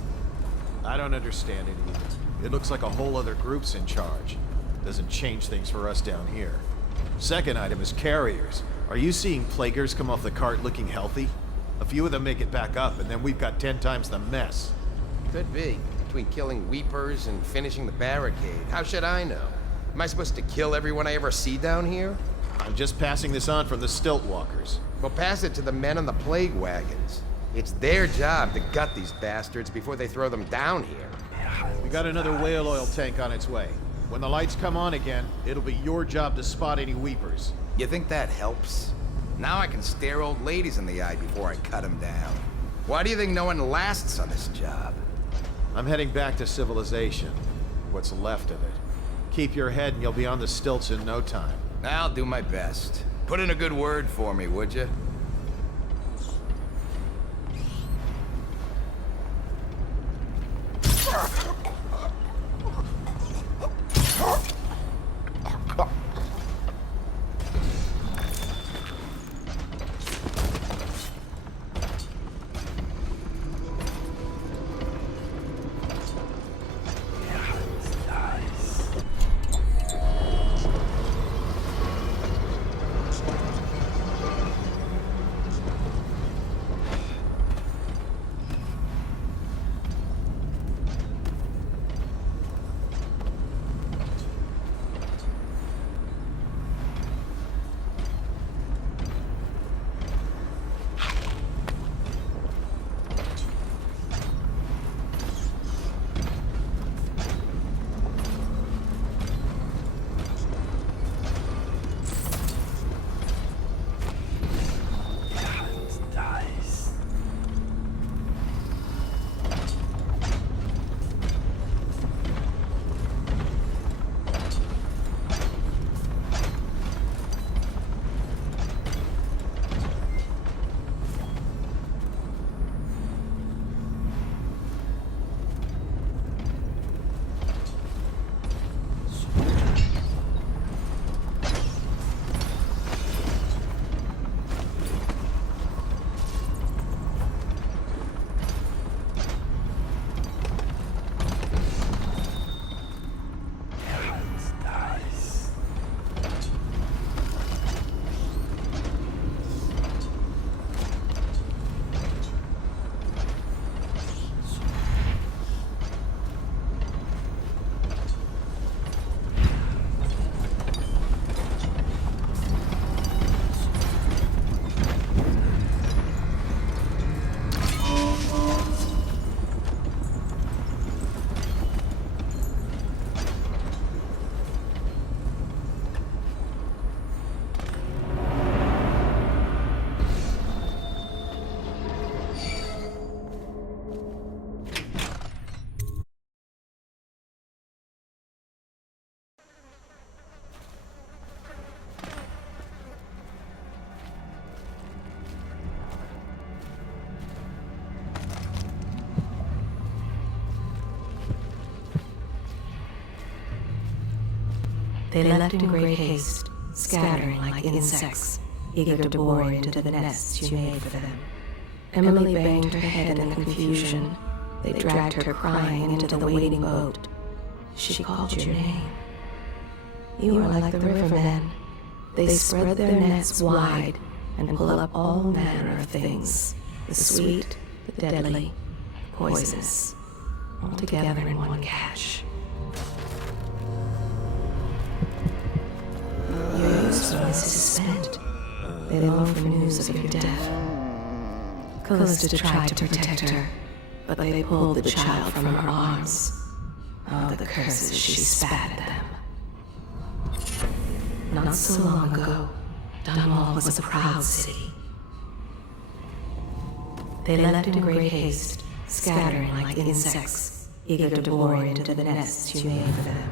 I don't understand it either. It looks like a whole other group's in charge. Doesn't change things for us down here. Second item is carriers. Are you seeing plaguers come off the cart looking healthy? A few of them make it back up, and then we've got 10 times the mess. Could be. Between killing Weepers and finishing the barricade. How should I know? Am I supposed to kill everyone I ever see down here? I'm just passing this on from the stilt walkers. Well, pass it to the men on the plague wagons. It's their job to gut these bastards before they throw them down here. We got another whale oil tank on its way. When the lights come on again, it'll be your job to spot any Weepers. You think that helps? Now I can stare old ladies in the eye before I cut them down. Why do you think no one lasts on this job? I'm heading back to civilization. What's left of it. Keep your head and you'll be on the stilts in no time. I'll do my best. Put in a good word for me, would you? They left in great haste, scattering like insects, eager to bore into the nests you made for them. Emily banged her head in the confusion. They dragged her crying into the waiting boat. She called your name. You are like the rivermen. They spread their nets wide and pull up all manner of things, the sweet, the deadly, the poisonous, all together in one catch. Your usefulness is spent. They long for news of your death. Callista tried to protect her, but they pulled the child from her arms. Oh, the curses she spat at them. Not so long ago, Dunwall was a proud city. They left in great haste, scattering like insects, eager to bore into the nests you made for them.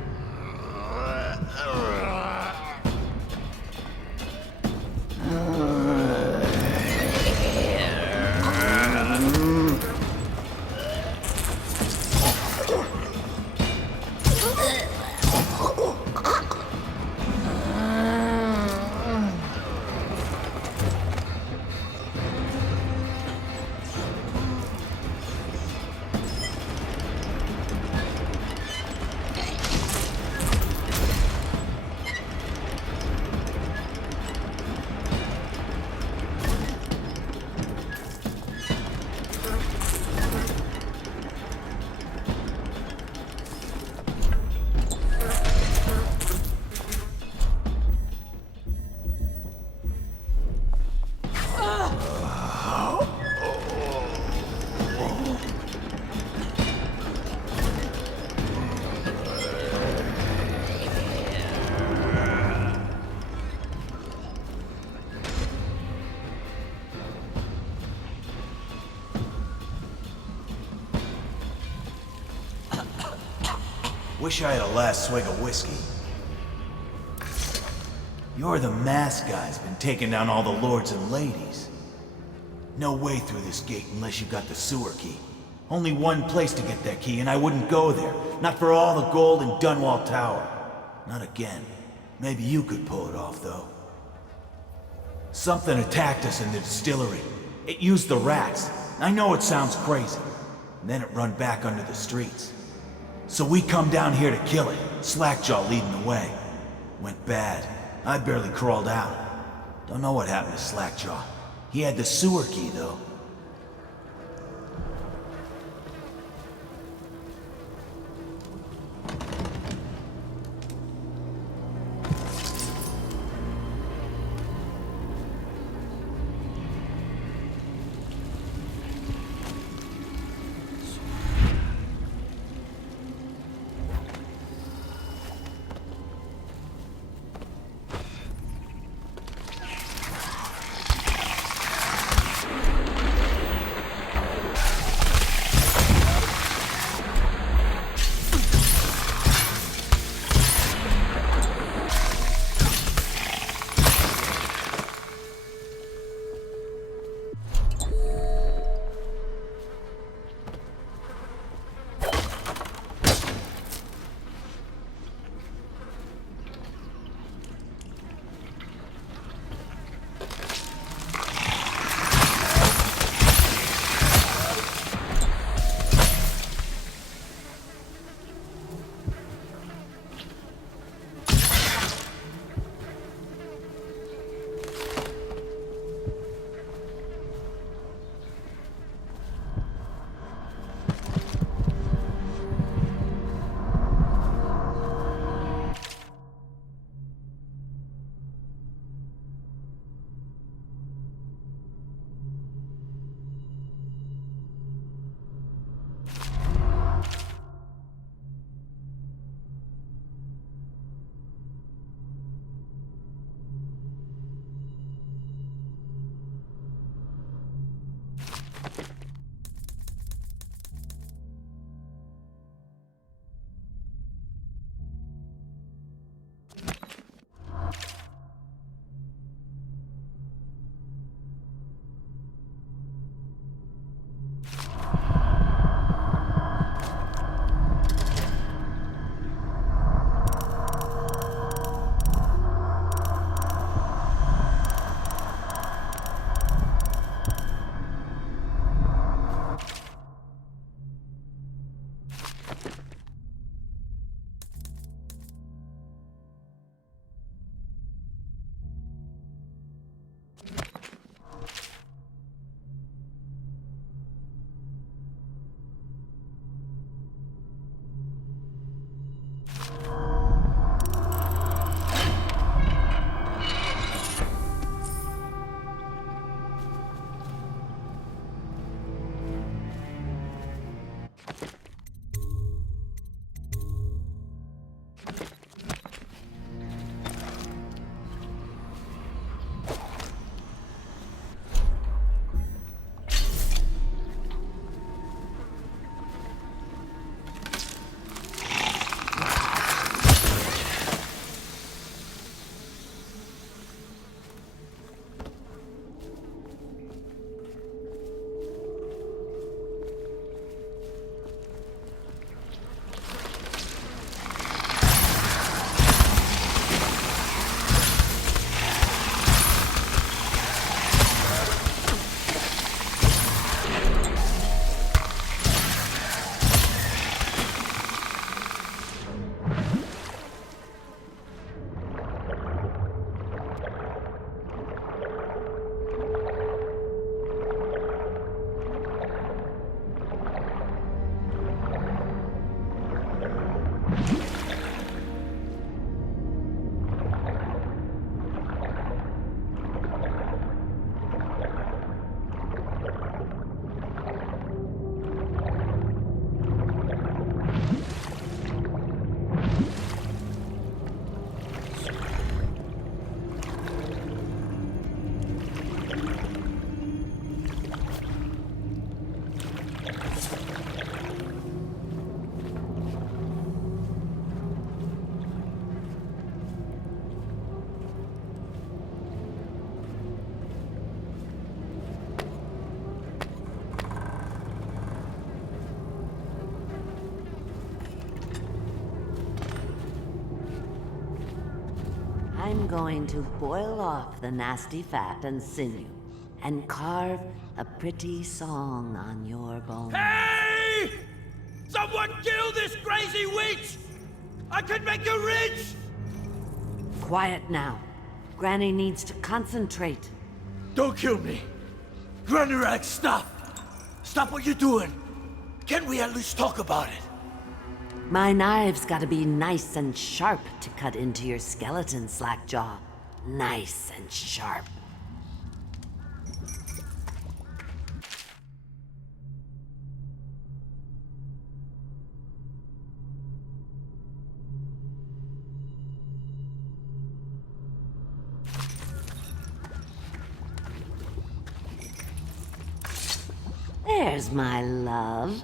Wish I had a last swig of whiskey. You're the masked guy's been taking down all the lords and ladies. No way through this gate unless you got the sewer key. Only one place to get that key, and I wouldn't go there. Not for all the gold in Dunwall Tower. Not again. Maybe you could pull it off, though. Something attacked us in the distillery. It used the rats. I know it sounds crazy. And then it run back under the streets. So we come down here to kill it, Slackjaw leading the way. Went bad. I barely crawled out. Don't know what happened to Slackjaw. He had the sewer key, though. going to boil off the nasty fat and sinew and carve a pretty song on your bones. Hey! Someone kill this crazy witch! I could make her rich! Quiet now. Granny needs to concentrate. Don't kill me! Granny Rag, stop! Stop what you're doing! Can we at least talk about it? My knives gotta be nice and sharp to cut into your skeleton, Slackjaw. Nice and sharp. There's my love.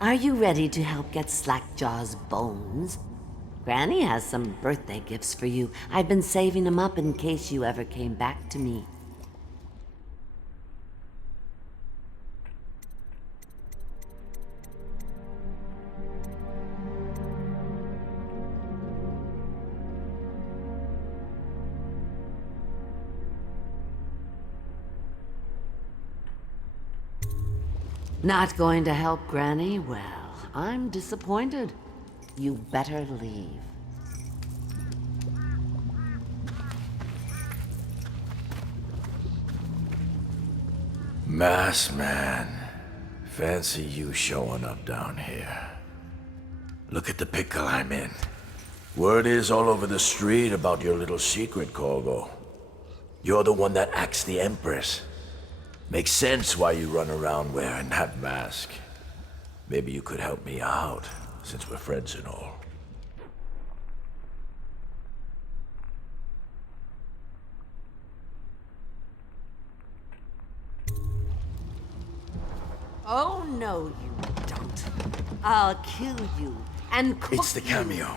Are you ready to help get Slackjaw's bones? Granny has some birthday gifts for you. I've been saving them up in case you ever came back to me. Not going to help Granny? Well, I'm disappointed. You better leave. Masked man, fancy you showing up down here. Look at the pickle I'm in. Word is all over the street about your little secret, Corvo. You're the one that axed the Empress. Makes sense why you run around wearing that mask. Maybe you could help me out, since we're friends and all. Oh, no, you don't. I'll kill you and cook It's the cameo.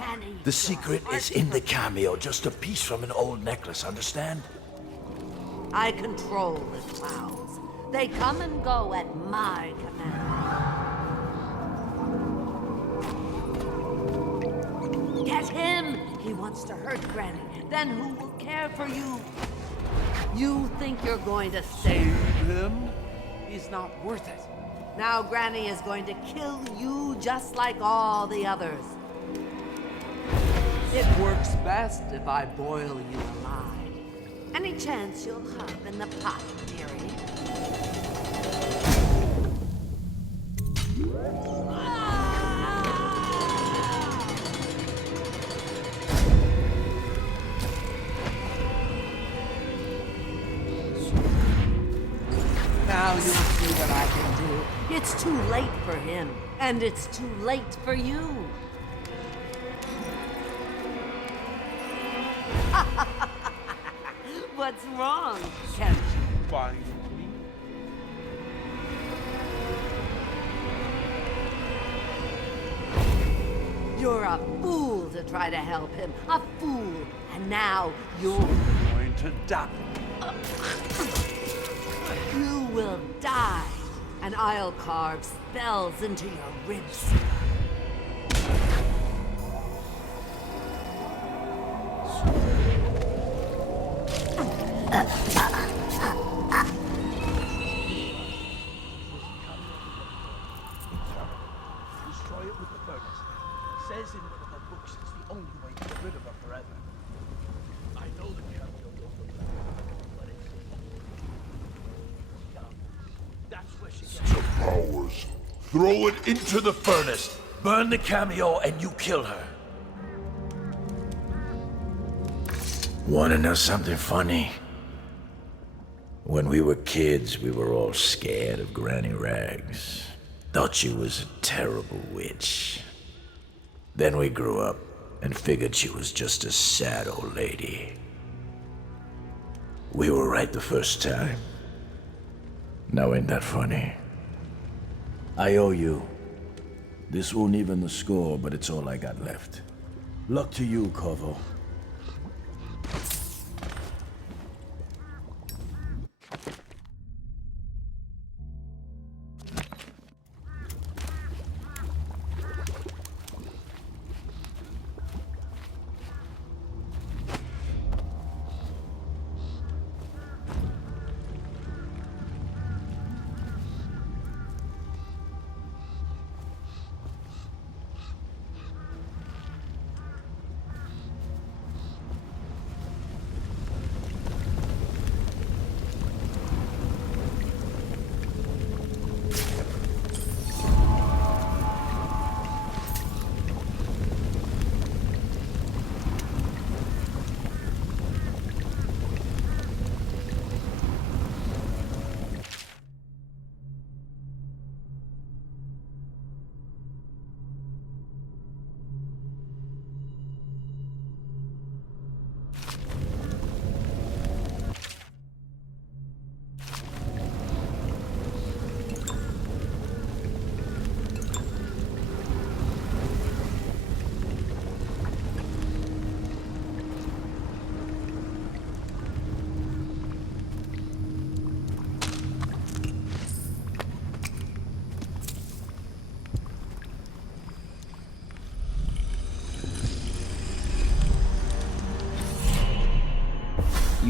The secret is in the cameo, just a piece from an old necklace, understand? I control the clouds. They come and go at my command. Get him! He wants to hurt Granny. Then who will care for you? You think you're going to save him? He's not worth it. Now Granny is going to kill you just like all the others. It works best if I boil you alive. Any chance you'll hop in the pot, dearie? Now you'll see what I can do. It's too late for him, and it's too late for you. What's wrong? Can't you find me? You're a fool to try to help him. A fool. And now you're going to die. You will die, and I'll carve spells into your ribs. Destroy it with the furnace. It says in one of the books it's the only way to get rid of her forever. I know the capital don't look like that, but it's young. That's where she gets To Powers. Throw it into the furnace. Burn the cameo and you kill her. Wanna know something funny? When we were kids, we were all scared of Granny Rags. Thought she was a terrible witch. Then we grew up and figured she was just a sad old lady. We were right the first time. Now ain't that funny? I owe you. This won't even the score, but it's all I got left. Luck to you, Corvo.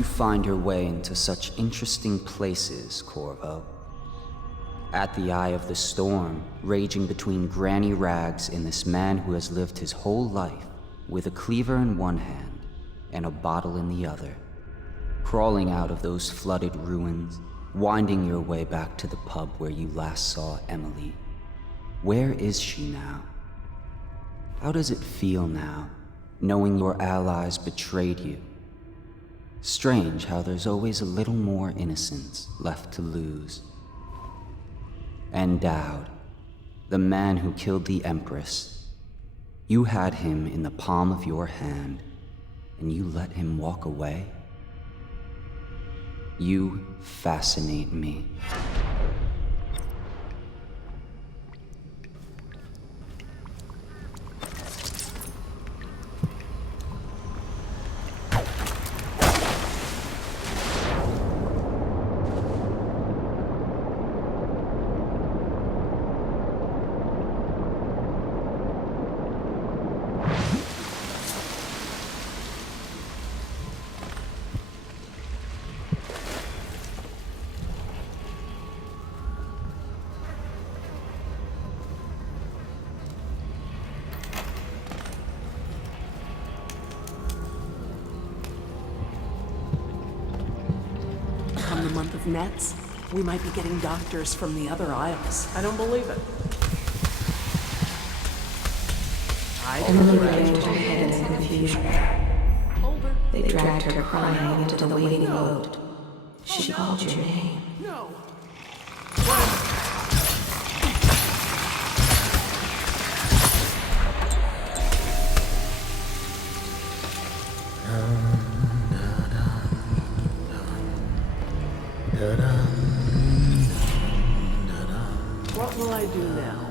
find your way into such interesting places, Corvo? At the eye of the storm, raging between granny rags and this man who has lived his whole life with a cleaver in one hand and a bottle in the other. Crawling out of those flooded ruins, winding your way back to the pub where you last saw Emily. Where is she now? How does it feel now, knowing your allies betrayed you? Strange how there's always a little more innocence left to lose. And Dowd, the man who killed the Empress. You had him in the palm of your hand, and you let him walk away? You fascinate me. Come the month of nets, we might be getting doctors from the other isles. I don't believe it. I Emily began to head in confusion. They dragged her crying into the waiting boat. She called your name. No. What will I do now?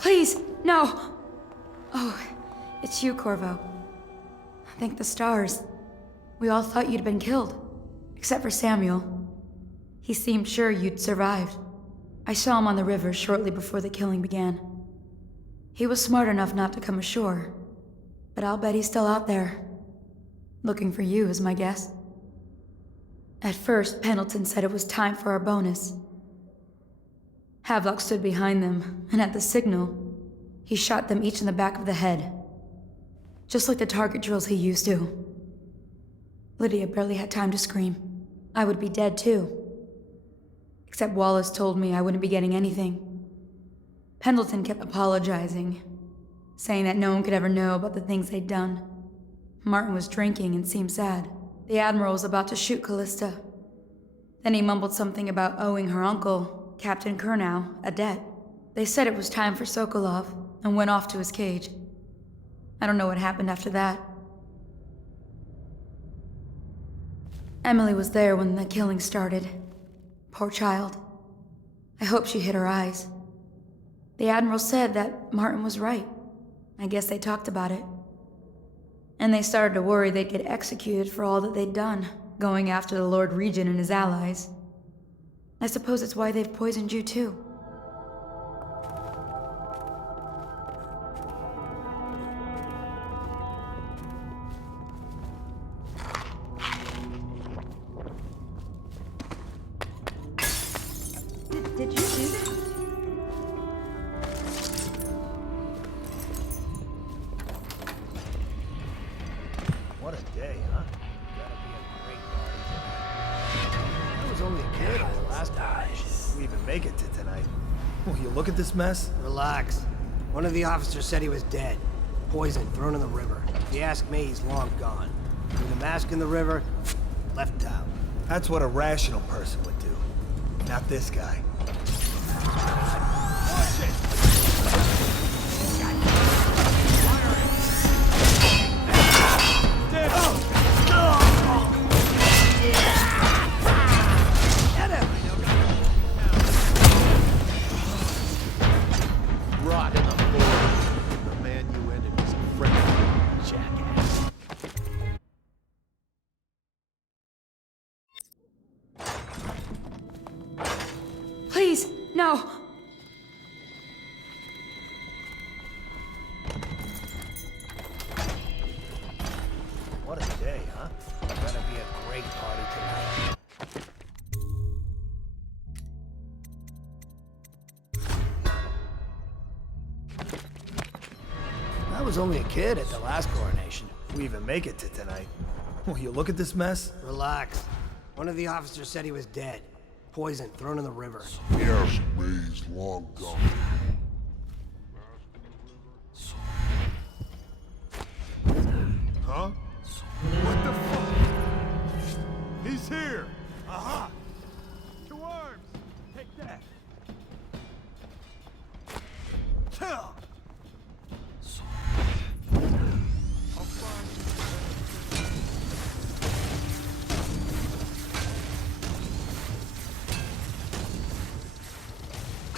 Please, no! Oh, it's you, Corvo. Thank the stars. We all thought you'd been killed. Except for Samuel. He seemed sure you'd survived. I saw him on the river shortly before the killing began. He was smart enough not to come ashore. But I'll bet he's still out there. Looking for you, is my guess. At first, Pendleton said it was time for our bonus. Havelock stood behind them, and at the signal, he shot them each in the back of the head. Just like the target drills he used to. Lydia barely had time to scream. I would be dead too. Except Wallace told me I wouldn't be getting anything. Pendleton kept apologizing, saying that no one could ever know about the things they'd done. Martin was drinking and seemed sad. The Admiral was about to shoot Callista. Then he mumbled something about owing her uncle, Captain Kurnow, a debt. They said it was time for Sokolov, and went off to his cage. I don't know what happened after that. Emily was there when the killing started. Poor child. I hope she hid her eyes. The Admiral said that Martin was right. I guess they talked about it. And they started to worry they'd get executed for all that they'd done, going after the Lord Regent and his allies. I suppose it's why they've poisoned you too. Did you do that? What a day, huh? Gotta be a great party tonight. I was only a kid on the last time. We even make it to tonight. Will you look at this mess? Relax. One of the officers said he was dead. Poisoned, thrown in the river. If you ask me, he's long gone. Threw the mask in the river, left town. That's what a rational person would do. Not this guy. Watch it! Get him! Rot in the floor. The man you ended was a friend, jackass. Please, no! What a day, huh? Gonna be a great party tonight. I was only a kid at the last coronation. We even make it to tonight. Will you look at this mess? Relax. One of the officers said he was dead. Poisoned, thrown in the river. Yes, me's long gone. Huh? What the fuck? He's here! Aha! To arms! Take that! Kill!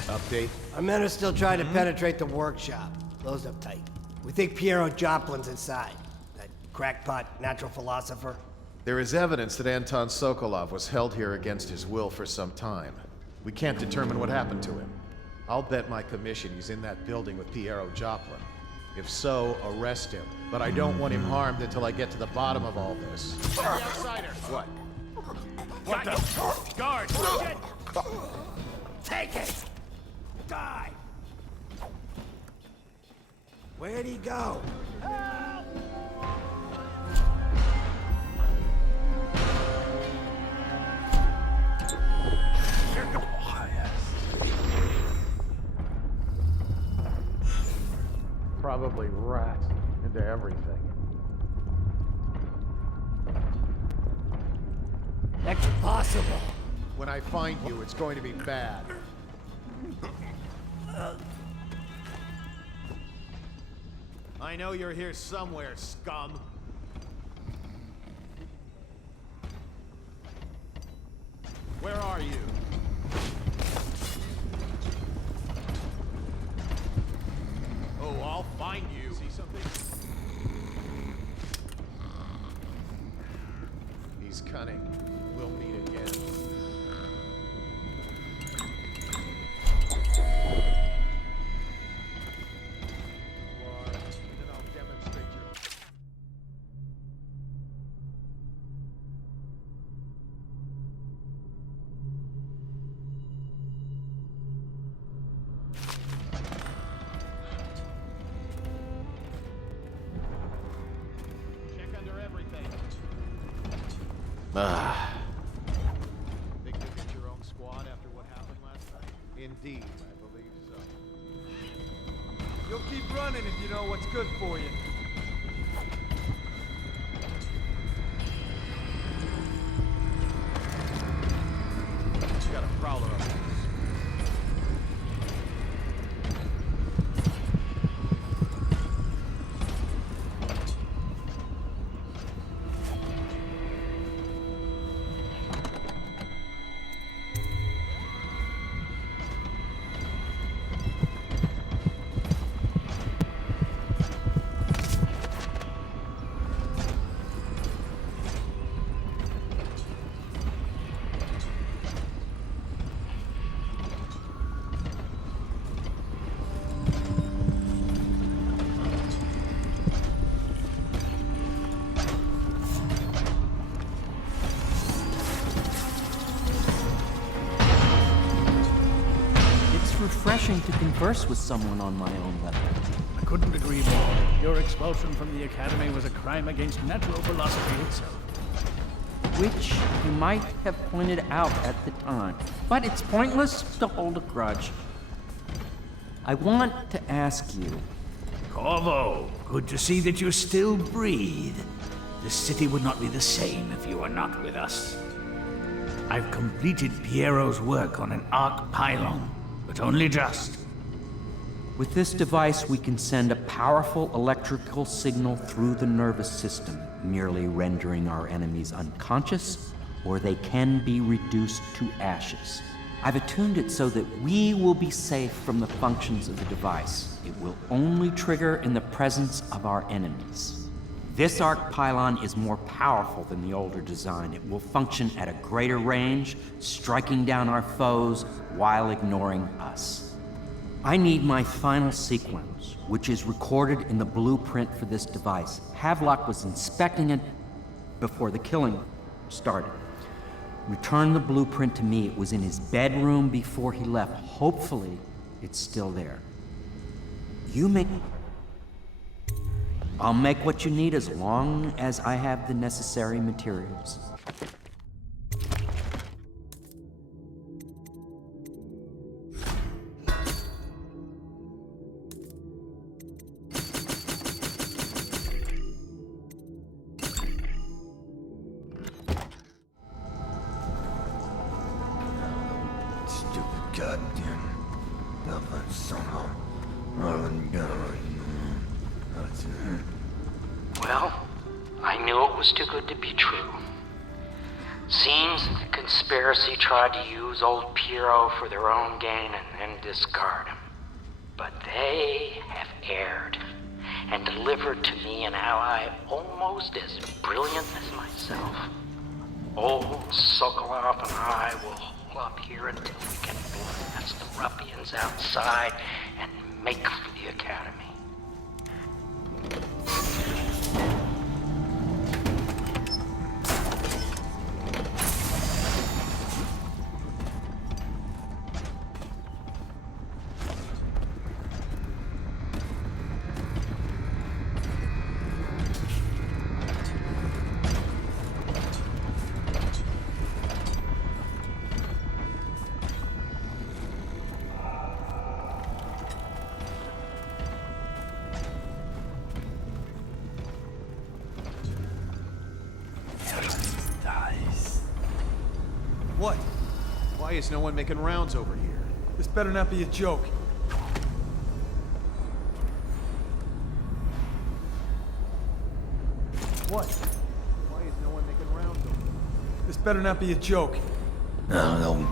Update? Our men are still trying to penetrate the workshop. Closed up tight. We think Piero Joplin's inside. That crackpot natural philosopher. There is evidence that Anton Sokolov was held here against his will for some time. We can't determine what happened to him. I'll bet my commission he's in that building with Piero Joplin. If so, arrest him. But I don't want him harmed until I get to the bottom of all this. The outsider! What? What the? Guard! Take it! Die! Where'd he go? Probably rats into everything. That's impossible. When I find you, it's going to be bad. I know you're here somewhere, scum. Where are you? Oh, I'll find you. See something? He's cunning. We'll meet again. Think you'll get your own squad after what happened last night? Indeed, I believe so. You'll keep running if you know what's good for you. You got a prowler up there. Refreshing to converse with someone on my own level. I couldn't agree more. Your expulsion from the Academy was a crime against natural philosophy itself. Which you might have pointed out at the time. But it's pointless to hold a grudge. I want to ask you... Corvo, good to see that you still breathe. The city would not be the same if you were not with us. I've completed Piero's work on an arc pylon. But only just. With this device, we can send a powerful electrical signal through the nervous system, merely rendering our enemies unconscious, or they can be reduced to ashes. I've attuned it so that we will be safe from the functions of the device. It will only trigger in the presence of our enemies. This arc pylon is more powerful than the older design. It will function at a greater range, striking down our foes while ignoring us. I need my final sequence, which is recorded in the blueprint for this device. Havelock was inspecting it before the killing started. Return the blueprint to me. It was in his bedroom before he left. Hopefully, it's still there. I'll make what you need as long as I have the necessary materials. Stupid goddamn. Well, I knew it was too good to be true. Seems the conspiracy tried to use old Piero for their own gain and then discard him. But they have erred and delivered to me an ally almost as brilliant as myself. Old Sokolov and I will hole up here until we can blast the ruffians outside and make for the Academy. What? Why is no one making rounds over here? This better not be a joke. What? Why is no one making rounds over here? This better not be a joke. No.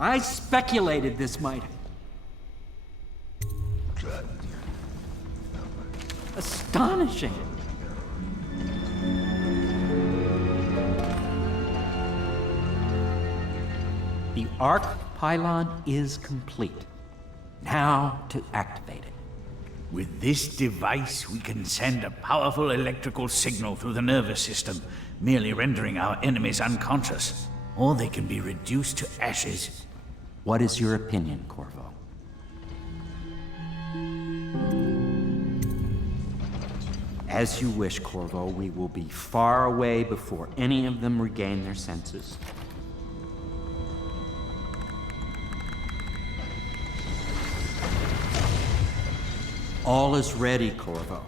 I speculated this might... Astonishing. The arc pylon is complete. Now to activate it. With this device, we can send a powerful electrical signal through the nervous system, merely rendering our enemies unconscious. Or they can be reduced to ashes. What is your opinion, Corvo? As you wish, Corvo. We will be far away before any of them regain their senses. All is ready, Corvo.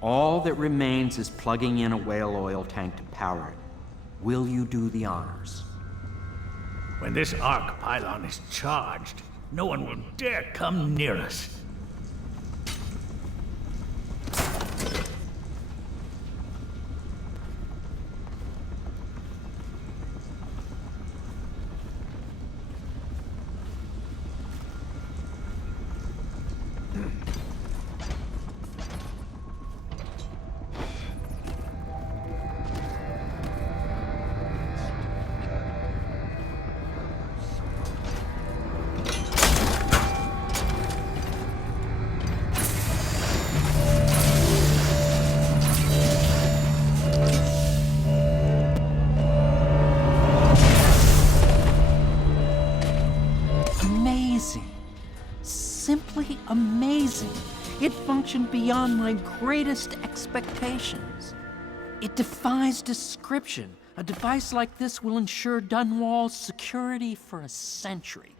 All that remains is plugging in a whale oil tank to power it. Will you do the honors? When this arc pylon is charged, no one will dare come near us. Simply amazing. It functioned beyond my greatest expectations. It defies description. A device like this will ensure Dunwall's security for a century.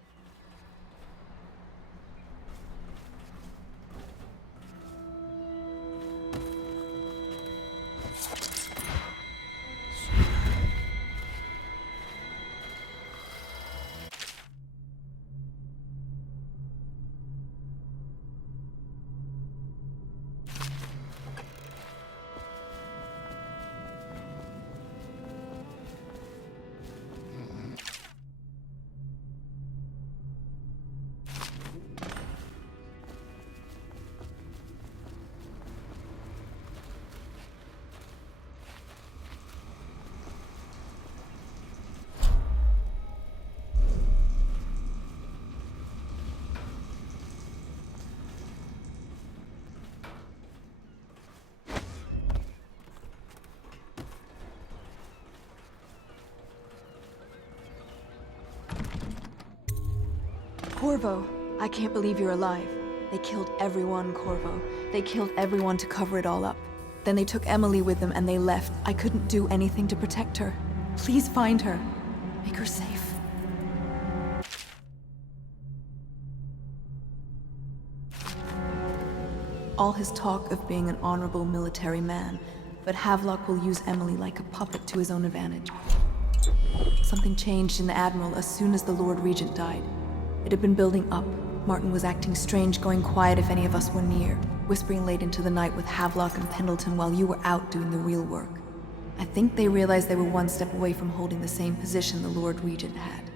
Corvo, I can't believe you're alive. They killed everyone, Corvo. They killed everyone to cover it all up. Then they took Emily with them and they left. I couldn't do anything to protect her. Please find her. Make her safe. All his talk of being an honorable military man, but Havelock will use Emily like a puppet to his own advantage. Something changed in the Admiral as soon as the Lord Regent died. It had been building up. Martin was acting strange, going quiet if any of us were near, whispering late into the night with Havelock and Pendleton while you were out doing the real work. I think they realized they were one step away from holding the same position the Lord Regent had,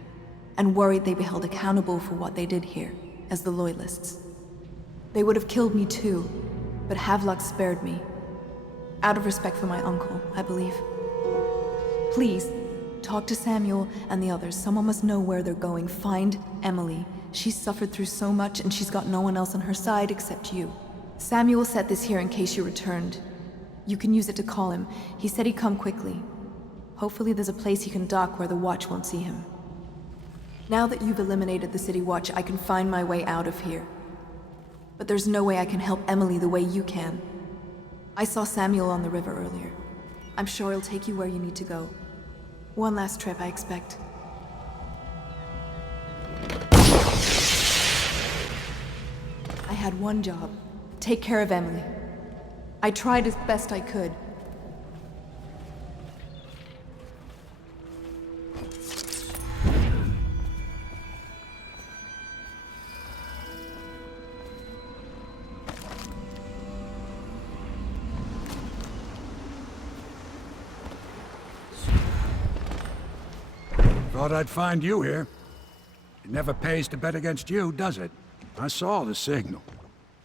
and worried they'd be held accountable for what they did here, as the Loyalists. They would have killed me too, but Havelock spared me. Out of respect for my uncle, I believe. Please, talk to Samuel and the others. Someone must know where they're going. Find Emily. She's suffered through so much and she's got no one else on her side except you. Samuel set this here in case you returned. You can use it to call him. He said he'd come quickly. Hopefully there's a place he can dock where the Watch won't see him. Now that you've eliminated the City Watch, I can find my way out of here. But there's no way I can help Emily the way you can. I saw Samuel on the river earlier. I'm sure he'll take you where you need to go. One last trip, I expect. I had one job. Take care of Emily. I tried as best I could. Thought I'd find you here. Never pays to bet against you, does it? I saw the signal.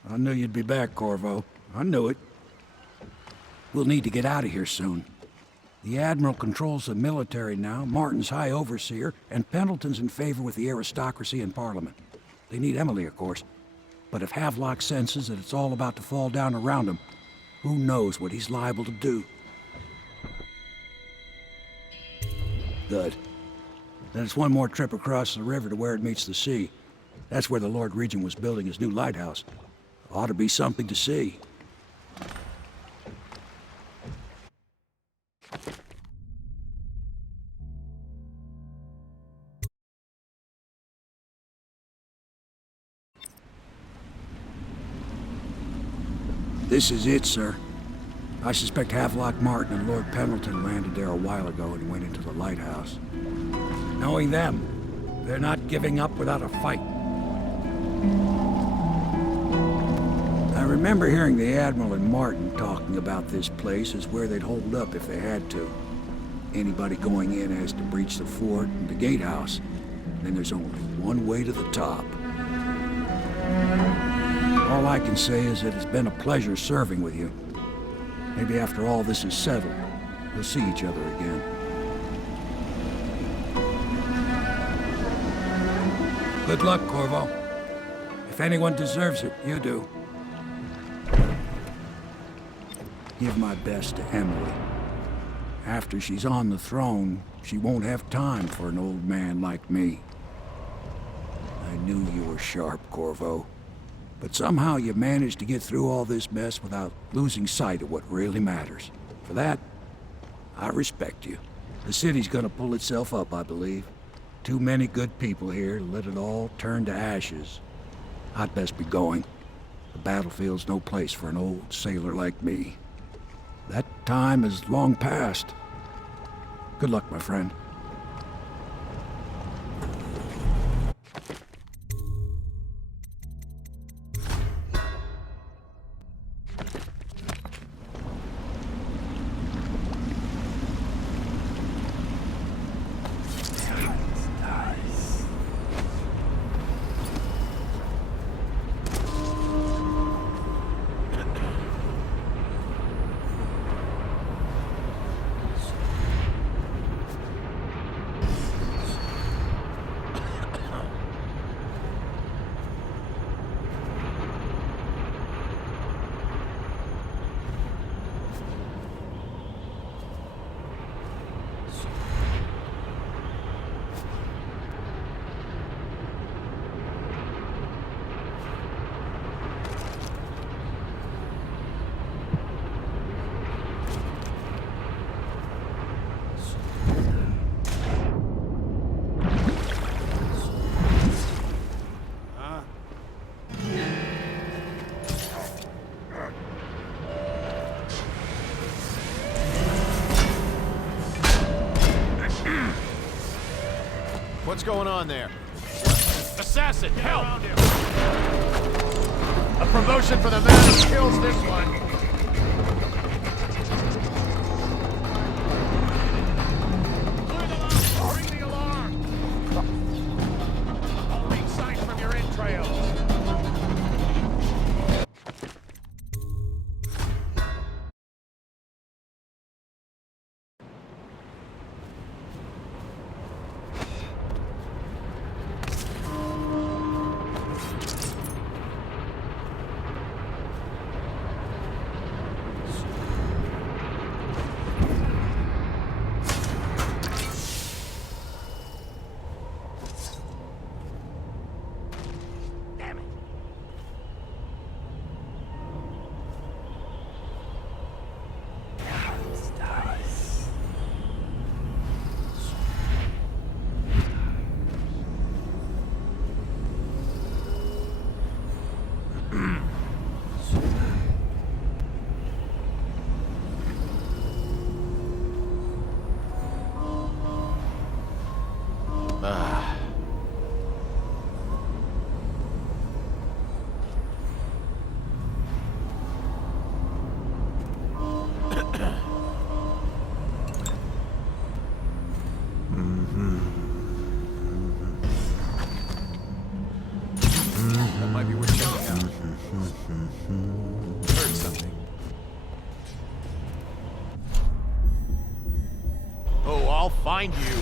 I knew you'd be back, Corvo. I knew it. We'll need to get out of here soon. The Admiral controls the military now, Martin's High Overseer, and Pendleton's in favor with the aristocracy and Parliament. They need Emily, of course. But if Havelock senses that it's all about to fall down around him, who knows what he's liable to do? Good. Then it's one more trip across the river to where it meets the sea. That's where the Lord Regent was building his new lighthouse. Ought to be something to see. This is it, sir. I suspect Havelock Martin and Lord Pendleton landed there a while ago and went into the lighthouse. Knowing them, they're not giving up without a fight. I remember hearing the Admiral and Martin talking about this place as where they'd hold up if they had to. Anybody going in has to breach the fort and the gatehouse. Then there's only one way to the top. All I can say is that it's been a pleasure serving with you. Maybe after all this is settled, we'll see each other again. Good luck, Corvo. If anyone deserves it, you do. Give my best to Emily. After she's on the throne, she won't have time for an old man like me. I knew you were sharp, Corvo. But somehow you managed to get through all this mess without losing sight of what really matters. For that, I respect you. The city's gonna pull itself up, I believe. Too many good people here to let it all turn to ashes. I'd best be going. The battlefield's no place for an old sailor like me. That time is long past. Good luck, my friend. What's going on there? Assassin, help! A promotion for the man who kills this one. Bring the alarm! I'll read signs from your entrails. Heard something. Oh, I'll find you.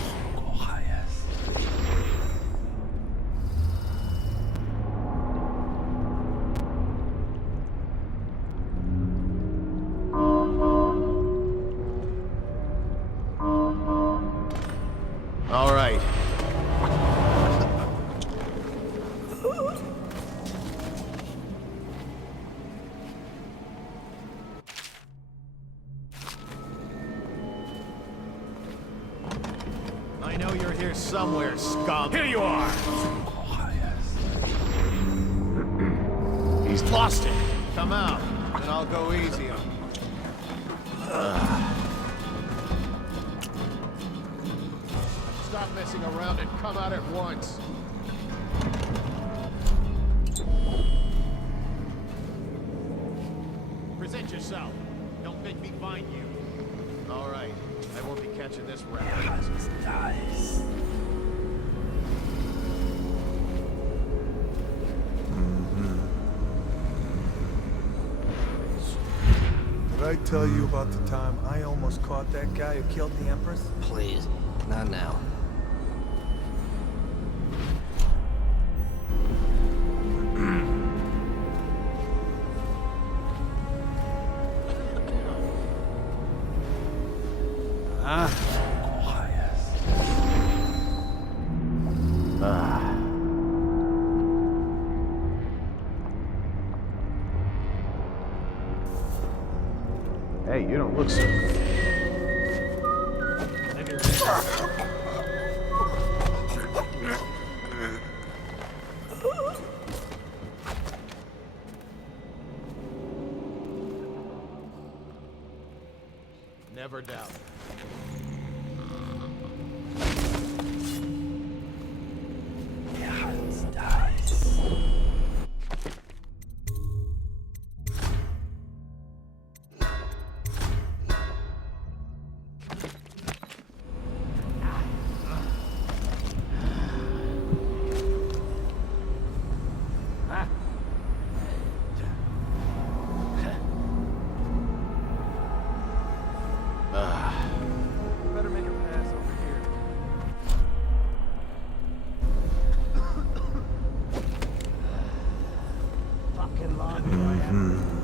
All right. I know you're here somewhere, scum. Here you are! He's lost it. Come out, and I'll go easy on you. Stop messing around and come out at once. Present yourself. Don't make me find you. All right. I won't be catching this rat. Dies. Did I tell you about the time I almost caught that guy who killed the Empress? Please, not now. Hey, you don't look so good. Never doubt. Better make a pass over here. Fucking laundry I have.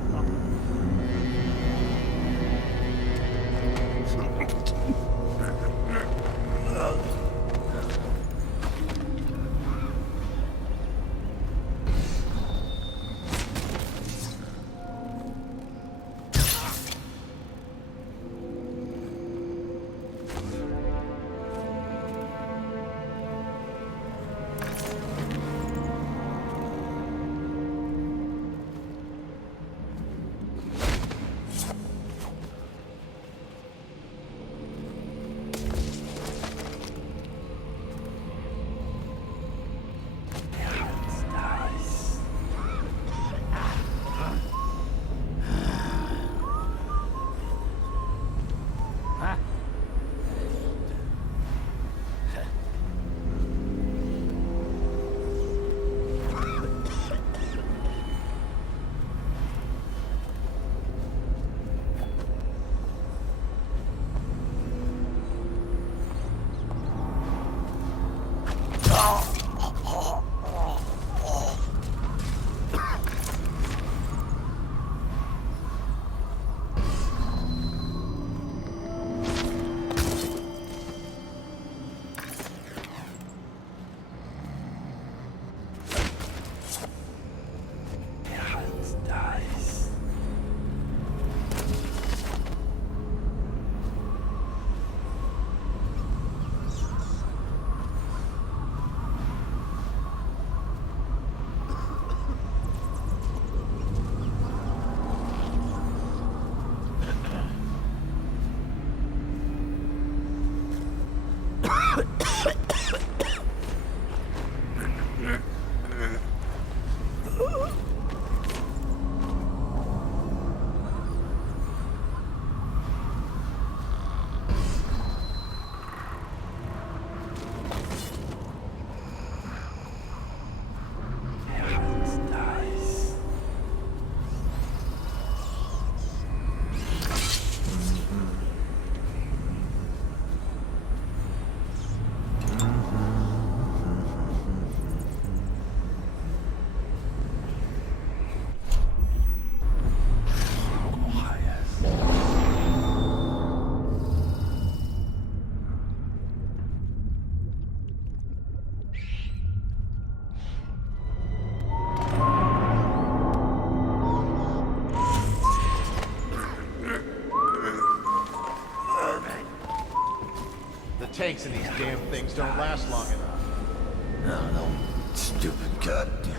tanks in these damn things don't last long enough. No, stupid goddamn.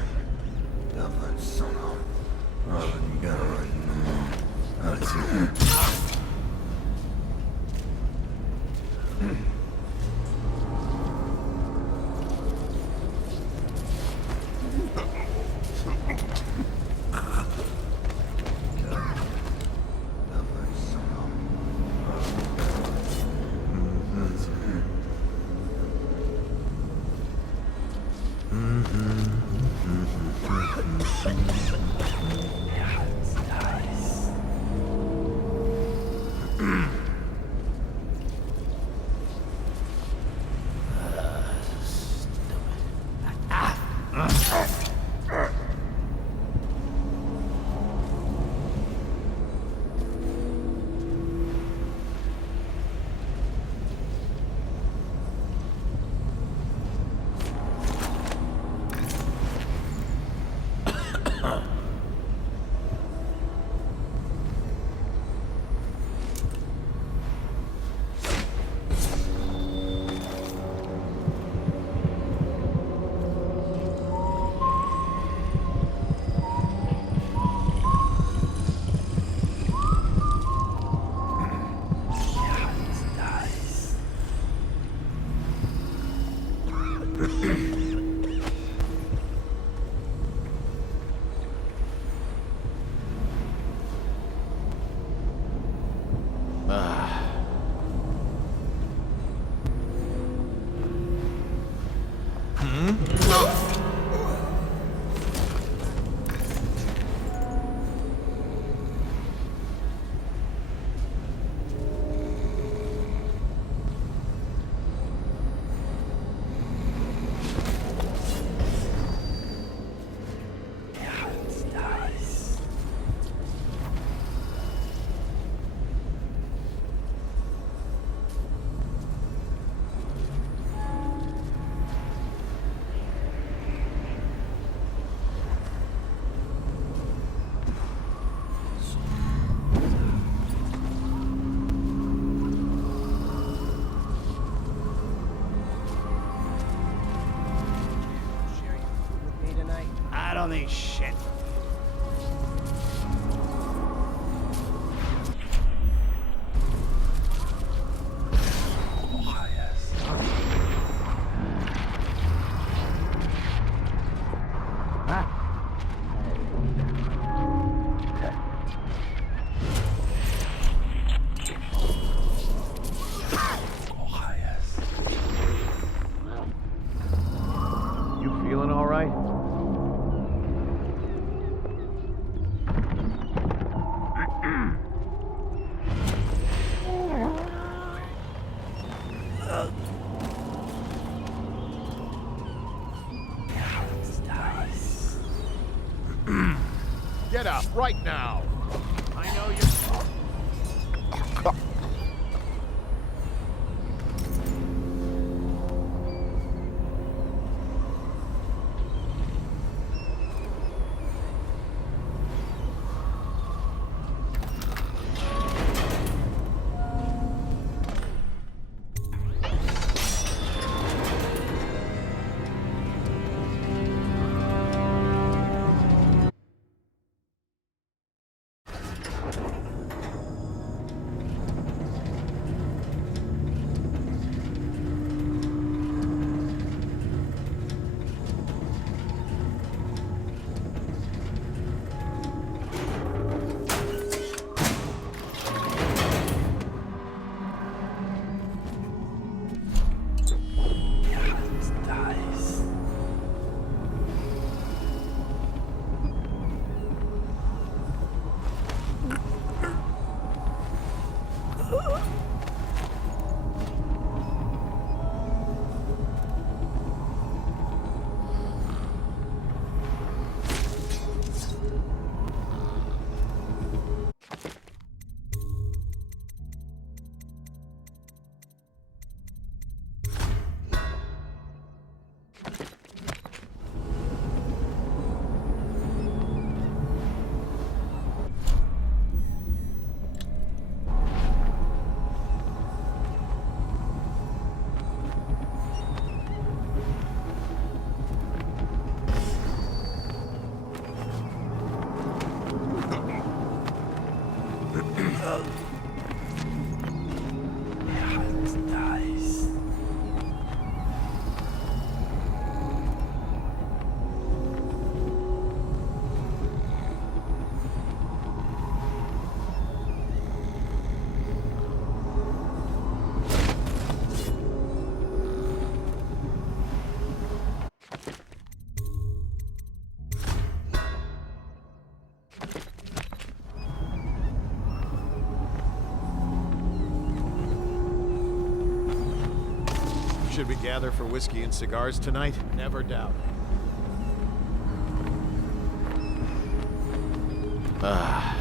Dumb son of. Oh, you gotta run. I don't think shit. You feeling all right? Get up right now. I know you're... Should we gather for whiskey and cigars tonight? Never doubt. Ah.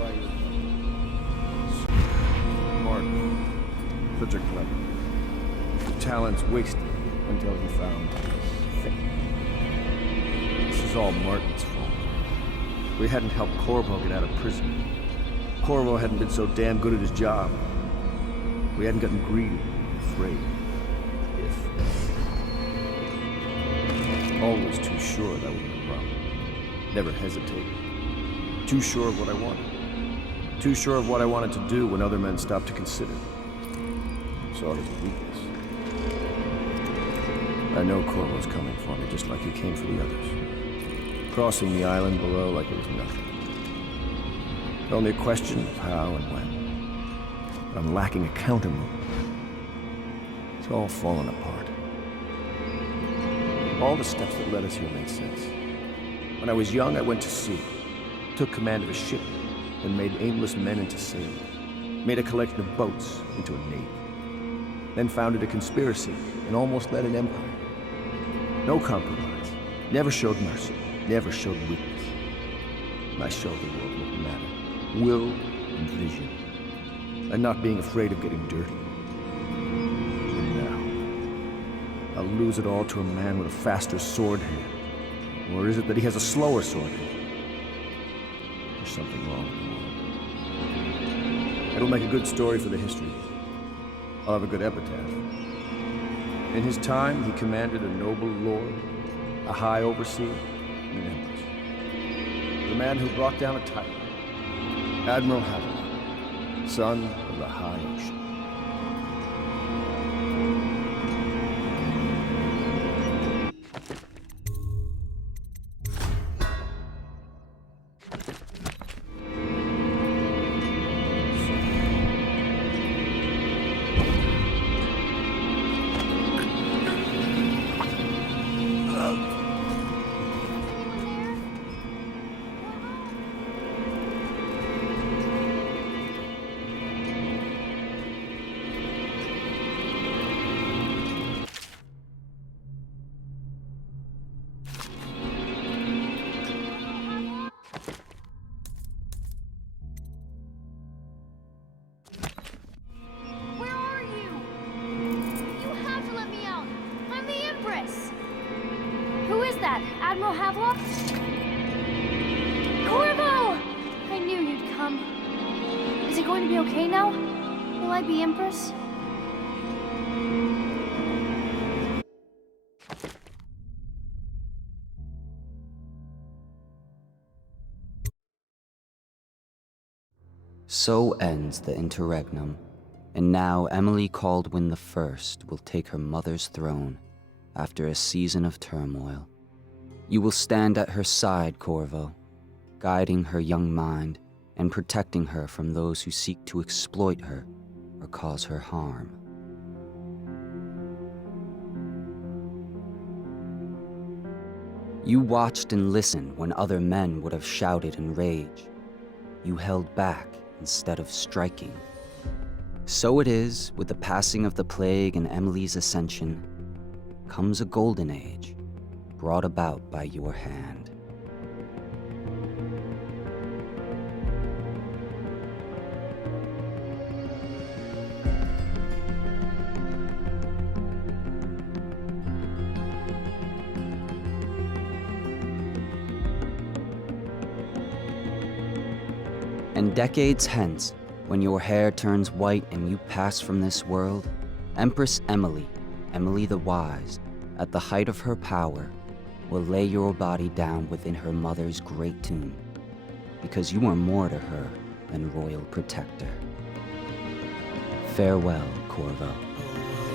why you... Martin. Such a clever. The talent's wasted until he found his thing. This is all Martin's fault. We hadn't helped Corvo get out of prison. Corvo hadn't been so damn good at his job. We hadn't gotten greedy, afraid. Always too sure that was the problem. Never hesitated. Too sure of what I wanted. Too sure of what I wanted to do when other men stopped to consider. Saw it as a weakness. I know Corvo's coming for me just like he came for the others. Crossing the island below like it was nothing. Only a question of how and when. But I'm lacking a counter-move. It's all fallen apart. All the steps that led us here made sense. When I was young, I went to sea, took command of a ship, and made aimless men into sailors. Made a collection of boats into a navy. Then founded a conspiracy and almost led an empire. No compromise. Never showed mercy. Never showed weakness. I showed the world what mattered. Will and vision. And not being afraid of getting dirty. And now, I'll lose it all to a man with a faster sword hand. Or is it that he has a slower sword hand? There's something wrong with the world. It'll make a good story for the history. I'll have a good epitaph. In his time, he commanded a noble lord, a high overseer, and an empress. The man who brought down a titan. Admiral Haviland, son of the high ocean. Admiral Haviland? Corvo! I knew you'd come. Is it going to be okay now? Will I be Empress? So ends the interregnum, and now Emily Kaldwin I will take her mother's throne after a season of turmoil. You will stand at her side, Corvo, guiding her young mind and protecting her from those who seek to exploit her or cause her harm. You watched and listened when other men would have shouted in rage. You held back instead of striking. So it is, with the passing of the plague and Emily's ascension, comes a golden age, brought about by your hand. And decades hence, when your hair turns white and you pass from this world, Empress Emily, Emily the Wise, at the height of her power, will lay your body down within her mother's great tomb, because you are more to her than royal protector. Farewell, Corvo.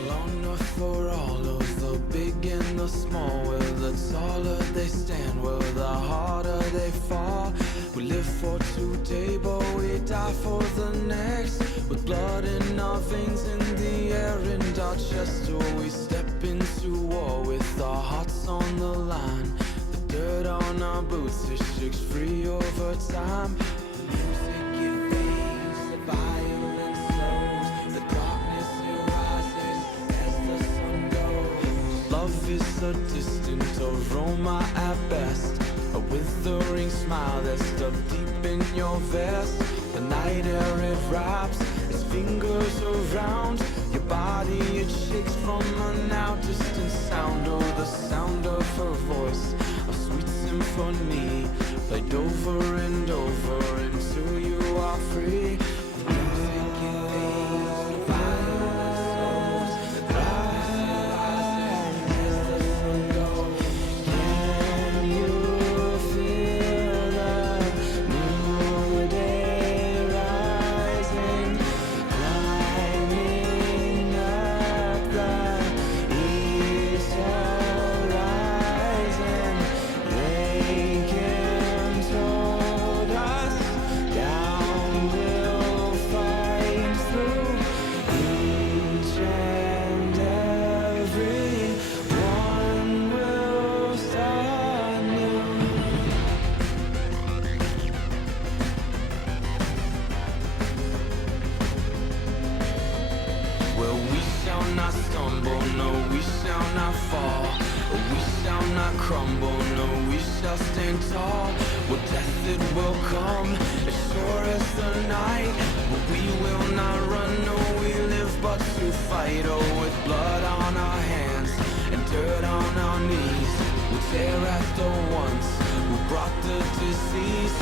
Long enough for all of the big and the small, where the taller they stand, where the harder they fall. We live for today, but we die for the next. With blood in our veins, in the air, and our chest, or we step into war with our hearts on the line. The dirt on our boots, it shakes free over time. The music it fades, the violence slows, the darkness it rises as the sun goes. Love is a distant aroma at best, a withering smile that's stuck deep in your vest. The night air it wraps its fingers around your body. It shakes from a now distant sound. Oh, the sound of her voice, a sweet symphony, played over and over until you are free. The music it fades, the violence rise as the sun goes. Can you feel the new day rising, climbing up the east horizon? They can told us down we'll fight through each and every one will start new. Well, we shall not stumble, no, we shall not fall. We shall not crumble, no, we shall stand tall. Well, death it will come, as sure as the night. But we will not run, no, we live but to fight. Oh, with blood on our hands and dirt on our knees, we tear at the ones who brought the disease.